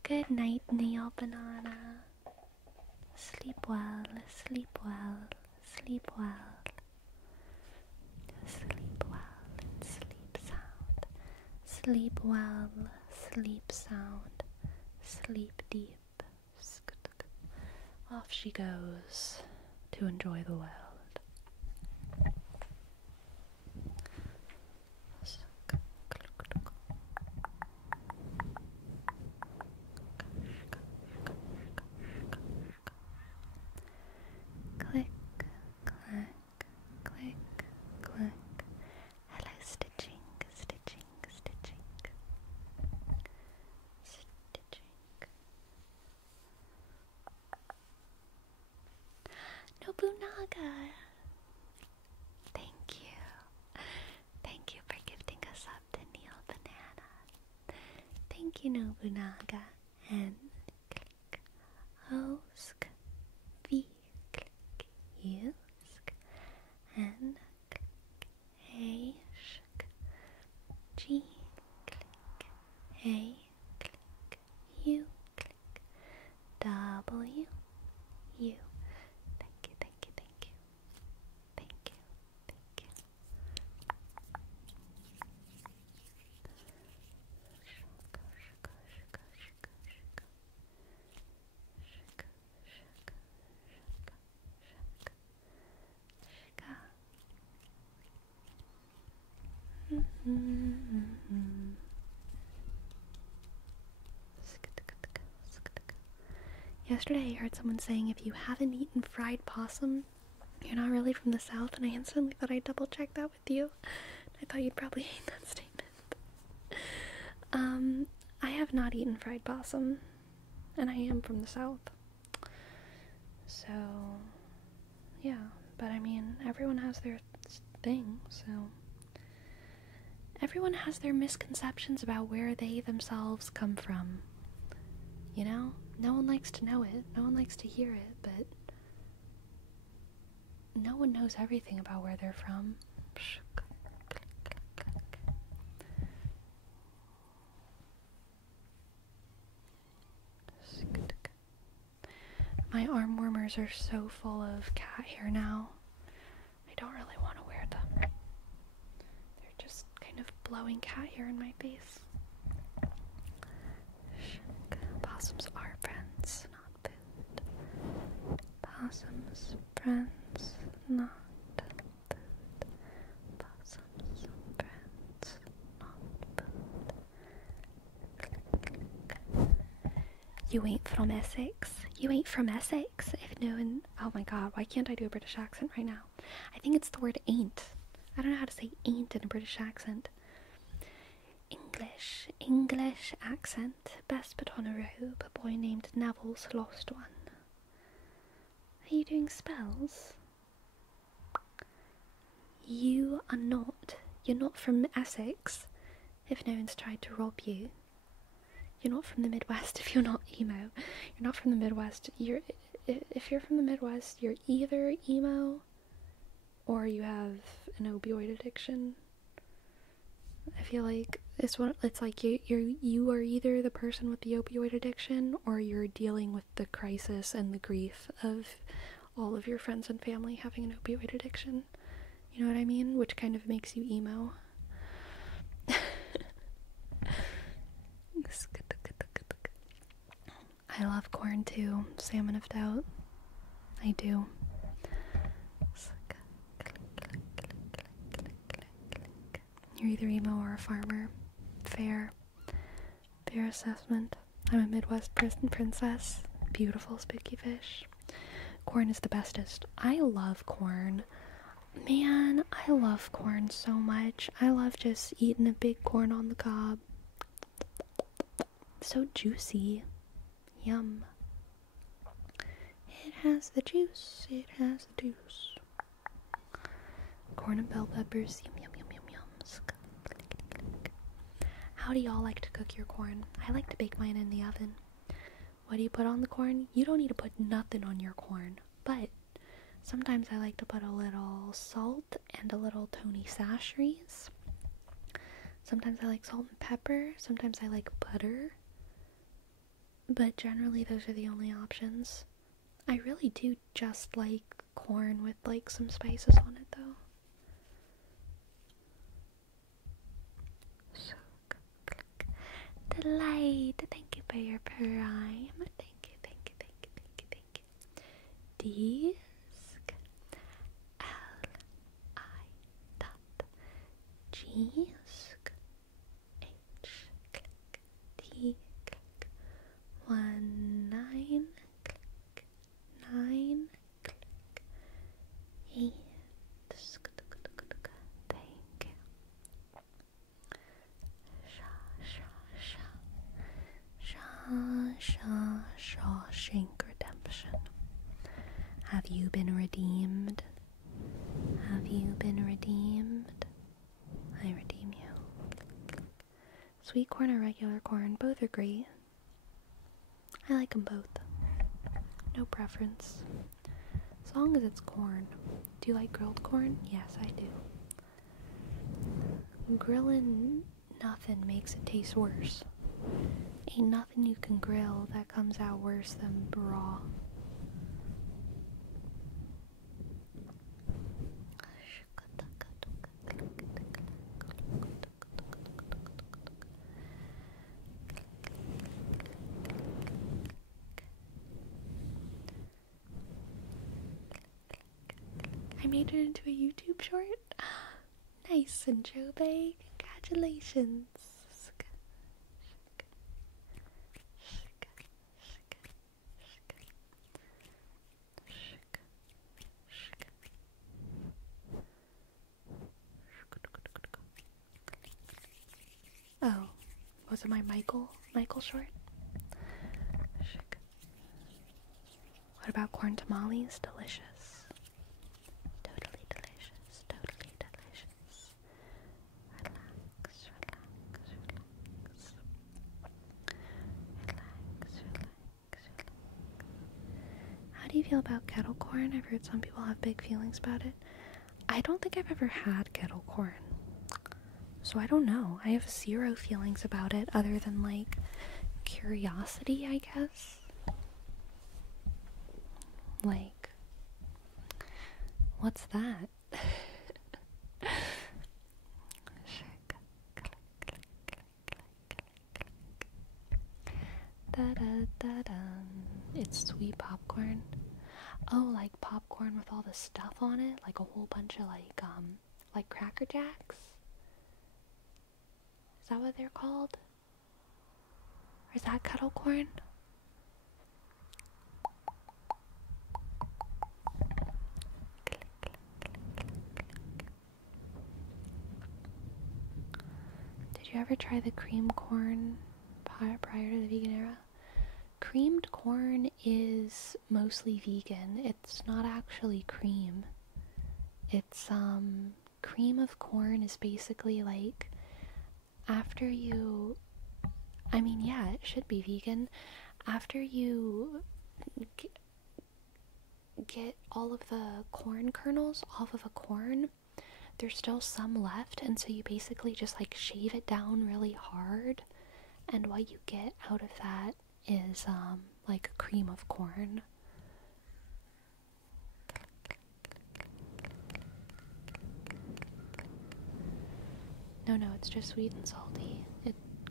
Good night, Neil Banana. Sleep well, sleep well, sleep well. Sleep well and sleep sound. Sleep well, sleep sound. Sleep deep. Off she goes to enjoy the world. Click, clack, click, clack. Hello, stitching, stitching, stitching. Stitching. Nobunaga! Thank you. Thank you for gifting us up to Neil Banana. Thank you, Nobunaga. And click. Osk. V. Click. Usk. And click. A. Shk. G. Click. A. Click. U. Click. W. U. Thank you, thank you, thank you. Thank you, thank you. Yesterday I heard someone saying if you haven't eaten fried possum, you're not really from the South, and I instantly thought I'd double check that with you. I thought you'd probably hate that statement. I have not eaten fried possum, and I am from the South. So, yeah, but I mean, everyone has their thing, so. Everyone has their misconceptions about where they themselves come from. You know? No one likes to know it, no one likes to hear it, but no one knows everything about where they're from. My arm warmers are so full of cat hair now. I don't really want to wear them. They're just kind of blowing cat hair in my face. Possums are friends, not food. Possums, friends, not food. Possums, friends, not food. You ain't from Essex. You ain't from Essex. If no one, oh my god, why can't I do a British accent right now? I think it's the word ain't. I don't know how to say ain't in a British accent. English accent. Best put on a robe. A boy named Neville's lost one. Are you doing spells? You are not. You're not from Essex. If no one's tried to rob you. You're not from the Midwest if you're not emo. You're not from the Midwest. If you're from the Midwest, you're either emo or you have an opioid addiction. I feel like it's like you are either the person with the opioid addiction, or you're dealing with the crisis and the grief of all of your friends and family having an opioid addiction. You know what I mean? Which kind of makes you emo. I love corn too. Salmon of Doubt. I do. You're either emo or a farmer. Fair. Fair assessment. I'm a Midwest princess. Beautiful spooky fish. Corn is the bestest. I love corn. Man, I love corn so much. I love just eating a big corn on the cob. So juicy. Yum. It has the juice. It has the juice. Corn and bell peppers. Yum, yum, yum, yum, yum. How do y'all like to cook your corn? I like to bake mine in the oven. What do you put on the corn? You don't need to put nothing on your corn, but sometimes I like to put a little salt and a little Tony Chachere's. Sometimes I like salt and pepper. Sometimes I like butter. But generally those are the only options. I really do just like corn with like some spices on it though. Delight, thank you for your prime. Thank you, thank you, thank you, thank you, thank you. Disc L-I dot G-sc H click T click 1 9 click 9 click 8 thank you. Shawshank Redemption. Have you been redeemed? Have you been redeemed? I redeem you. Sweet corn or regular corn, both are great. I like them both. No preference. As long as it's corn. Do you like grilled corn? Yes, I do. Grilling nothing makes it taste worse. Ain't nothing you can grill that comes out worse than raw. I made it into a YouTube short? Nice, Sanchobe. Congratulations. Oh, was it my Michael short? What about corn tamales? Delicious. Totally delicious. Totally delicious. Relax, relax, relax. Relax, relax, relax. How do you feel about kettle corn? I've heard some people have big feelings about it. I don't think I've ever had kettle corn. So I don't know. I have zero feelings about it other than like curiosity, I guess. Like, what's that? It's sweet popcorn. Oh, like popcorn with all the stuff on it, like a whole bunch of like Cracker Jacks. Is that what they're called? Or is that kettle corn? Did you ever try the cream corn prior to the vegan era? Creamed corn is mostly vegan. It's not actually cream. It's cream of corn is basically like after you, I mean, yeah, it should be vegan. After you get all of the corn kernels off of a corn, there's still some left, and so you basically just like shave it down really hard, and what you get out of that is like a cream of corn. No, it's just sweet and salty.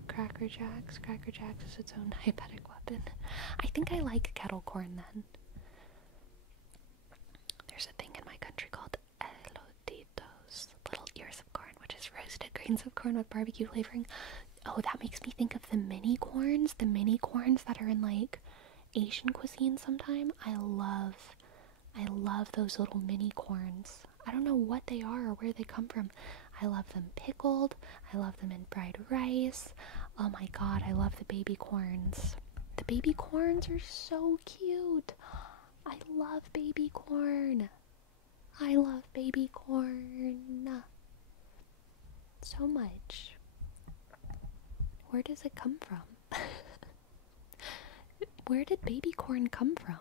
Cracker Jacks is its own diabetic weapon. I think I like kettle corn then. There's a thing in my country called elotitos, little ears of corn, which is roasted grains of corn with barbecue flavoring. Oh, that makes me think of the mini corns that are in like Asian cuisine sometime. I love those little mini corns. I don't know what they are or where they come from. I love them pickled. I love them in fried rice. Oh my god, I love the baby corns. The baby corns are so cute. I love baby corn. I love baby corn so much. Where does it come from? Where did baby corn come from?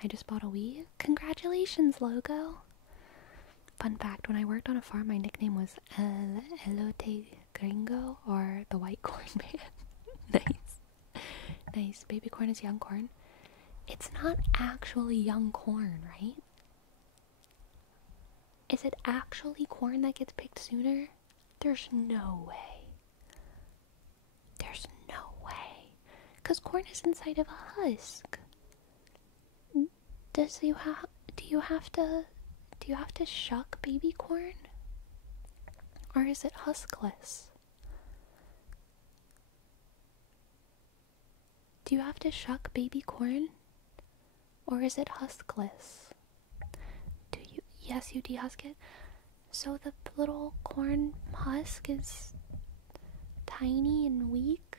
I just bought a Wii. Congratulations, logo! Fun fact, when I worked on a farm, my nickname was El Elote Gringo, or the White Corn Man. Nice. Nice. Baby corn is young corn. It's not actually young corn, right? Is it actually corn that gets picked sooner? There's no way. There's no way. Because corn is inside of a husk. Do you have to shuck baby corn? Or is it huskless? Do you have to shuck baby corn? Or is it huskless? Yes, you dehusk it. So the little corn husk is tiny and weak?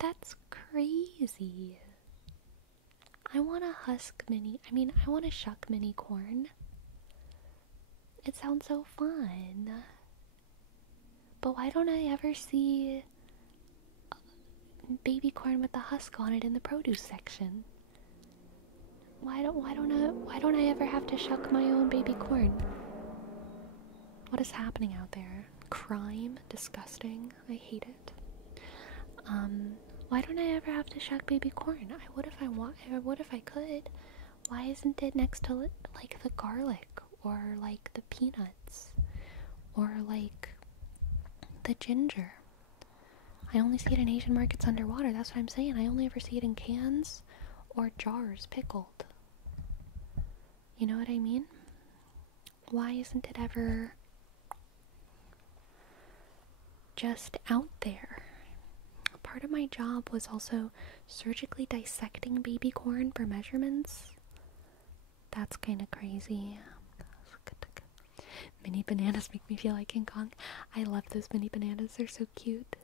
That's crazy. I want to shuck mini corn. It sounds so fun. But why don't I ever see baby corn with the husk on it in the produce section? Why don't I ever have to shuck my own baby corn? What is happening out there? Crime? Disgusting. I hate it. Why don't I ever have to shuck baby corn? I would if I could. Why isn't it next to like the garlic or like the peanuts or like the ginger? I only see it in Asian markets underwater. That's what I'm saying. I only ever see it in cans or jars pickled. You know what I mean? Why isn't it ever just out there? Part of my job was also surgically dissecting baby corn for measurements. That's kind of crazy. Mini bananas make me feel like King Kong. I love those mini bananas. They're so cute.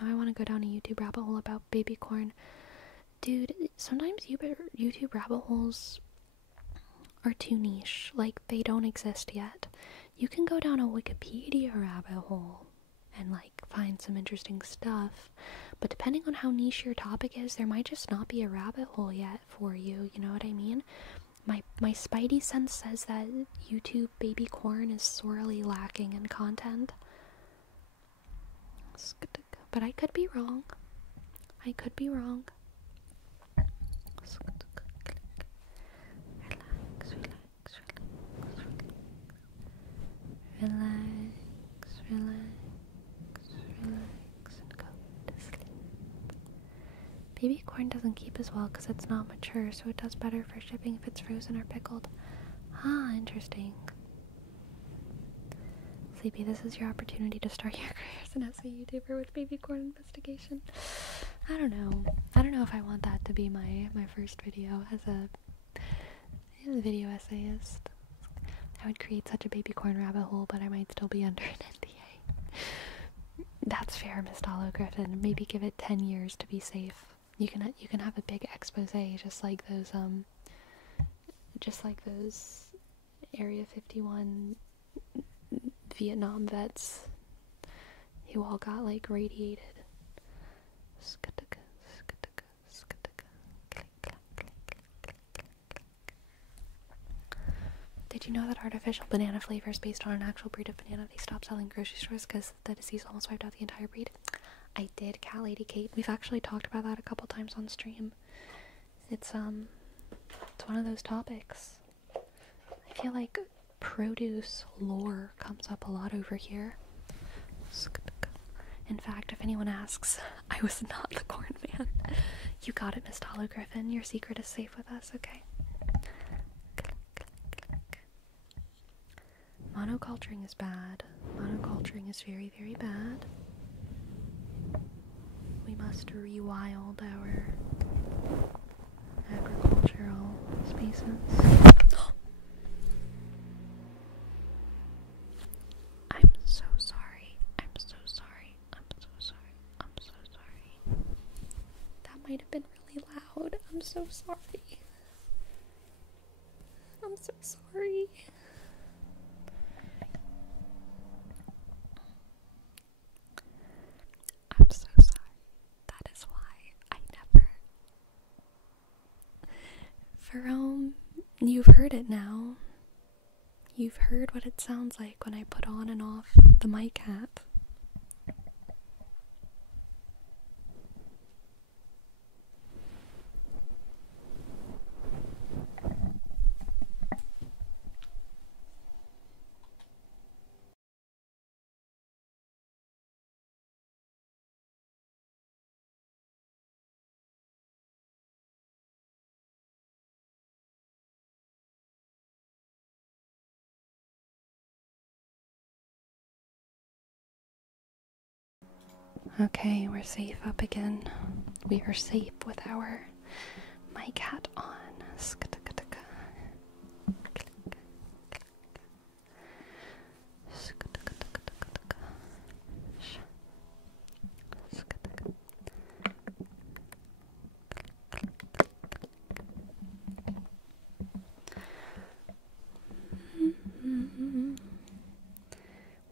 Now I want to go down a YouTube rabbit hole about baby corn. Dude, sometimes YouTube rabbit holes are too niche. Like, they don't exist yet. You can go down a Wikipedia rabbit hole and like find some interesting stuff, but depending on how niche your topic is, there might just not be a rabbit hole yet for you. You know what I mean? My spidey sense says that YouTube baby corn is sorely lacking in content, but I could be wrong. I could be wrong. Relax, and go to sleep. Baby corn doesn't keep as well because it's not mature, so it does better for shipping if it's frozen or pickled. Ah, interesting. Sleepy, this is your opportunity to start your career as an essay YouTuber with baby corn investigation. I don't know if I want that to be my first video as a video essayist. I would create such a baby corn rabbit hole, but I might still be under an NDA. That's fair, Miss Dollo Griffin. Maybe give it 10 years to be safe. You can have a big expose, just like those Area 51 Vietnam vets who all got like radiated. Did you know that artificial banana flavors based on an actual breed of banana they stopped selling in grocery stores because the disease almost wiped out the entire breed? I did, Cat Lady Kate. We've actually talked about that a couple times on stream. It's one of those topics. I feel like produce lore comes up a lot over here. In fact, if anyone asks, I was not the corn man. You got it, Miss Hollow Griffin. Your secret is safe with us, okay? Monoculturing is bad. Monoculturing is very, very bad. We must rewild our agricultural spaces. I'm so sorry. I'm so sorry. I'm so sorry. I'm so sorry. That might have been really loud. I'm so sorry. I'm so sorry. I'm so sorry. That is why I never... Verome, you've heard it now. You've heard what it sounds like when I put on and off the mic hat. Okay, we're safe up again. We are safe with our mic hat on.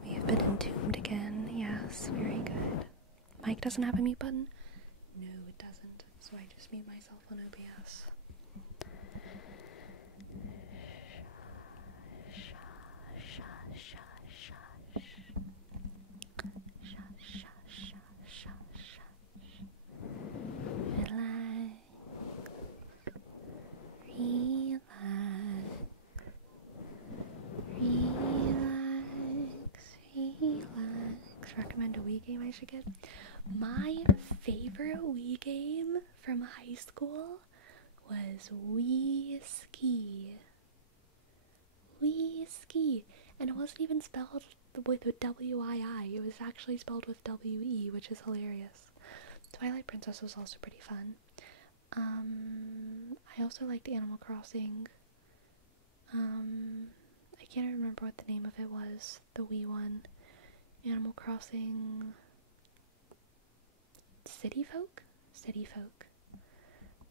We have been entombed again. Yes, very good. Mike doesn't have a mute button? No, it doesn't. So I just mute myself on OBS. Relax. Recommend a Wii game I should get? My favorite Wii game from high school was Wii Ski. Wii Ski. And it wasn't even spelled with a W-I-I. It was actually spelled with W-E, which is hilarious. Twilight Princess was also pretty fun. I also liked Animal Crossing. I can't remember what the name of it was. The Wii one. Animal Crossing... City Folk? City Folk.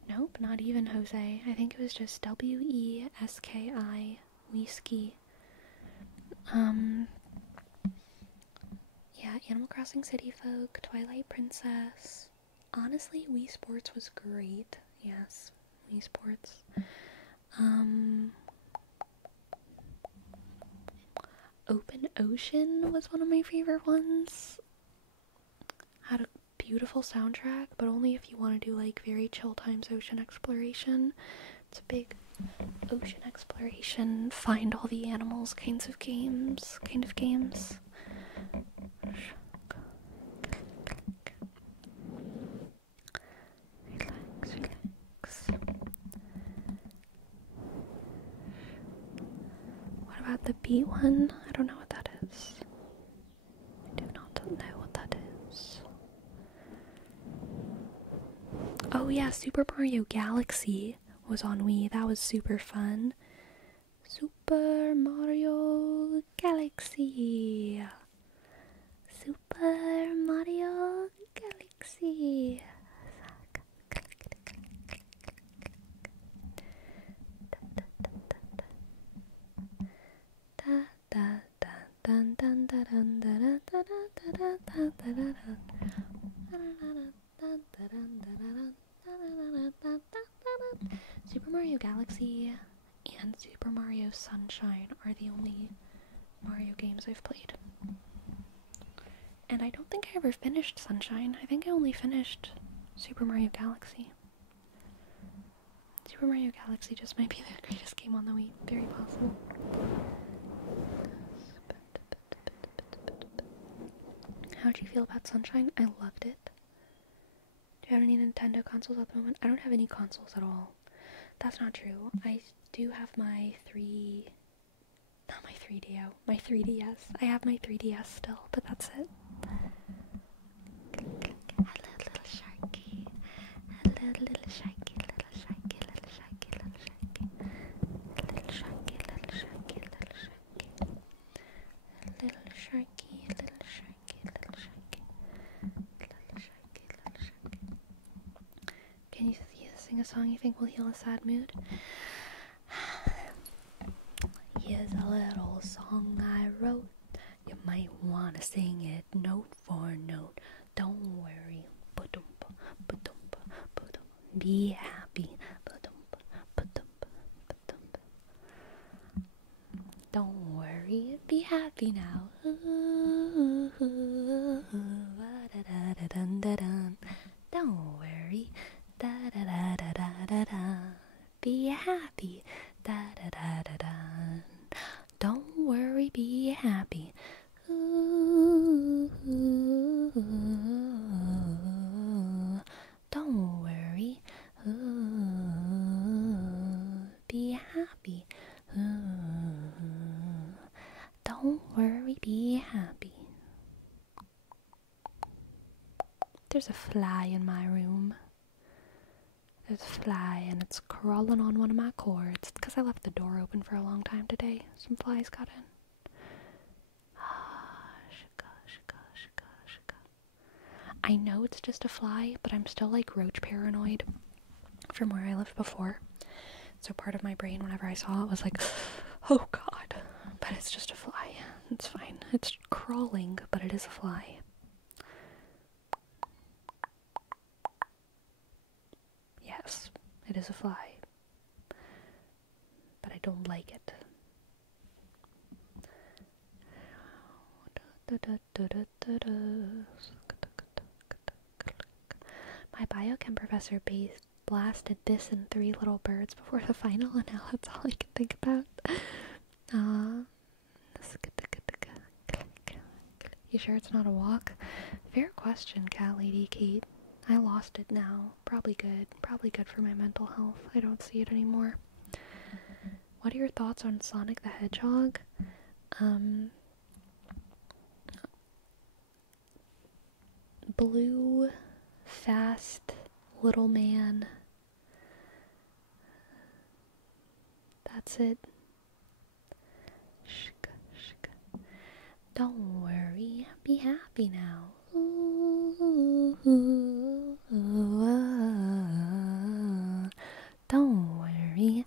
Nope, not even Jose. I think it was just W-E-S-K-I. Wii Ski. Yeah, Animal Crossing City Folk, Twilight Princess. Honestly, Wii Sports was great. Yes, Wii Sports. Open Ocean was one of my favorite ones. Had a beautiful soundtrack, but only if you want to do like very chill times ocean exploration. It's a big ocean exploration, find all the animals kinds of games. Relax. What about the beat one? I don't know what that is. I do not know what that is. Oh yeah, Super Mario Galaxy was on Wii. That was super fun. Super Mario Galaxy. Super Mario Galaxy. Da da da dun dun dun the only Mario games I've played. And I don't think I ever finished Sunshine. I think I only finished Super Mario Galaxy. Super Mario Galaxy just might be the greatest game on the Wii. Very possible. How'd you feel about Sunshine? I loved it. Do you have any Nintendo consoles at the moment? I don't have any consoles at all. That's not true. I do have my 3DS. I have my 3DS still, but that's it. Hello, little sharky. Hello, little sharky, little sharky, little sharky, little sharky. Little sharky, little sharky, little sharky. Little sharky, little sharky, little sharky. Little sharky, little sharky. Can you sing a song you think will heal a sad mood? Here's a little song I wrote. You might wanna sing it note for note. Don't worry. Be happy. Don't worry. Be happy now. Don't worry. Be happy. Don't worry, be happy. Don't worry. Be happy. Don't worry, be happy. There's a fly in my room. There's a fly and it's crawling on one of my cords. It's because I left the door open for a long time today. Some flies got in. I know it's just a fly, but I'm still like roach paranoid from where I lived before. So part of my brain, whenever I saw it, was like, oh god. But it's just a fly. It's fine. It's crawling, but it is a fly. Yes, it is a fly. But I don't like it. My biochem professor blasted this and 3 Little Birds before the final, and now that's all I can think about. You sure it's not a walk? Fair question, Cat Lady Kate. I lost it now. Probably good. Probably good for my mental health. I don't see it anymore. What are your thoughts on Sonic the Hedgehog? Blue, fast, little man. That's it. Don't worry, be happy now. Don't worry,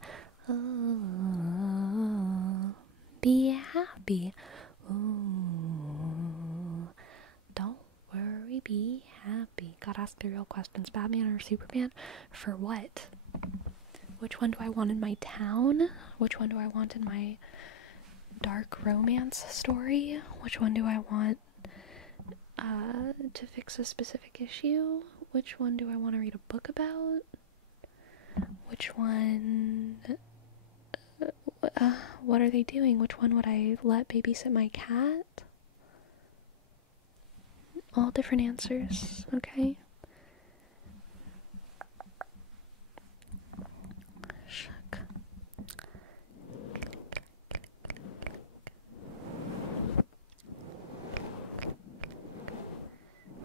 be happy. Don't worry, be happy. Gotta ask the real questions. Batman or Superman? For what? Which one do I want in my town? Which one do I want in my dark romance story? Which one do I want to fix a specific issue? Which one do I want to read a book about? Which one... what are they doing? Which one would I let babysit my cat? All different answers, okay? Shuck.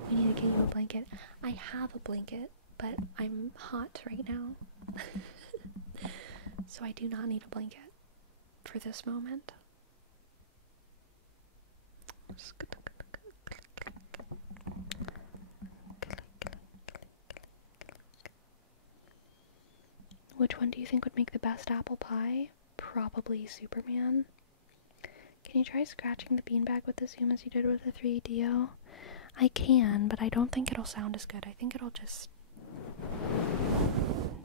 We need to get you a blanket. I have a blanket, but I'm hot right now. So I do not need a blanket for this moment. Which one do you think would make the best apple pie? Probably Superman. Can you try scratching the beanbag with the Zoom as you did with the 3DO? I can, but I don't think it'll sound as good. I think it'll just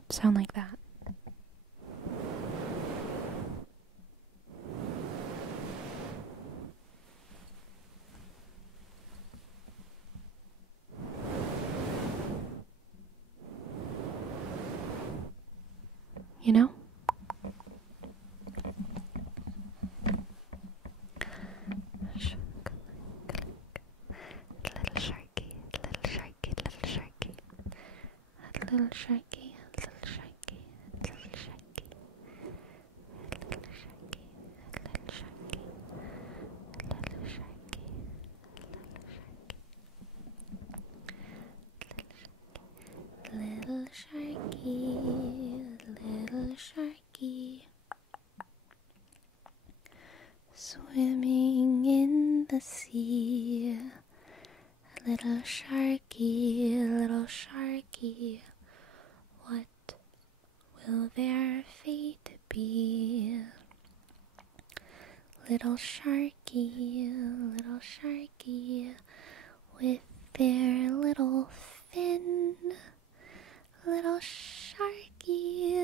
sound like that. swimming in the sea. Little sharky, what will their fate be? Little sharky, with their little fin. Little sharky,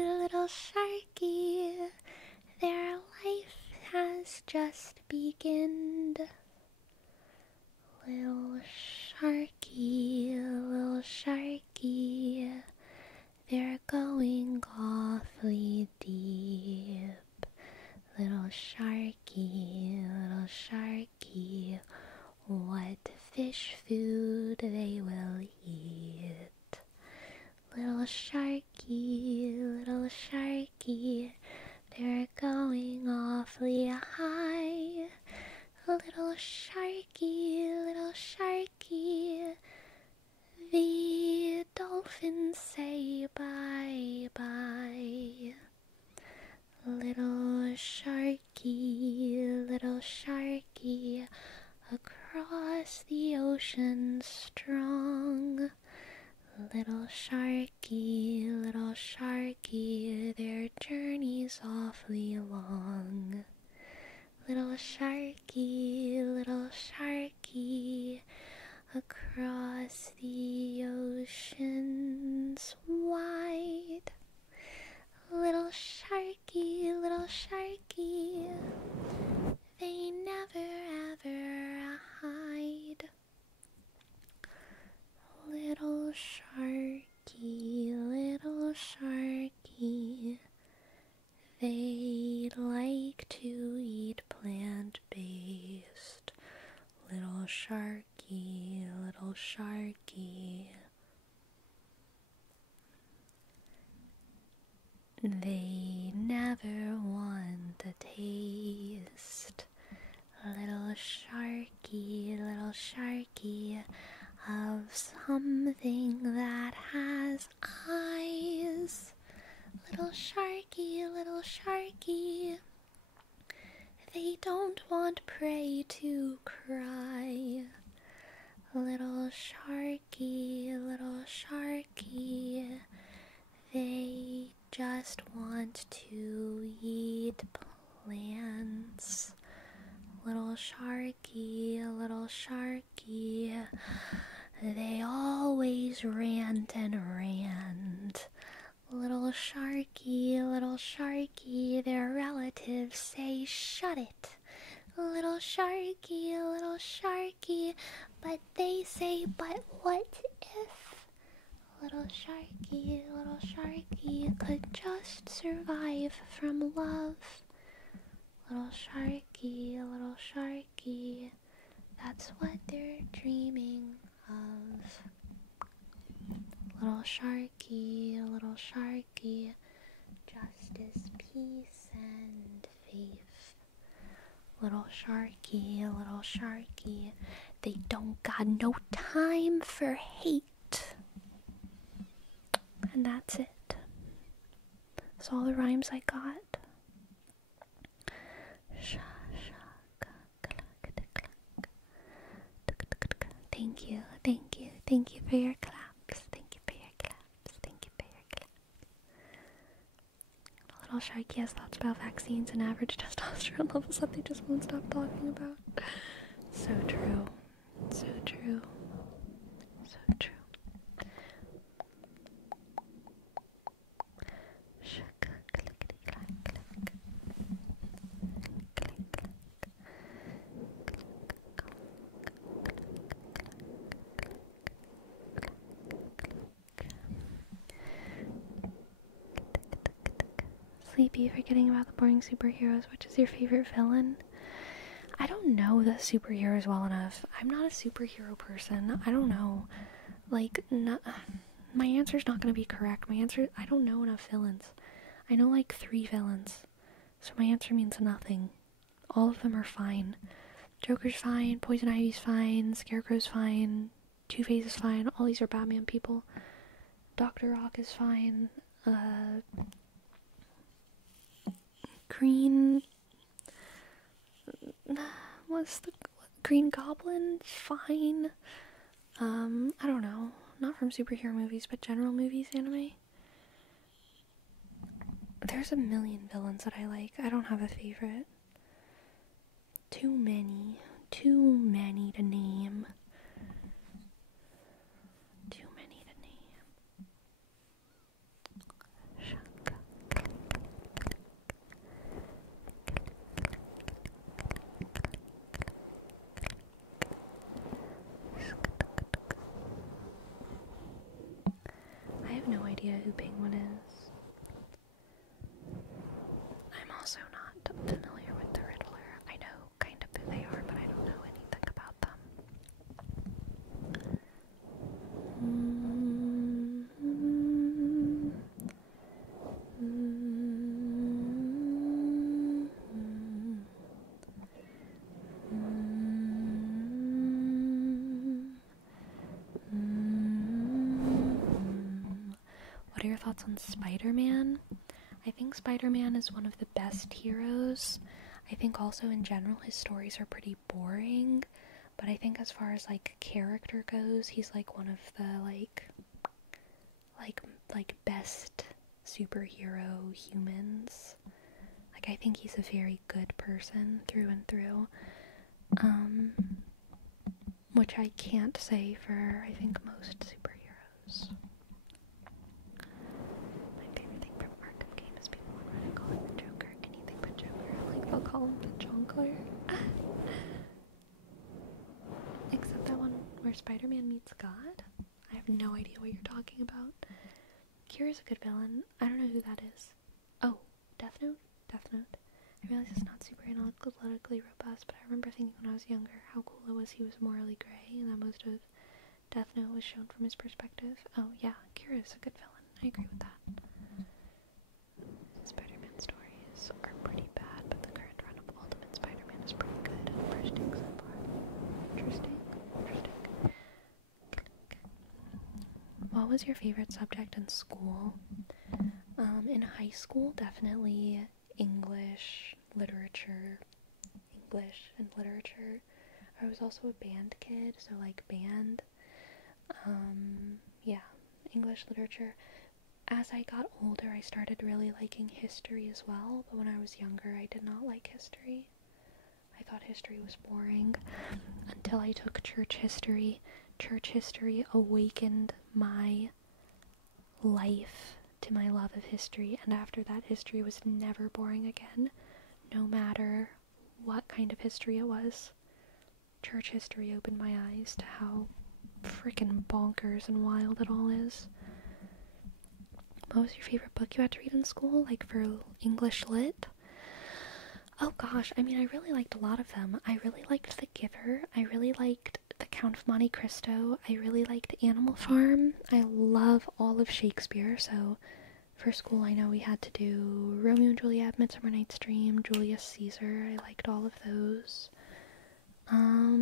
their life has just begun. Little sharky, they're going awfully deep. Little sharky, what fish food they will eat. Little sharky, they're going awfully high. Little sharky, the dolphins say bye-bye. Little sharky, across the ocean strong. Little sharky, their journey's awfully long. Little sharky, across the oceans wide. Little sharky, they never ever hide. Little sharky, they like to eat plant-based. Little sharky, they never want a taste. Little sharky, of something that has eyes. Little sharky, they don't want prey to cry. Little sharky, they just want to eat plants. Little sharky, they always rant and rant. Little sharky, their relatives say, shut it. Little sharky, but they say, but what if? Little sharky could just survive from love. Little sharky, that's what they're dreaming of. Little sharky, justice, peace, and faith. Little sharky, they don't got no time for hate. And that's it. That's all the rhymes I got. Thank you for your claps. Little sharky has thoughts about vaccines and average testosterone levels that they just won't stop talking about. So true. Sleepy, forgetting about the boring superheroes. Which is your favorite villain? I don't know the superheroes well enough. I'm not a superhero person. I don't know. Like, my answer's not gonna be correct. I don't know enough villains. I know like 3 villains. So my answer means nothing. All of them are fine. Joker's fine, Poison Ivy's fine, Scarecrow's fine, Two-Face is fine. All these are Batman people. Dr. Rock is fine. Green was the Green Goblin fine? I don't know. Not from superhero movies, but general movies anime. There's a million villains that I like. I don't have a favorite. Too many. Too many to name. Too many to name. I have no idea who Penguin is. I'm also not familiar with the Riddler. I know kind of who they are, but I don't know anything about them. What are your thoughts on Spider-Man? I think Spider-Man is one of the best heroes. I think also in general his stories are pretty boring, but I think as far as like character goes, he's like one of the like best superhero humans. Like I think he's a very good person through and through. Which I can't say for I think most superheroes. My favorite thing from Arkham game is people on Reddit call him the Joker. Anything but Joker. Like they'll call him the Jonkler. Except that one where Spider-Man meets God. I have no idea what you're talking about. Kira's a good villain. I don't know who that is. Oh, Death Note? Death Note. I realize it's not super analytically robust, but I remember thinking when I was younger how cool it was he was morally grey, and that most of Death Note was shown from his perspective. Oh yeah, Kira is a good villain. I agree with that. Spider-Man stories are pretty bad, but the current run of Ultimate Spider-Man is pretty good and interesting so far. Interesting. What was your favorite subject in school? In high school, definitely English and literature. I was also a band kid, so like band. Yeah, English literature. As I got older, I started really liking history as well, but when I was younger, I did not like history. I thought history was boring until I took church history. Church history awakened my life to my love of history, and after that, history was never boring again, no matter what kind of history it was. Church history opened my eyes to how freaking bonkers and wild it all is. What was your favorite book you had to read in school, like for English lit? Oh gosh, I mean, I really liked a lot of them. I really liked The Giver. I really liked The Count of Monte Cristo. I really liked Animal Farm. I love all of Shakespeare, so for school I know we had to do Romeo and Juliet, Midsummer Night's Dream, Julius Caesar. I liked all of those. I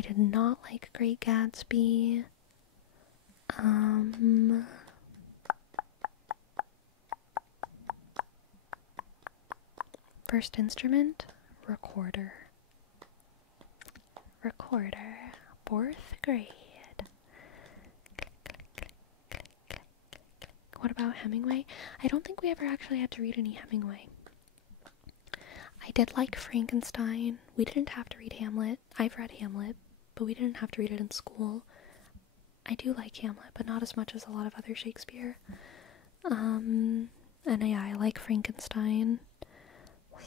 did not like Great Gatsby. First instrument, recorder. Fourth grade. What about Hemingway? I don't think we ever actually had to read any Hemingway. I did like Frankenstein. We didn't have to read Hamlet. I've read Hamlet, but we didn't have to read it in school. I do like Hamlet, but not as much as a lot of other Shakespeare. And yeah, I like Frankenstein. I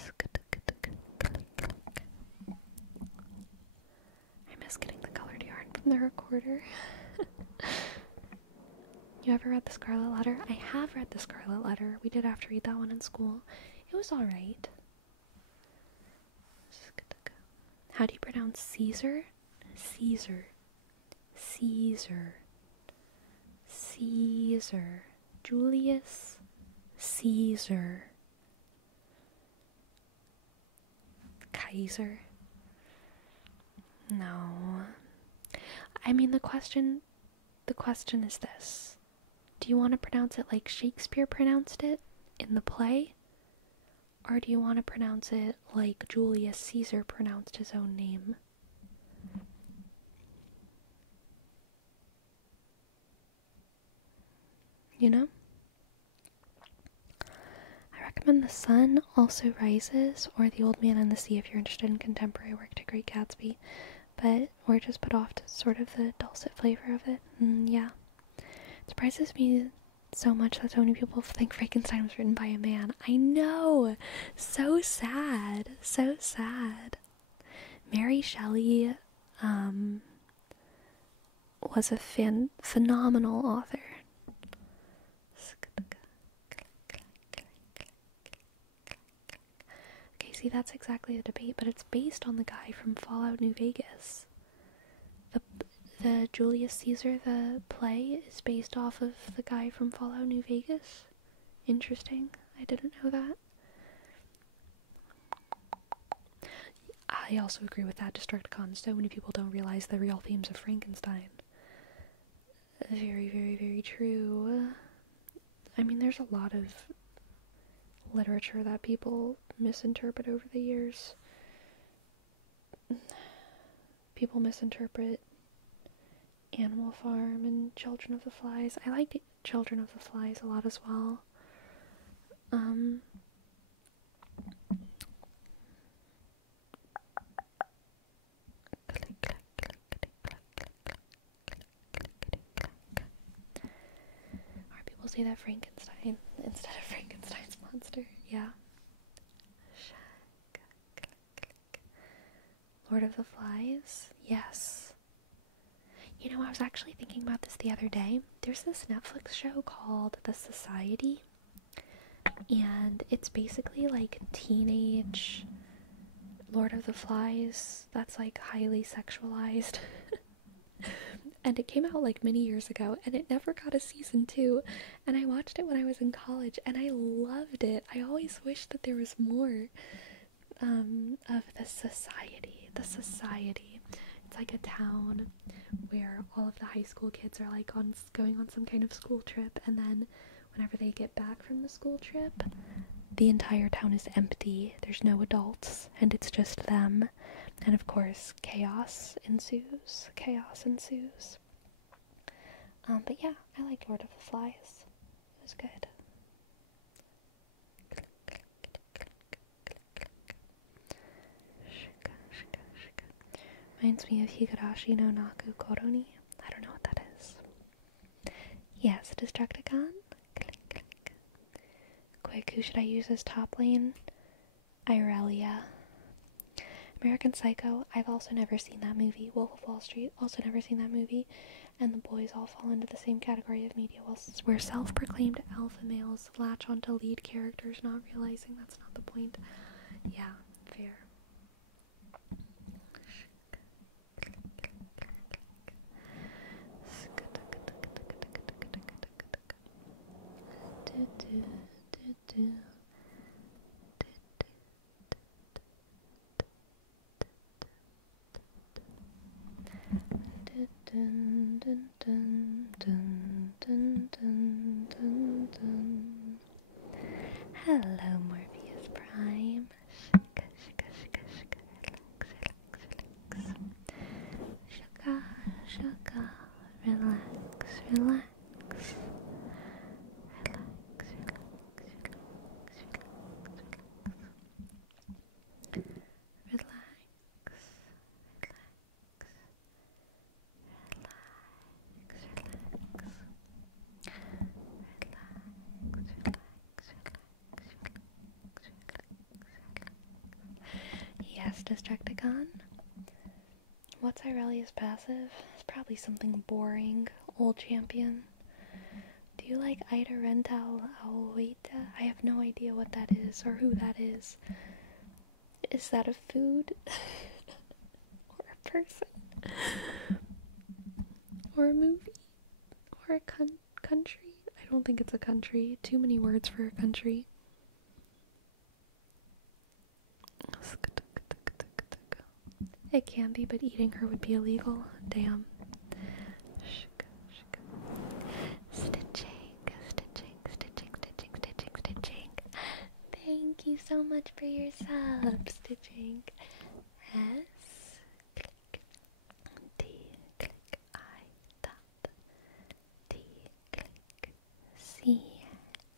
miss getting the colored yarn from the recorder. You ever read The Scarlet Letter? I have read The Scarlet Letter. We did have to read that one in school. It was alright. How do you pronounce Caesar? Caesar. Julius Caesar. Kaiser. No. I mean, the question is this. Do you want to pronounce it like Shakespeare pronounced it in the play? Or do you want to pronounce it like Julius Caesar pronounced his own name? You know? I recommend The Sun Also Rises or The Old Man and the Sea if you're interested in contemporary work to Great Gatsby. But we're just put off to sort of the dulcet flavor of it. Yeah. It surprises me so much that so many people think Frankenstein was written by a man. I know! So sad. So sad. Mary Shelley was a phenomenal author. Okay, see, that's exactly the debate, but it's based on the guy from Fallout New Vegas. The Julius Caesar, the play, is based off of the guy from Fallout New Vegas. Interesting. I didn't know that. I also agree with that, Destructicon. So many people don't realize the real themes of Frankenstein. Very, very, very true. I mean, there's a lot of literature that people misinterpret over the years. People misinterpret Animal Farm and Children of the Flies. I liked Children of the Flies a lot as well. Or people say that Frankenstein instead of Frankenstein's monster. Yeah. Lord of the Flies? Yes. You know, I was actually thinking about this the other day. There's this Netflix show called The Society, and it's basically like teenage Lord of the Flies that's like highly sexualized. And it came out like many years ago, and it never got a season 2, and I watched it when I was in college, and I loved it. I always wished that there was more of The Society. The Society. It's like a town where all of the high school kids are like going on some kind of school trip, and then whenever they get back from the school trip, the entire town is empty. There's no adults, and it's just them. And of course, chaos ensues. But yeah, I liked Lord of the Flies. It was good. Reminds me of Higurashi no Naku Koroni. I don't know what that is. Yes, Destructicon. Quick, who should I use as top lane? Irelia. American Psycho, I've also never seen that movie. Wolf of Wall Street, also never seen that movie. And the boys all fall into the same category of media where self-proclaimed alpha males latch onto lead characters, not realizing that's not the point. Yeah, fair. Hello, Morpheus Prime. Shaka, relax. Yes, Destructicon. What's Irelia's passive? It's probably something boring. Old champion. Do you like Ida Rental Aoita? I have no idea what that is or who that is. Is that a food? Or a person? Or a movie? Or a country? I don't think it's a country. Too many words for a country. It can be, but eating her would be illegal. Damn. Stitching. Thank you so much for your sub, Stitching. S, click, D, click, I, dot, D, click, C,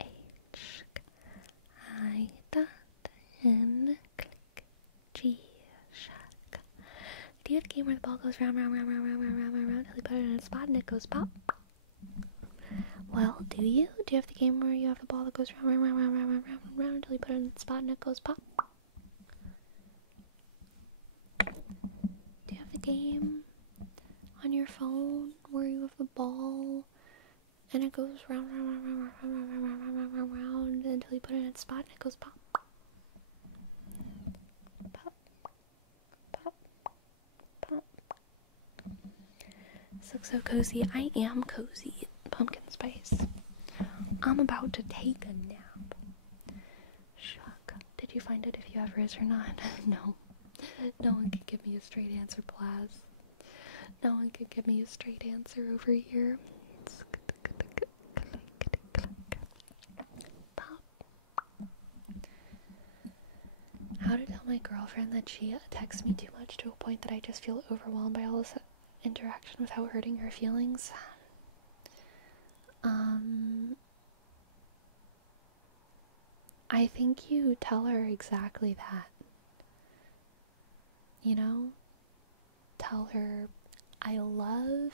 H, I, dot, N, click, G, shuck. Do you have a game where the ball goes round, round, round, round, round, round, round, round, round, until you put it in a spot and it goes pop? Well, do you? Do you have the game where you have the ball that goes round, round, round, round, round, round, round, round until you put it in the spot and it goes pop? Do you have the game on your phone where you have the ball and it goes round, round, round, round, round, round, round, round, round, round, round until you put it in its spot and it goes pop? Pop, pop, pop. This looks so cozy. I am cozy. Pumpkin spice. I'm about to take a nap. Shuck. Did you find it if you have Riz or not? No. No one can give me a straight answer, Plaz. No one can give me a straight answer over here. Pop. How to tell my girlfriend that she texts me too much to a point that I just feel overwhelmed by all this interaction without hurting her feelings? I think you tell her exactly that. You know? Tell her, I love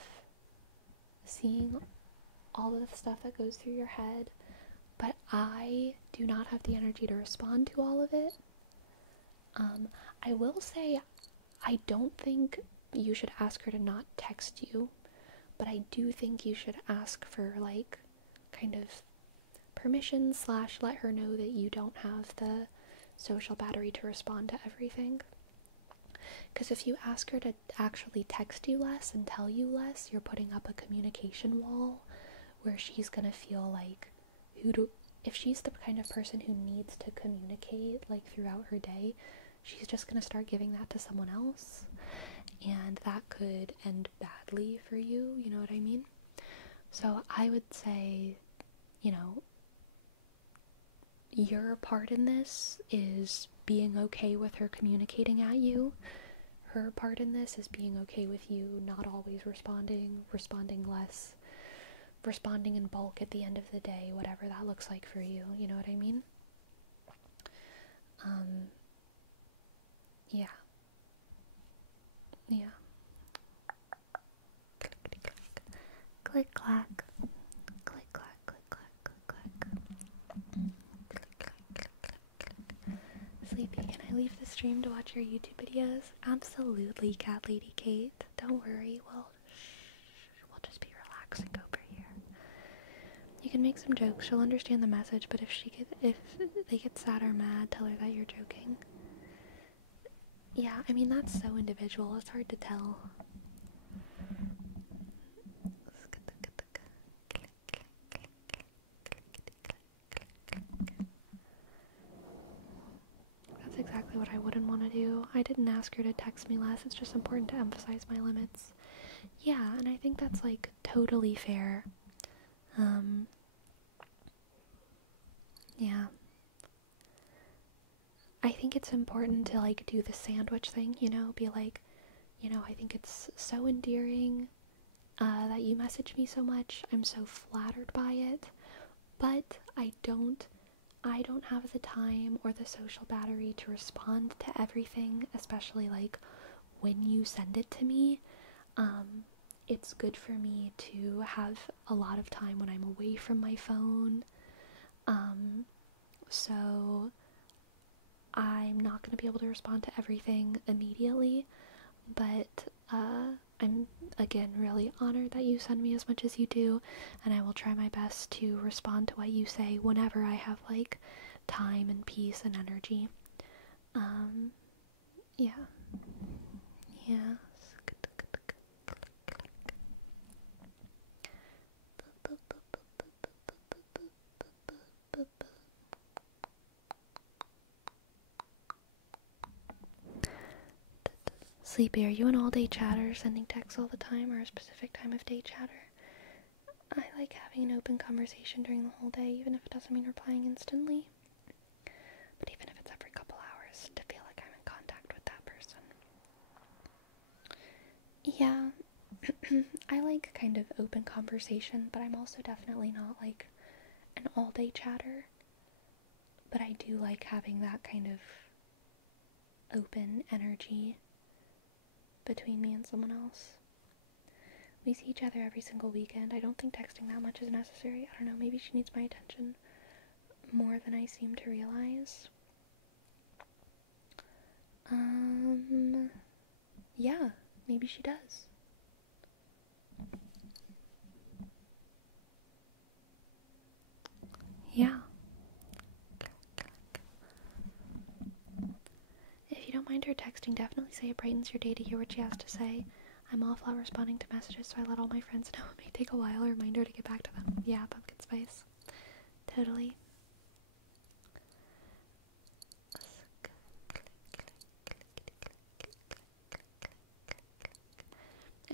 seeing all the stuff that goes through your head, but I do not have the energy to respond to all of it. I will say, I don't think you should ask her to not text you, but I do think you should ask for, like, kind of permission / let her know that you don't have the social battery to respond to everything. Because if you ask her to actually text you less and tell you less, you're putting up a communication wall where she's gonna feel like, if she's the kind of person who needs to communicate, like, throughout her day, she's just gonna start giving that to someone else, and that could end badly for you, you know what I mean? So I would say, you know, your part in this is being okay with her communicating at you. Her part in this is being okay with you not always responding less, responding in bulk at the end of the day, whatever that looks like for you, you know what I mean? Yeah. Yeah. Click, clack. Click, clack, click, clack, click, clack. Click, clack, click, clack, click. Sleepy, can I leave the stream to watch your YouTube videos? Absolutely, Cat Lady Kate. Don't worry, we'll just be relaxing over here. You can make some jokes, she'll understand the message, but if they get sad or mad, tell her that you're joking. Yeah, I mean, that's so individual, it's hard to tell. That's exactly what I wouldn't want to do. I didn't ask her to text me less, it's just important to emphasize my limits. Yeah, and I think that's, like, totally fair. Yeah. I think it's important to, like, do the sandwich thing, you know, be like, you know, I think it's so endearing that you message me so much. I'm so flattered by it, but I don't have the time or the social battery to respond to everything, especially, like, when you send it to me. It's good for me to have a lot of time when I'm away from my phone. So I'm not going to be able to respond to everything immediately, but I'm, again, really honored that you send me as much as you do, and I will try my best to respond to what you say whenever I have, like, time and peace and energy. Yeah. Yeah. Sleepy, are you an all-day chatter, sending texts all the time, or a specific time of day chatter? I like having an open conversation during the whole day, even if it doesn't mean replying instantly. But even if it's Yeah, I like kind of open conversation, but I'm also definitely not like an all-day chatter. But I do like having that kind of open energy between me and someone else. We see each other every single weekend. I don't think texting that much is necessary. I don't know, maybe she needs my attention more than I seem to realize. Yeah, maybe she does. Yeah. If you don't mind her texting, definitely say it brightens your day to hear what she has to say. I'm awful at responding to messages, so I let all my friends know it may take a while. A reminder to get back to them. Yeah, pumpkin spice. Totally.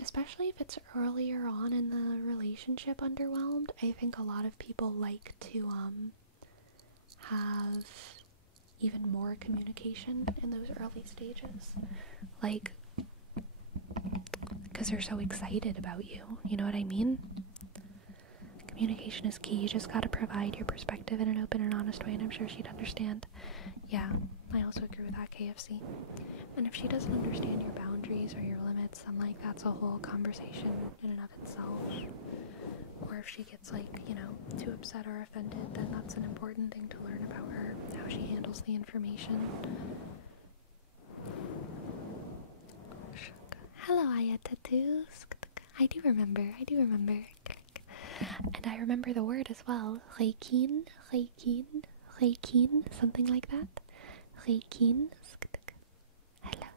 Especially if it's earlier on in the relationship underwhelmed, I think a lot of people like to have even more communication in those early stages. Like, because they're so excited about you. You know what I mean? Communication is key. You just gotta provide your perspective in an open and honest way, and I'm sure she'd understand. Yeah, I also agree with that, KFC. And if she doesn't understand your boundaries or your limits, then, like, that's a whole conversation in and of itself. Or if she gets, like, you know, too upset or offended, then that's an important thing to learn about her, how she handles the information. Hello, Aya Tattoos. I do remember. And I remember the word as well. Reikin, something like that. Reikin. Hello.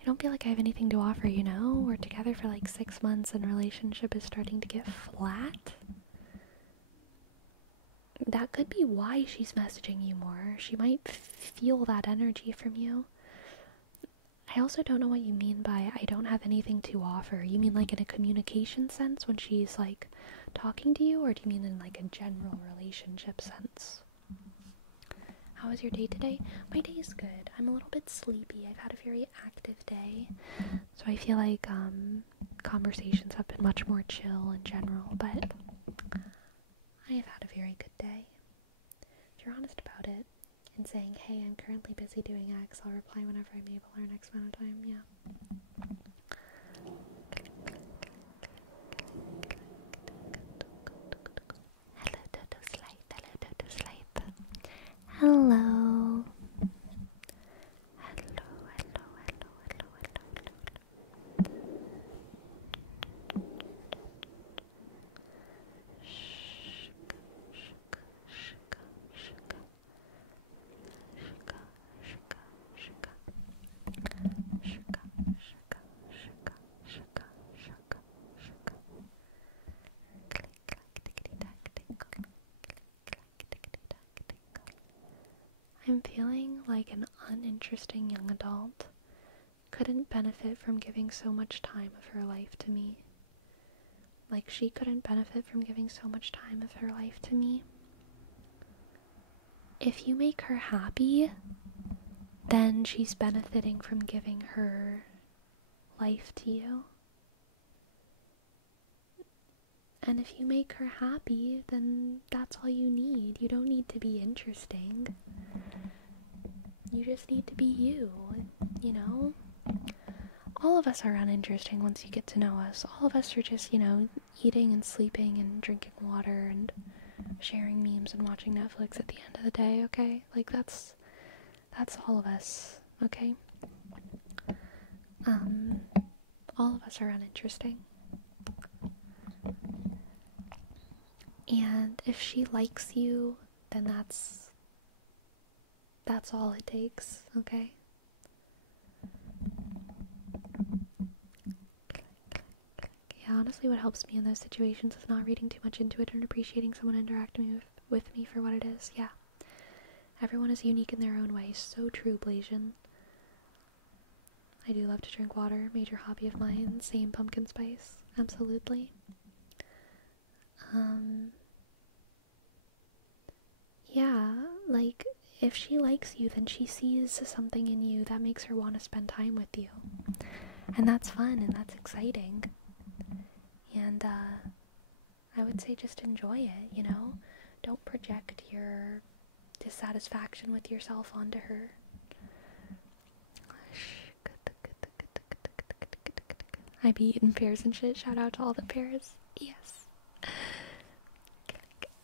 I don't feel like I have anything to offer, you know? We're together for like 6 months and relationship is starting to get flat. That could be why she's messaging you more. She might feel that energy from you. I also don't know what you mean by I don't have anything to offer. You mean like in a communication sense when she's like talking to you, or do you mean in like a general relationship sense? How was your day today? My day's good. I'm a little bit sleepy. I've had a very active day. So I feel like conversations have been much more chill in general, but I have had a very good day. If you're honest about it and saying, hey, I'm currently busy doing X, I'll reply whenever I'm able or next amount of time, yeah. Hello, Toto Slate. Hello. I'm feeling like an uninteresting young adult. Couldn't benefit from giving so much time of her life to me. Like she couldn't benefit from giving so much time of her life to me. If you make her happy, then she's benefiting from giving her life to you. And if you make her happy, then that's all you need. You don't need to be interesting. You just need to be you, you know? All of us are uninteresting once you get to know us. All of us are just, you know, eating and sleeping and drinking water and sharing memes and watching Netflix at the end of the day, okay? Like, that's all of us, okay? All of us are uninteresting. And if she likes you, then that's all it takes, okay? Yeah, honestly, what helps me in those situations is not reading too much into it and appreciating someone interacting with me for what it is. Yeah. Everyone is unique in their own way. So true, Blasian. I do love to drink water. Major hobby of mine. Same, pumpkin spice. Absolutely. Yeah, like, if she likes you, then she sees something in you that makes her want to spend time with you. And that's fun and that's exciting. And I would say just enjoy it, you know? Don't project your dissatisfaction with yourself onto her. I be eating pears and shit. Shout out to all the pears. Yes.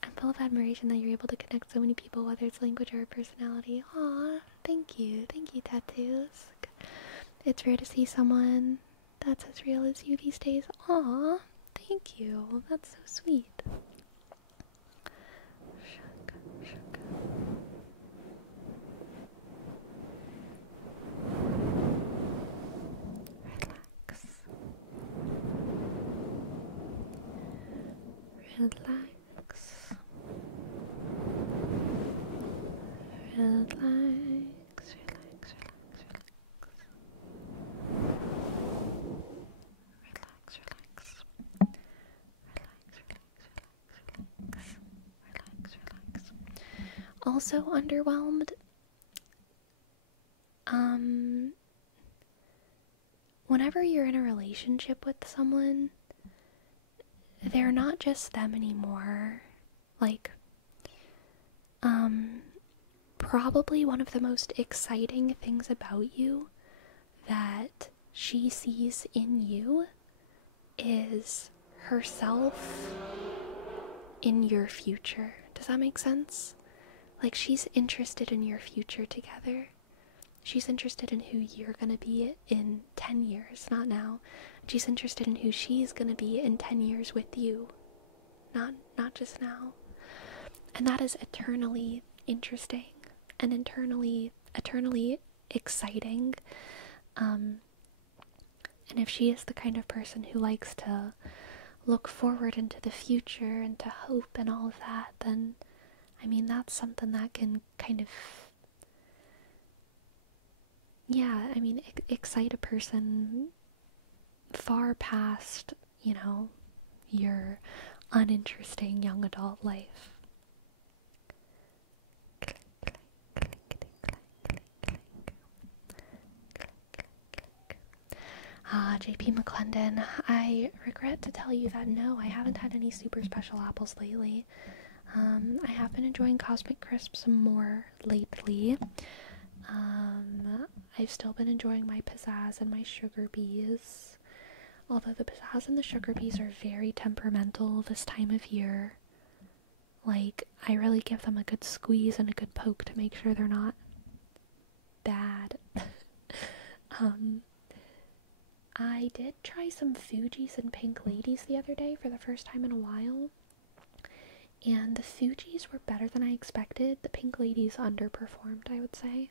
I'm full of admiration that you're able to connect so many people, whether it's language or personality. Aw, thank you. Thank you, Tattoos. It's rare to see someone that's as real as you these days. Aw, thank you. That's so sweet. Relax. Relax. Relax. Relax. Relax. Relax. Relax. Also underwhelmed. Whenever you're in a relationship with someone, they're not just them anymore. Like, probably one of the most exciting things about you that she sees in you is herself in your future. Does that make sense? Like, she's interested in your future together. She's interested in who you're gonna be in 10 years, not now. She's interested in who she's gonna be in 10 years with you. Not just now. And that is eternally interesting and eternally exciting. And if she is the kind of person who likes to look forward into the future and to hope and all of that, then, I mean, that's something that can kind of, yeah, I mean, excite a person far past, you know, your uninteresting young adult life. JP McClendon, I regret to tell you that no, I haven't had any super special apples lately. I have been enjoying Cosmic Crisps more lately. I've still been enjoying my pizzazz and my sugar bees. Although the pizzazz and the sugar bees are very temperamental this time of year. Like, I really give them a good squeeze and a good poke to make sure they're not bad. I did try some Fuji's and Pink Ladies the other day for the first time in a while. And the Fuji's were better than I expected. The Pink Ladies underperformed, I would say.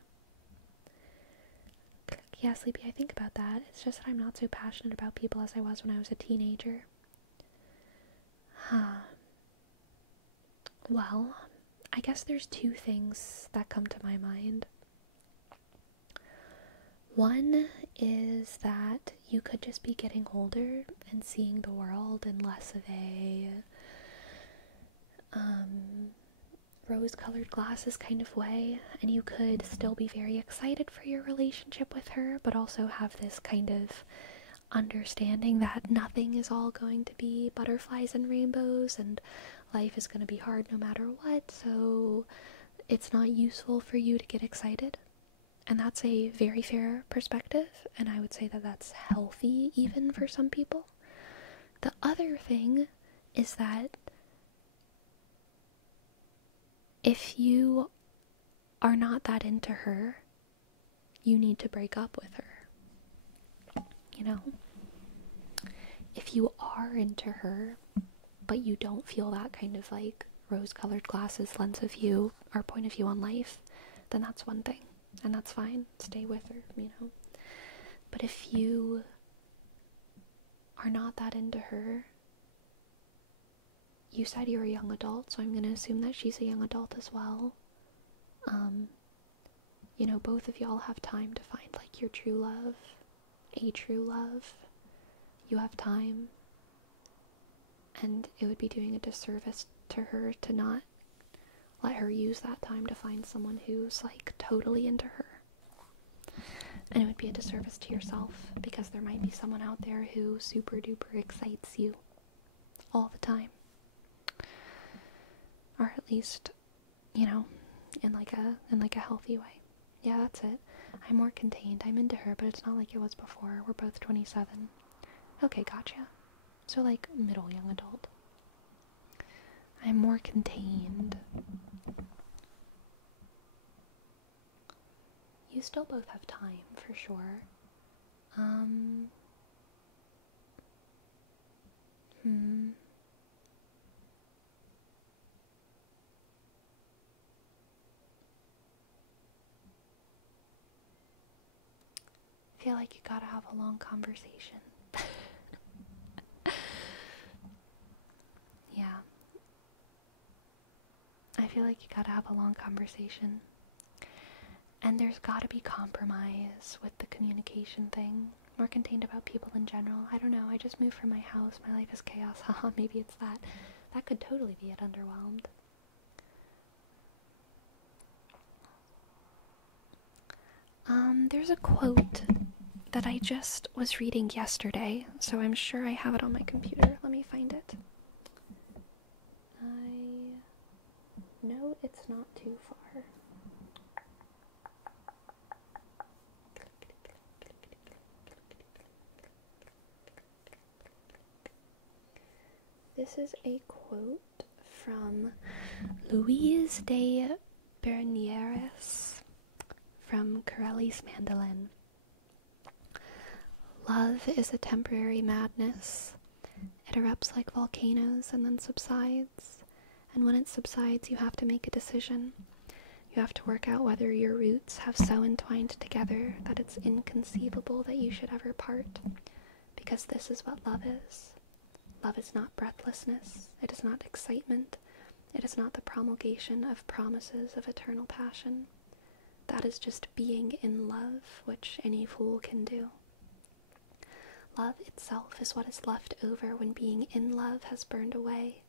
Yeah, Sleepy, I think about that. It's just that I'm not so passionate about people as I was when I was a teenager. Well, I guess there's two things that come to my mind. One is that you could just be getting older and seeing the world in less of a rose-colored glasses kind of way, and you could still be very excited for your relationship with her, but also have this kind of understanding that nothing is all going to be butterflies and rainbows, and life is going to be hard no matter what, so it's not useful for you to get excited. And that's a very fair perspective, and I would say that that's healthy even for some people. The other thing is that if you are not that into her, you need to break up with her. You know? If you are into her, but you don't feel that kind of like rose-colored glasses lens of view or point of view on life, then that's one thing. And that's fine. Stay with her, you know? But if you are not that into her, you said you're a young adult, so I'm going to assume that she's a young adult as well. You know, both of y'all have time to find, like, your true love, a true love. You have time. And it would be doing a disservice to her to not let her use that time to find someone who's, like, totally into her. And it would be a disservice to yourself, because there might be someone out there who super duper excites you all the time. Or at least, you know, in like a healthy way. Yeah, that's it. I'm more contained. I'm into her, but it's not like it was before. We're both 27. Okay, gotcha. So like middle young adult. I'm more contained. You still both have time, for sure. I feel like you gotta have a long conversation. Yeah. I feel like you gotta have a long conversation. And there's gotta be compromise with the communication thing. More contained about people in general. I don't know, I just moved from my house. My life is chaos. Haha, maybe it's that. That could totally be it, underwhelmed. There's a quote that I just was reading yesterday, so I'm sure I have it on my computer. Let me find it. I know it's not too far. This is a quote from Louise de Bernieres from Corelli's Mandolin. Love is a temporary madness. It erupts like volcanoes and then subsides. And when it subsides, you have to make a decision. You have to work out whether your roots have so entwined together that it's inconceivable that you should ever part. Because this is what love is. Love is not breathlessness. It is not excitement. It is not the promulgation of promises of eternal passion. That is just being in love, which any fool can do. Love itself is what is left over when being in love has burned away,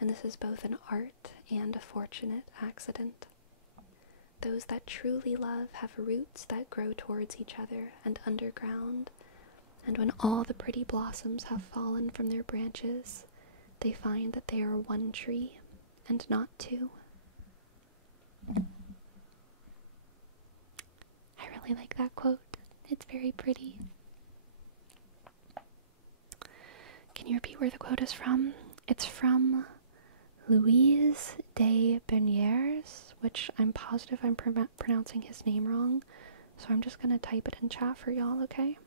and this is both an art and a fortunate accident. Those that truly love have roots that grow towards each other and underground, and when all the pretty blossoms have fallen from their branches, they find that they are one tree and not two. I really like that quote. It's very pretty. Can you repeat where the quote is from? It's from Louise de Bernieres, which I'm positive I'm pronouncing his name wrong, so I'm just going to type it in chat for y'all, okay?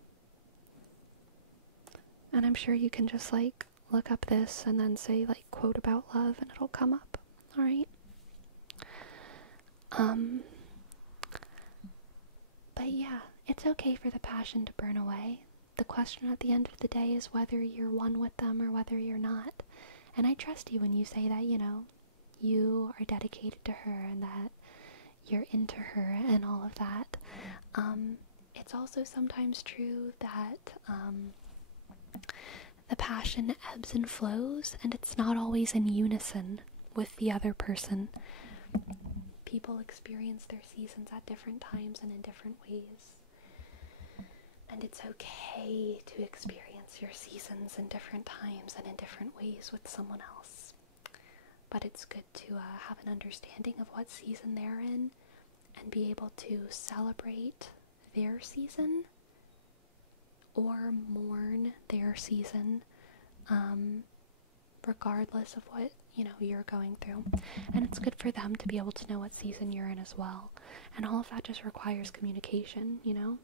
And I'm sure you can just, like, look up this and then say, like, quote about love, and it'll come up, alright? But yeah, it's okay for the passion to burn away. The question at the end of the day is whether you're one with them or whether you're not. And I trust you when you say that, you know, you are dedicated to her and that you're into her and all of that. It's also sometimes true that the passion ebbs and flows, and it's not always in unison with the other person. People experience their seasons at different times and in different ways. And it's okay to experience your seasons in different times and in different ways with someone else. But it's good to have an understanding of what season they're in and be able to celebrate their season or mourn their season, regardless of what, you know, you're going through. And it's good for them to be able to know what season you're in as well. And all of that just requires communication, you know?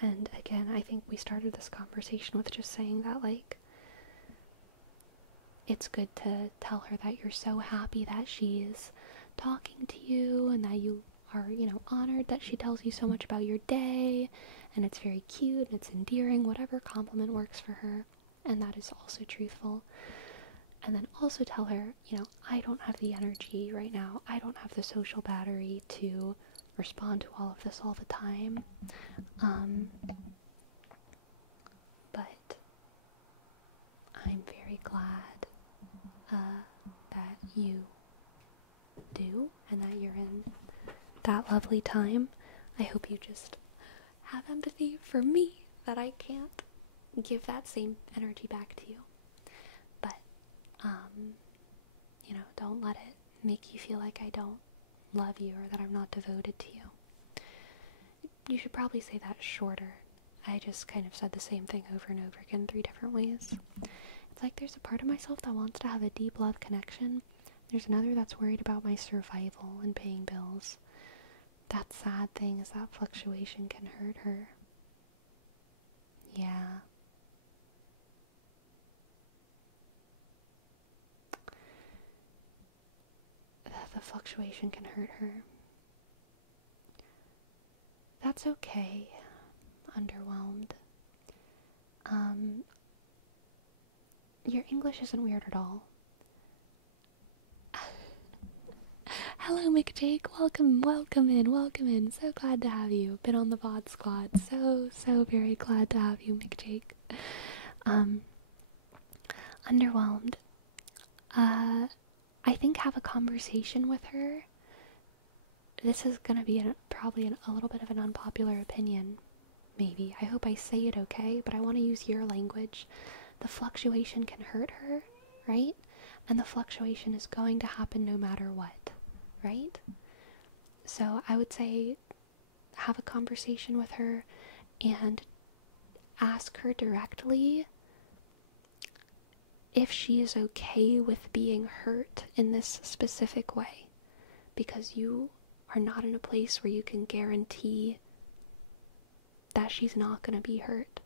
And again, I think we started this conversation with just saying that, like, it's good to tell her that you're so happy that she's talking to you and that you are, you know, honored that she tells you so much about your day, and it's very cute and it's endearing, whatever compliment works for her, and that is also truthful. And then also tell her, you know, I don't have the energy right now, I don't have the social battery to respond to all of this all the time, but I'm very glad that you do and that you're in that lovely time. I hope you just have empathy for me that I can't give that same energy back to you. But, don't let it make you feel like I don't love you or that I'm not devoted to you. You should probably say that shorter. I just kind of said the same thing over and over again 3 different ways. It's like there's a part of myself that wants to have a deep love connection. There's another that's worried about my survival and paying bills. That sad thing is that fluctuation can hurt her. Yeah. The fluctuation can hurt her. That's okay. Underwhelmed. Your English isn't weird at all. Hello, McJake. Welcome in. So glad to have you. Been on the VOD squad. So very glad to have you, McJake. Underwhelmed. I think have a conversation with her. This is gonna be probably a little bit of an unpopular opinion. Maybe. I hope I say it okay, but I want to use your language. The fluctuation can hurt her, right? And the fluctuation is going to happen no matter what, right? So I would say have a conversation with her and ask her directly if she is okay with being hurt in this specific way, because you are not in a place where you can guarantee that she's not going to be hurt.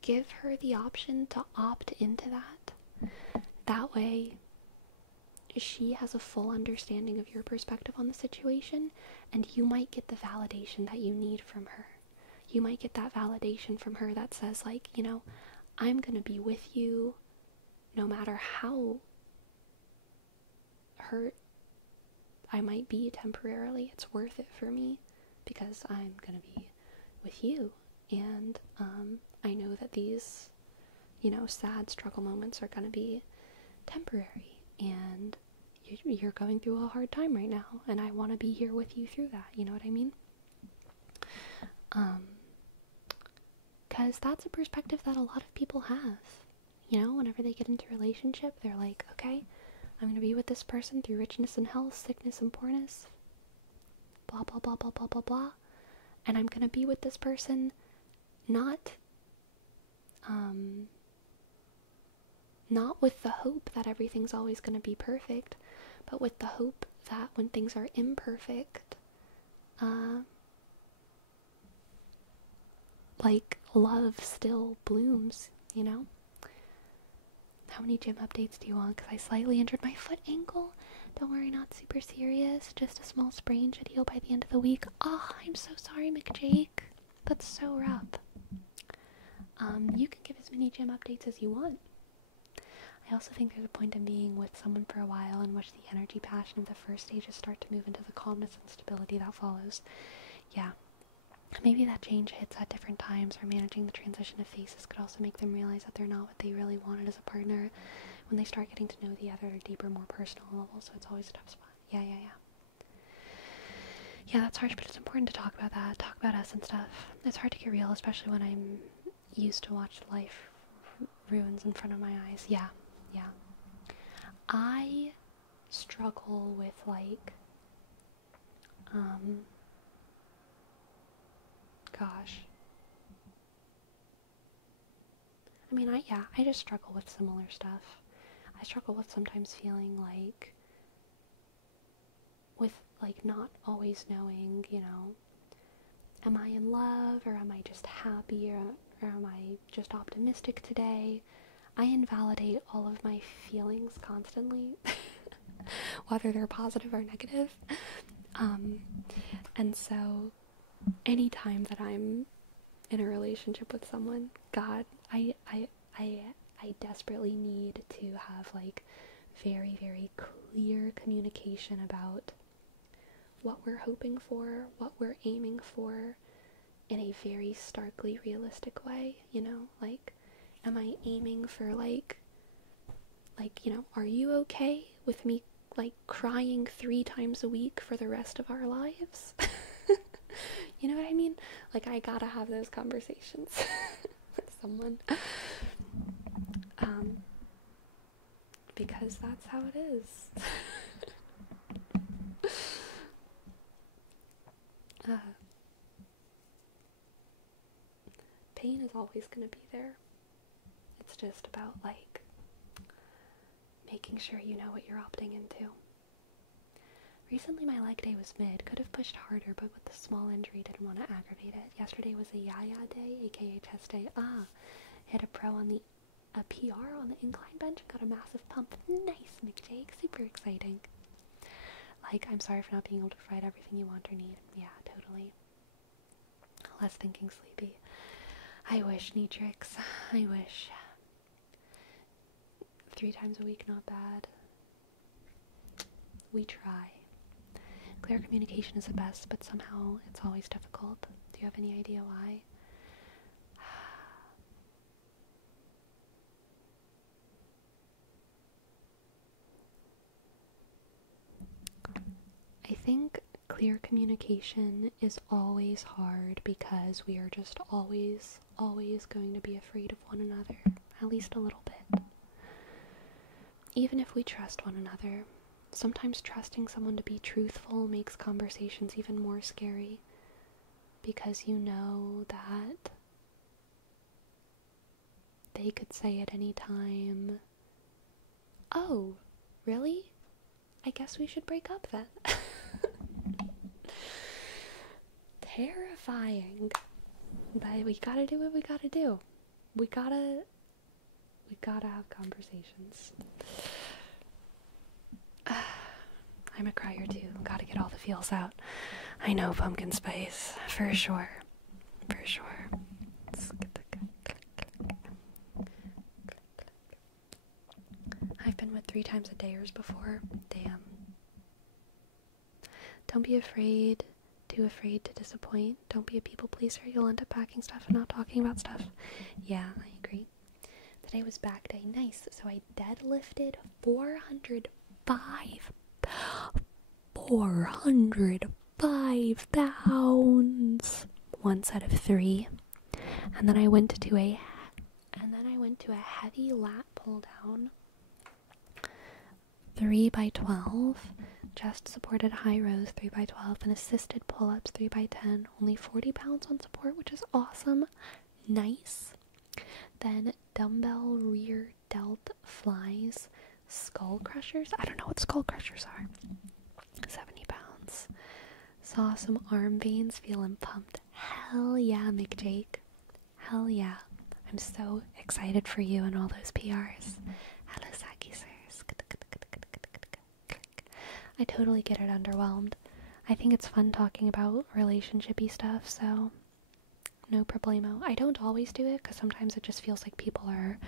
Give her the option to opt into that. That way, she has a full understanding of your perspective on the situation, and you might get the validation that you need from her. You might get that validation from her that says, like, I'm going to be with you no matter how hurt I might be temporarily. It's worth it for me because I'm going to be with you. And I know that these, sad struggle moments are going to be temporary. And you're going through a hard time right now. And I want to be here with you through that. You know what I mean? Because that's a perspective that a lot of people have. Whenever they get into a relationship, they're like, okay, I'm going to be with this person through richness and health, sickness and poorness, blah, blah, blah, blah, blah, blah, blah. And I'm going to be with this person not with the hope that everything's always going to be perfect, but with the hope that when things are imperfect, like love still blooms, How many gym updates do you want? Because I slightly injured my foot ankle. Don't worry, not super serious. Just a small sprain, should heal by the end of the week. Oh, I'm so sorry, McJake. That's so rough. You can give as many gym updates as you want. I also think there's a point in being with someone for a while in which the energy passion of the first stages start to move into the calmness and stability that follows. Yeah. Maybe that change hits at different times, or managing the transition of phases could also make them realize that they're not what they really wanted as a partner when they start getting to know the other at a deeper, more personal level, so it's always a tough spot. Yeah. Yeah, that's harsh, but it's important to talk about that, talk about us and stuff. It's hard to get real, especially when I'm used to watch life ruins in front of my eyes. Yeah. I struggle with, gosh. I mean, I just struggle with similar stuff. I struggle with sometimes feeling not always knowing, am I in love, or am I just happy, or am I just optimistic today? I invalidate all of my feelings constantly, whether they're positive or negative. And so anytime that I'm in a relationship with someone, God, I desperately need to have very, very clear communication about what we're hoping for, what we're aiming for, in a very starkly realistic way, am I aiming for are you okay with me like crying 3 times a week for the rest of our lives? You know what I mean? Like, I gotta have those conversations with someone. Because that's how it is. Pain is always gonna be there. It's just about, like, making sure you know what you're opting into. Recently my leg day was mid. Could have pushed harder, but with the small injury didn't want to aggravate it. Yesterday was a yaya day, aka test day. Hit a PR on the incline bench and got a massive pump. Nice, McJake. Super exciting. Like, I'm sorry for not being able to provide everything you want or need. Yeah, totally. Less thinking sleepy. I wish, Neatrix. I wish. 3 times a week, not bad. We try. Clear communication is the best, but somehow it's always difficult. Do you have any idea why? I think clear communication is always hard because we are just always going to be afraid of one another, at least a little bit. Even if we trust one another, sometimes trusting someone to be truthful makes conversations even more scary because you know that they could say at any time, "Oh, really? I guess we should break up then." Terrifying. But we gotta do what we gotta do. We gotta have conversations. I'm a crier too. Gotta get all the feels out. I know, pumpkin spice. For sure. For sure. I've been with 3 times a dayers before. Damn. Don't be afraid. Too afraid to disappoint. Don't be a people pleaser. You'll end up packing stuff and not talking about stuff. Yeah, I agree. Today was back day. Nice. So I deadlifted 405 pounds. 1 set of 3. And then I went to a heavy lat pull down. 3x12. Chest supported high rows 3x12 and assisted pull-ups 3x10. Only 40 pounds on support, which is awesome. Nice. Then dumbbell rear delt flies, skull crushers. I don't know what skull crushers are. 70 pounds. Saw some arm veins, feeling pumped. Hell yeah, McJake. Hell yeah. I'm so excited for you and all those PRs. Hello, Saki sirs. I totally get it underwhelmed. I think it's fun talking about relationship-y stuff, so no problemo. I don't always do it because sometimes it just feels like people are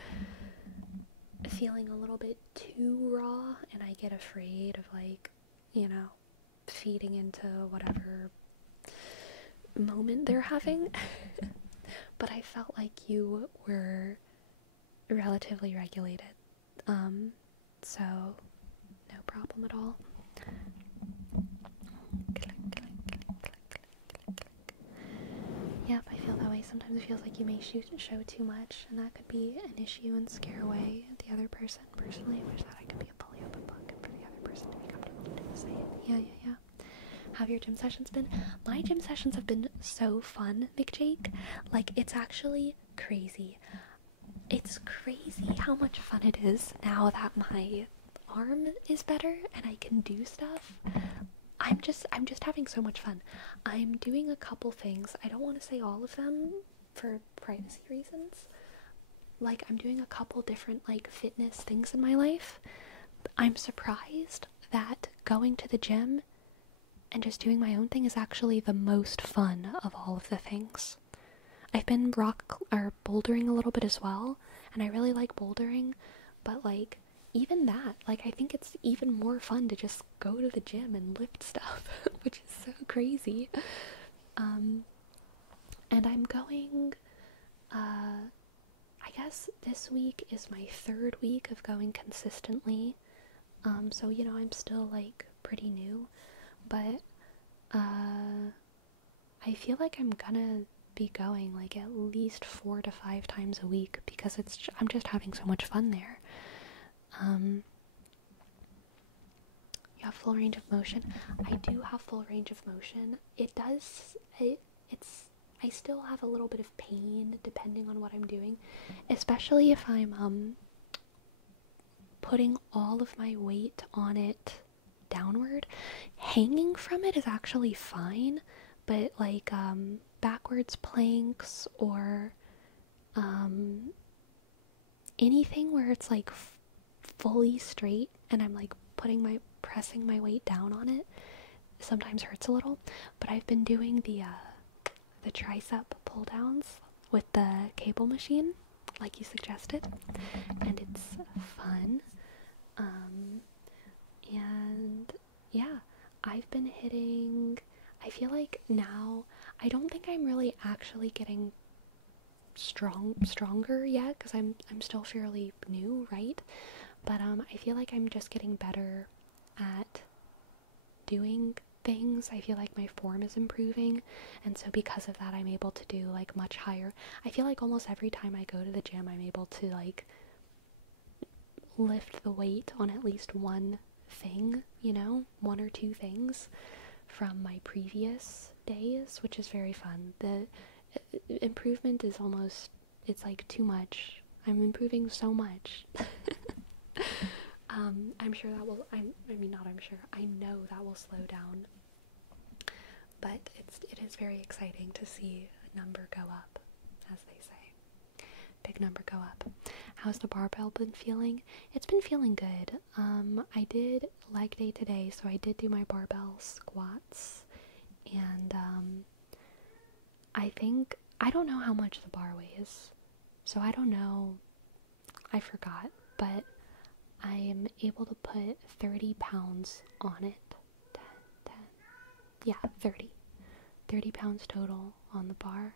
feeling a little bit too raw and I get afraid of, like, you know, feeding into whatever moment they're having. But I felt like you were relatively regulated. So no problem at all. Yep, I feel that way. Sometimes it feels like you may show too much, and that could be an issue and scare away the other person. Personally, I wish that I could be a fully open book and for the other person to be comfortable to do the same. Yeah. How have your gym sessions been? My gym sessions have been so fun, McJake. Like, it's actually crazy. It's crazy how much fun it is now that my arm is better and I can do stuff. I'm just having so much fun. I'm doing a couple things. I don't want to say all of them for privacy reasons. Like, I'm doing a couple different, like, fitness things in my life. I'm surprised that going to the gym and just doing my own thing is actually the most fun of all of the things. I've been bouldering a little bit as well, and I really like bouldering, but, like, even that, like, I think it's even more fun to just go to the gym and lift stuff, which is so crazy. And I'm going, I guess this week is my 3rd week of going consistently. So, you know, I'm still like pretty new, but I feel like I'm gonna be going like at least 4 to 5 times a week because I'm just having so much fun there. Um, you have full range of motion. I do have full range of motion. It's I still have a little bit of pain depending on what I'm doing, especially if I'm putting all of my weight on it downward. Hanging from it is actually fine, but like backwards planks or um anything where it's like fully straight and I'm like pressing my weight down on it sometimes hurts a little. But I've been doing the tricep pull downs with the cable machine like you suggested, and it's fun. um and yeah, I've been hitting, I feel like now I don't think I'm really actually getting stronger yet because I'm still fairly new, right? But I feel like I'm just getting better at doing things. I feel like my form is improving, and so because of that I'm able to do like much higher. I feel like almost every time I go to the gym I'm able to like lift the weight on at least one thing, you know, one or two things from my previous days, which is very fun. The improvement is almost, it's like too much. I'm improving so much. I'm sure that will, I mean, not I'm sure, I know that will slow down. But it is very exciting to see a number go up, as they say. Big number go up. How's the barbell been feeling? It's been feeling good. I did leg day today, so I did do my barbell squats, and I don't know how much the bar weighs, so I don't know, I forgot, but I am able to put 30 pounds on it. 10, 10, yeah, 30 pounds total on the bar,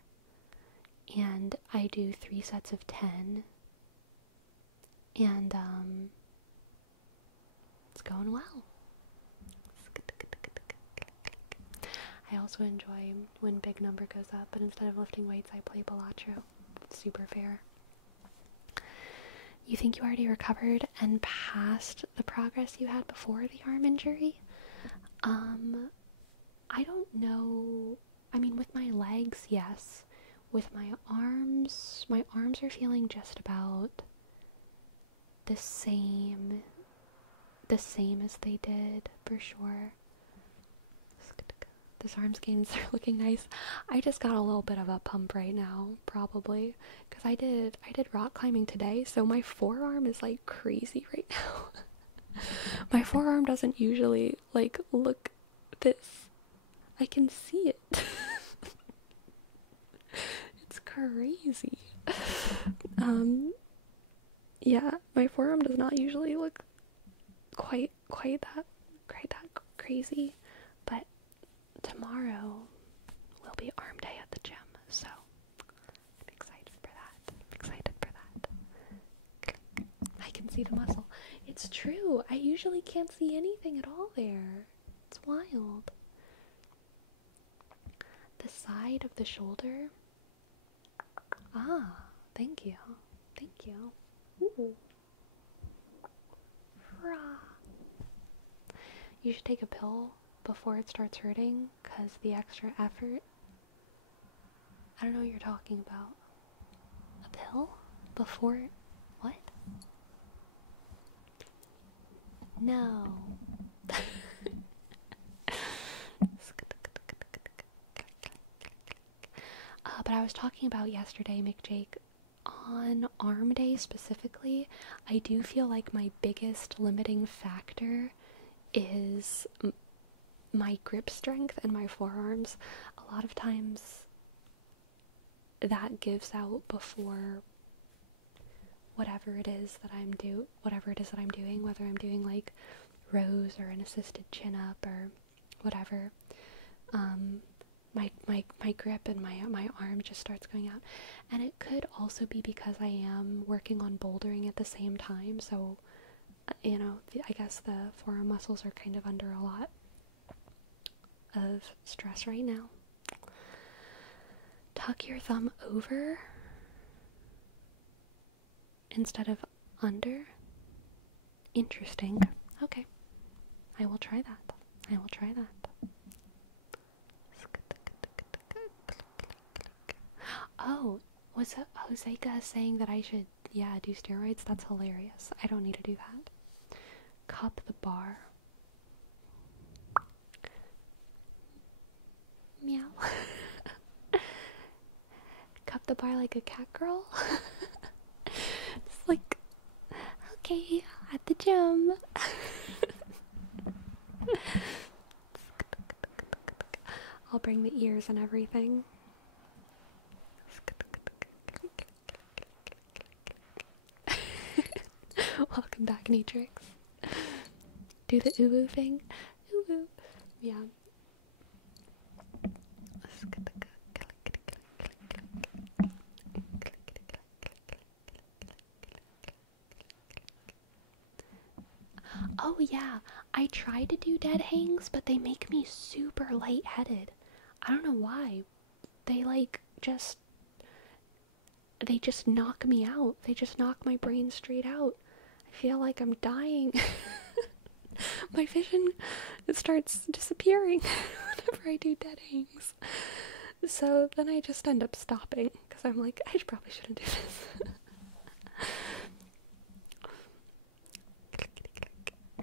and I do 3 sets of 10, and it's going well. I also enjoy when big number goes up, but instead of lifting weights, I play Balatro. Super fair. You think you already recovered and passed the progress you had before the arm injury? I don't know. I mean, with my legs, yes. With my arms are feeling just about the same as they did, for sure. This arm's gains are looking nice. I just got a little bit of a pump right now, probably, because I did rock climbing today, so my forearm is like crazy right now. My forearm doesn't usually like look this. I can see it. It's crazy. Yeah, my forearm does not usually look quite that crazy, but tomorrow will be arm day at the gym, so I'm excited for that. I can see the muscle. It's true. I usually can't see anything at all there. It's wild. The side of the shoulder. Ah, thank you. Thank you. Ooh. You should take a pill before it starts hurting, because the extra effort. I don't know what you're talking about. A pill? Before? What? No. But I was talking about yesterday, McJake, on arm day specifically, I do feel like my biggest limiting factor is my grip strength and my forearms. A lot of times that gives out before whatever it is that I'm doing, whether I'm doing like rows or an assisted chin up or whatever. My grip and my arm just starts going out, and it could also be because I am working on bouldering at the same time, so you know, I guess the forearm muscles are kind of under a lot of stress right now. Tuck your thumb over instead of under. Interesting. Okay. I will try that. I will try that. Oh, was that Joseka saying that I should, yeah, do steroids? That's hilarious. I don't need to do that. Cup the bar. Meow. Cup the bar like a cat girl? It's like, okay, at the gym. I'll bring the ears and everything. Welcome back, Natrix. Do the uwu thing. Uwu. Yeah. Oh yeah, I tried to do dead hangs, but they make me super lightheaded. I don't know why. They they just knock me out. They just knock my brain straight out. I feel like I'm dying. My vision starts disappearing whenever I do dead hangs. So then I just end up stopping because I'm like, I probably shouldn't do this.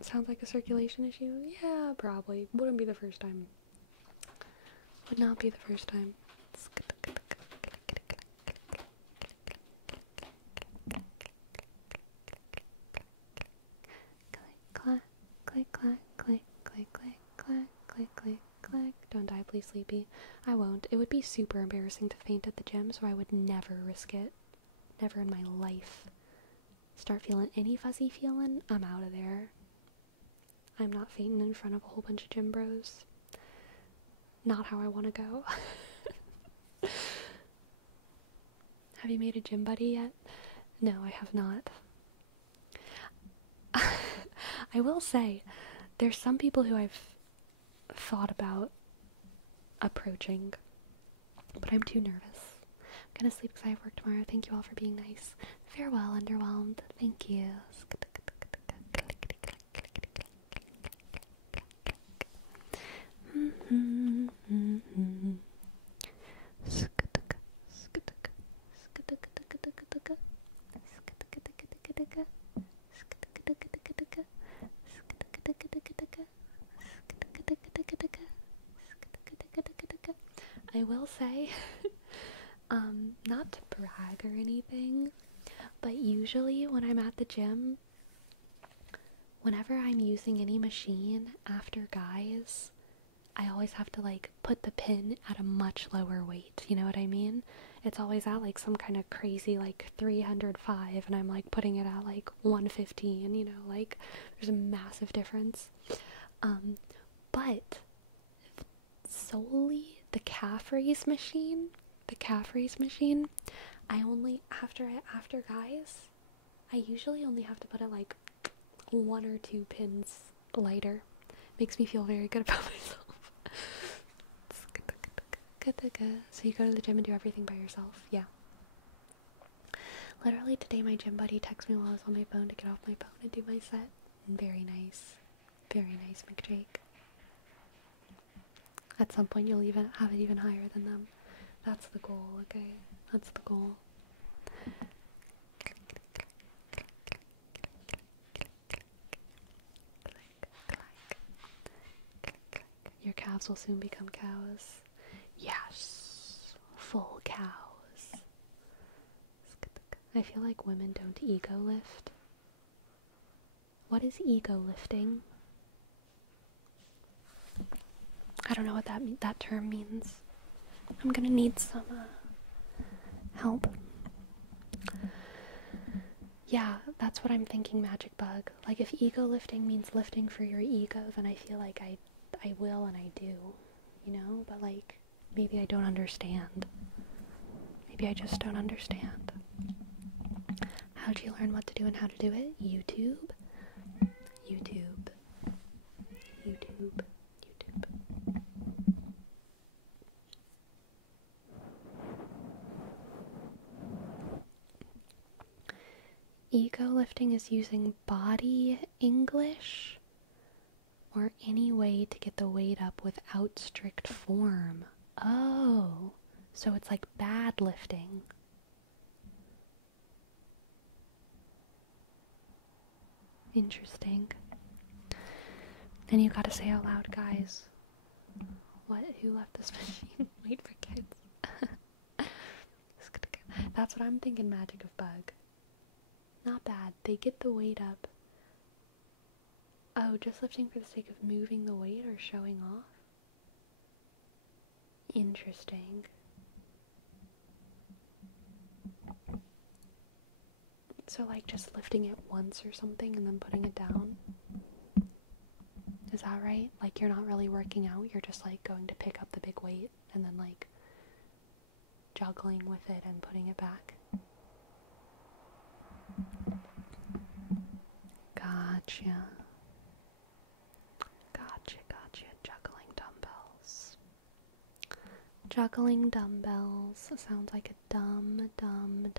Sounds like a circulation issue? Yeah, probably. Wouldn't be the first time. Would not be the first time. Click, click, click, click, click, click, click, click, click, click. Don't die, please, Sleepy. I won't. It would be super embarrassing to faint at the gym, so I would never risk it. Never in my life. Start feeling any fuzzy feeling, I'm out of there. I'm not fainting in front of a whole bunch of gym bros. Not how I want to go. Have you made a gym buddy yet? No, I have not. I will say, there's some people who I've thought about approaching, but I'm too nervous. I'm gonna sleep because I have work tomorrow. Thank you all for being nice. Farewell, underwhelmed. Thank you. I will say, not to brag or anything, but usually when I'm at the gym, whenever I'm using any machine after guys, I always have to like put the pin at a much lower weight, you know what I mean? It's always at like some kind of crazy like 305 and I'm like putting it at like 115, you know, like there's a massive difference. But solely the calf raise machine, I only, after guys, I usually only have to put it like 1 or 2 pins lighter. Makes me feel very good about myself. So you go to the gym and do everything by yourself? Yeah. Literally today my gym buddy texted me while I was on my phone to get off my phone and do my set. Very nice. Very nice, McJake. At some point you'll even have it even higher than them. That's the goal, okay? That's the goal. Your calves will soon become cows. Yes, full cows. I feel like women don't ego lift. What is ego lifting? I don't know what that term means. I'm gonna need some help. Yeah, that's what I'm thinking, Magic Bug. Like, if ego lifting means lifting for your ego, then I feel like I will and I do, you know? But, like, maybe I don't understand. Maybe I just don't understand. How'd you learn what to do and how to do it? YouTube? YouTube. YouTube. Ego lifting is using body English or any way to get the weight up without strict form. Oh, so it's like bad lifting. Interesting. And you gotta say out loud, guys. What? Who left this machine? Wait for kids. That's what I'm thinking, Magic of Bug. Not bad. They get the weight up. Oh, just lifting for the sake of moving the weight or showing off? Interesting. So like just lifting it once or something and then putting it down? Is that right? Like you're not really working out, you're just like going to pick up the big weight and then like juggling with it and putting it back. Gotcha. Juggling dumbbells. Juggling dumbbells sounds like a dummy, dumb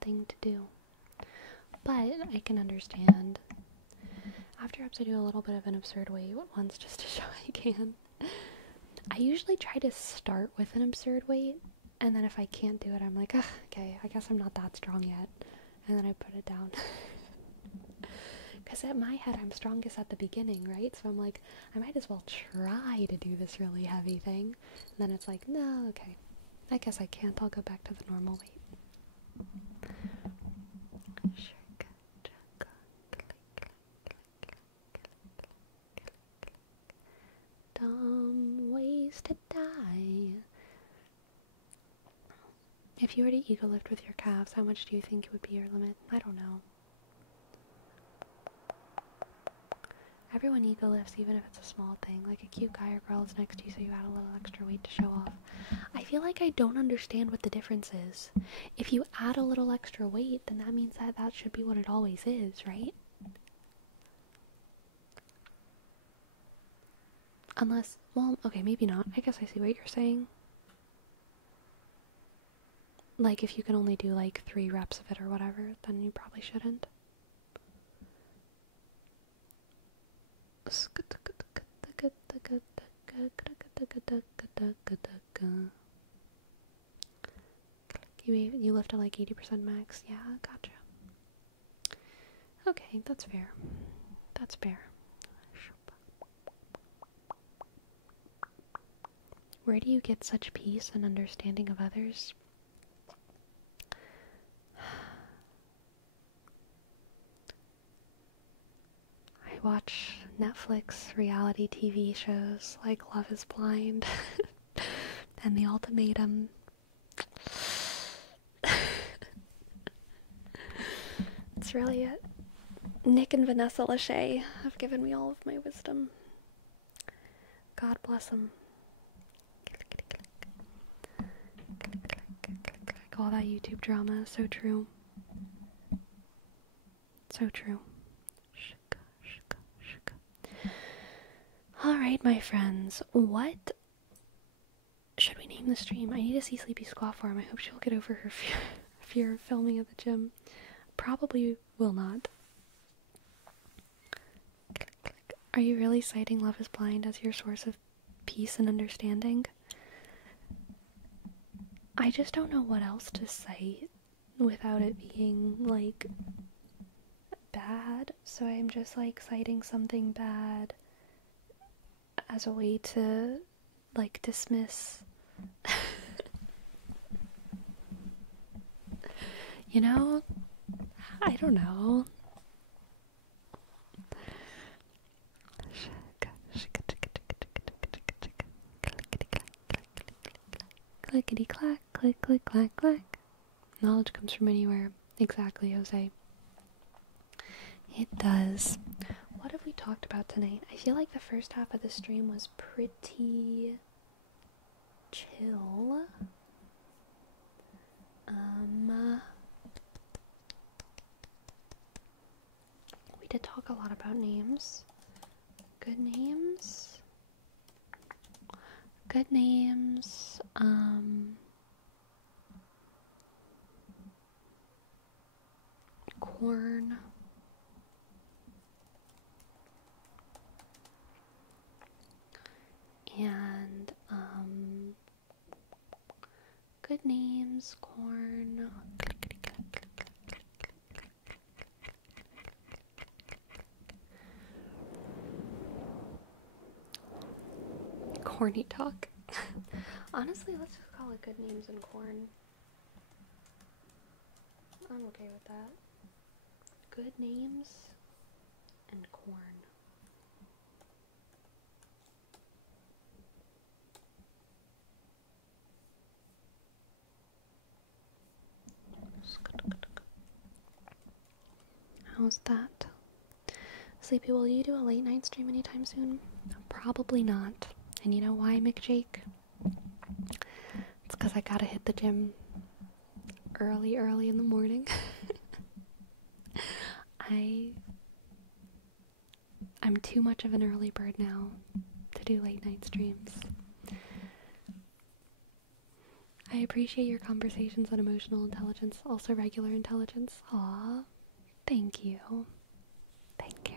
thing to do. But I can understand. After reps I do a little bit of an absurd weight once just to show I can. I usually try to start with an absurd weight, and then if I can't do it, I'm like, okay, I guess I'm not that strong yet. And then I put it down. Because at my head, I'm strongest at the beginning, right? So I'm like, I might as well try to do this really heavy thing. And then it's like, no, okay. I guess I can't. I'll go back to the normal weight. Dumb ways to die. If you were to ego lift with your calves, how much do you think it would be your limit? I don't know. Everyone ego lifts, even if it's a small thing, like a cute guy or girl is next to you, so you add a little extra weight to show off. I feel like I don't understand what the difference is. If you add a little extra weight, then that means that that should be what it always is, right? Unless, well, okay, maybe not. I guess I see what you're saying. Like, if you can only do, like, 3 reps of it or whatever, then you probably shouldn't. You lift at, like, 80% max? Yeah, gotcha. Okay, that's fair. That's fair. Where do you get such peace and understanding of others? I watch Netflix reality TV shows like Love is Blind and The Ultimatum. That's really it. Nick and Vanessa Lachey have given me all of my wisdom. God bless them. All that YouTube drama is so true. So true. Alright, my friends, what should we name the stream? I need to see Sleepy Squat Farm. I hope she'll get over her fear of filming at the gym. Probably will not. Are you really citing Love is Blind as your source of peace and understanding? I just don't know what else to cite without it being, like, bad. So I'm just, like, citing something bad as a way to, like, dismiss. You know? I don't know. Clickety clack, click, click, clack, clack. Knowledge comes from anywhere. Exactly, Jose. It does. What have we talked about tonight? I feel like the first half of the stream was pretty chill. We did talk a lot about names. Good names. Good names. Corn. And, good names, corn. Corny talk. Honestly, let's just call it good names and corn. I'm okay with that. Good names and corn. How's that? Sleepy, will you do a late night stream anytime soon? Probably not. And you know why, McJake? It's because I gotta hit the gym early in the morning. I'm too much of an early bird now to do late night streams. I appreciate your conversations on emotional intelligence, also regular intelligence. Aw, thank you. Thank you.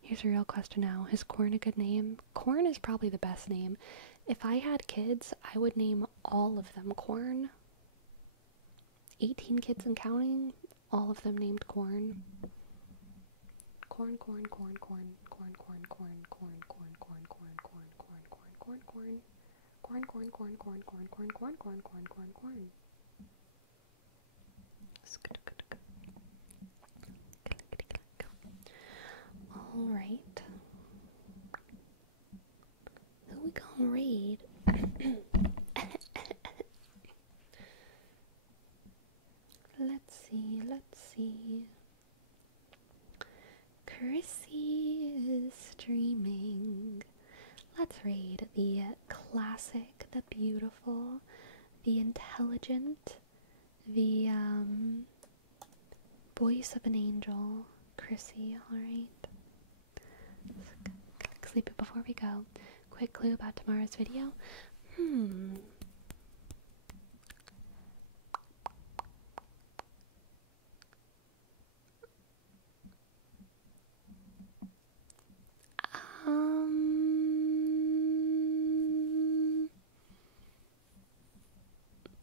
Here's a real question now. Is Corn a good name? Corn is probably the best name. If I had kids, I would name all of them Corn. 18 kids and counting, all of them named Corn. Corn, corn, corn, corn, corn, corn, corn, corn, corn, corn, corn, corn, corn, corn, corn, corn. Corn, corn, corn, corn, corn, corn, corn, corn, corn, corn, corn. Alright. Who we gonna read? Let's see. Chrissy is streaming. Let's read the classic, the beautiful, the intelligent, the voice of an angel, Chrissy. Alright. Sleepy before we go. Quick clue about tomorrow's video.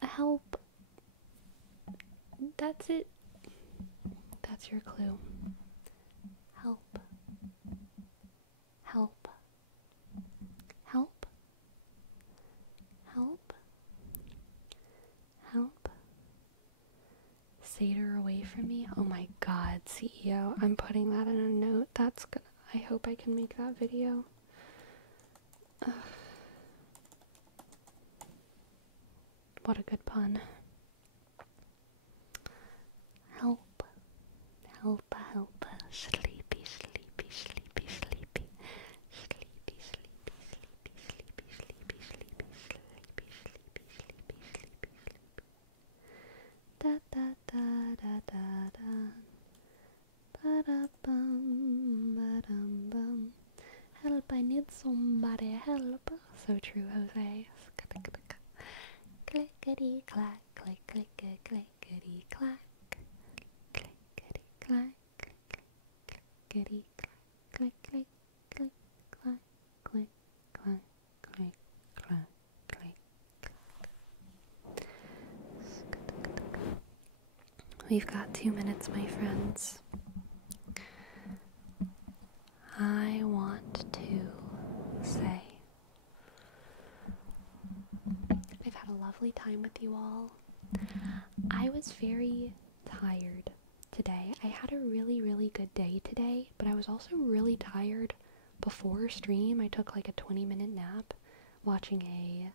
Help. That's it. That's your clue. Help. Help. Help. Help. Help. Seder away from me. Oh my god, CEO. I'm putting that in a note. That's gonna. I hope I can make that video. Ugh. What a good pun. Help. Help, help. Sleepy, sleepy, sleepy, sleepy. Sleepy, sleepy, sleepy, sleepy, sleepy, sleepy, sleepy, sleepy, sleepy, sleepy, sleepy. Da da da da da da. Ba da bum, ba dum bum. Help, I need somebody help. So true, Jose. Clickety clack, click, click, clickety clack. Clickety clack, clickety clack, click, click, click, clack, click, clack, click, clack, click, clack. We've got 2 minutes, my friends. I want to say I've had a lovely time with you all. I was very tired today. I had a really good day today, but I was also really tired before stream. I took like a 20-minute nap watching a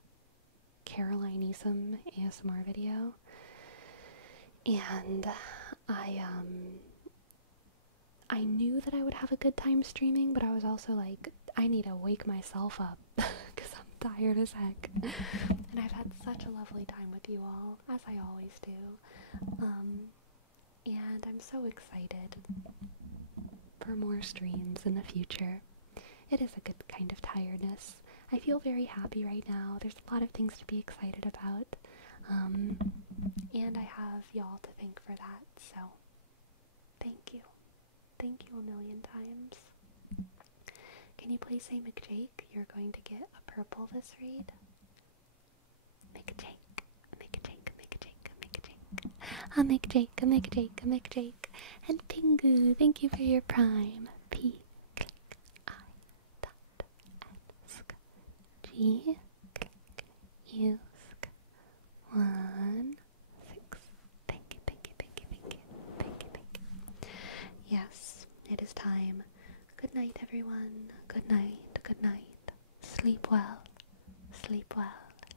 Caroline Easom ASMR video, and I knew that I would have a good time streaming, but I was also like, I need to wake myself up because I'm tired as heck. And I've had such a lovely time with you all, as I always do. And I'm so excited for more streams in the future. It is a good kind of tiredness. I feel very happy right now. There's a lot of things to be excited about. And I have y'all to thank for that, so thank you. Thank you a million times. Can you please say McJake? You're going to get a purple this raid. McJake, McJake, McJake, McJake. A McJake, a McJake, a McJake. And Pingu, thank you for your prime. P, click, I, dot, ask, G, click, U, 1, 6. Thank you, thank you, thank you, thank you, thank you, thank you. Yes, it is time. Good night, everyone. Good night, good night. Sleep well, sleep well.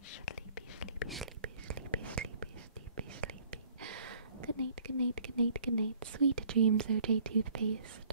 Sleepy, sleepy, sleepy, sleepy, sleepy, sleepy, sleepy. Good night, good night, good night, good night. Sweet dreams, OJ Toothpaste.